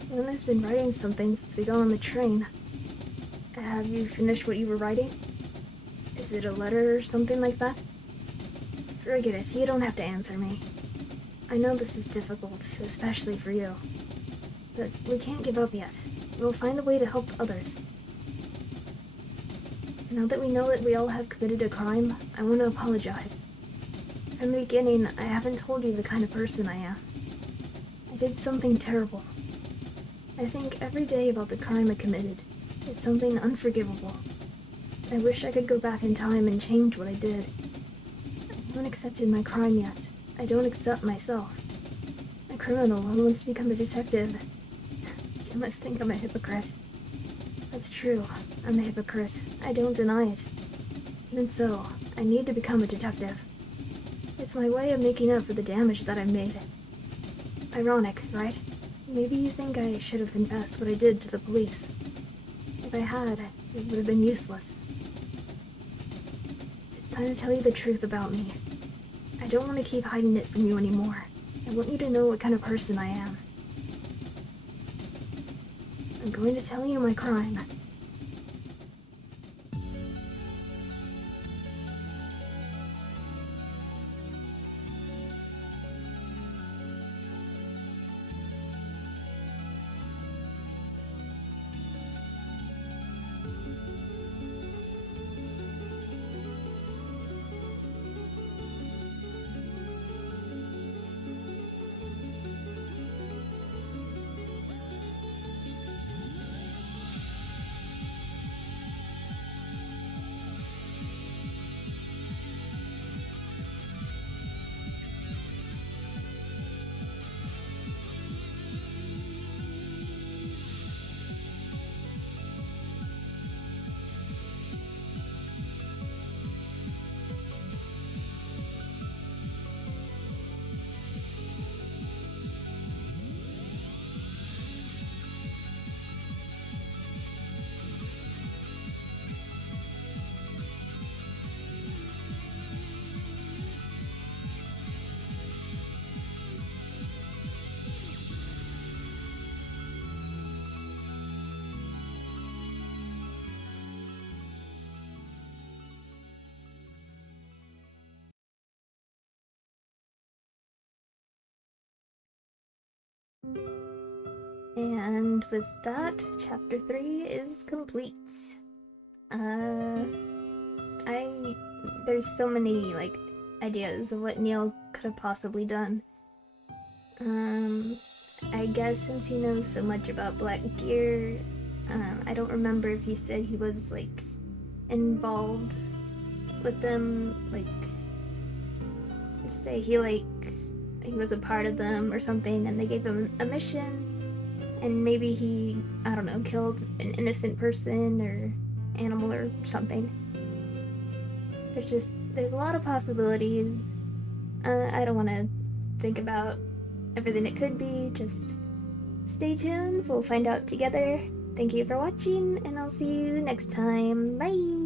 Luna's been writing something since we got on the train. Have you finished what you were writing? Is it a letter or something like that? Forget it, you don't have to answer me. I know this is difficult, especially for you. But we can't give up yet. We'll find a way to help others. Now that we know that we all have committed a crime, I want to apologize. From the beginning, I haven't told you the kind of person I am. I did something terrible. I think every day about the crime I committed. It's something unforgivable. I wish I could go back in time and change what I did. I haven't accepted my crime yet. I don't accept myself. A criminal who wants to become a detective. You must think I'm a hypocrite. That's true. I'm a hypocrite. I don't deny it. Even so, I need to become a detective. It's my way of making up for the damage that I've made. Ironic, right? Maybe you think I should have confessed what I did to the police. If I had, it would have been useless. It's time to tell you the truth about me. I don't want to keep hiding it from you anymore. I want you to know what kind of person I am. I'm going to tell you my crime. And with that, chapter 3 is complete. There's so many, ideas of what Neil could have possibly done. I guess since he knows so much about Black Gear, I don't remember if he said he was, involved with them, say he was a part of them or something, and they gave him a mission, and maybe he, I don't know, killed an innocent person or animal or something. There's a lot of possibilities. I don't want to think about everything it could be. Just stay tuned. We'll find out together. Thank you for watching, and I'll see you next time. Bye!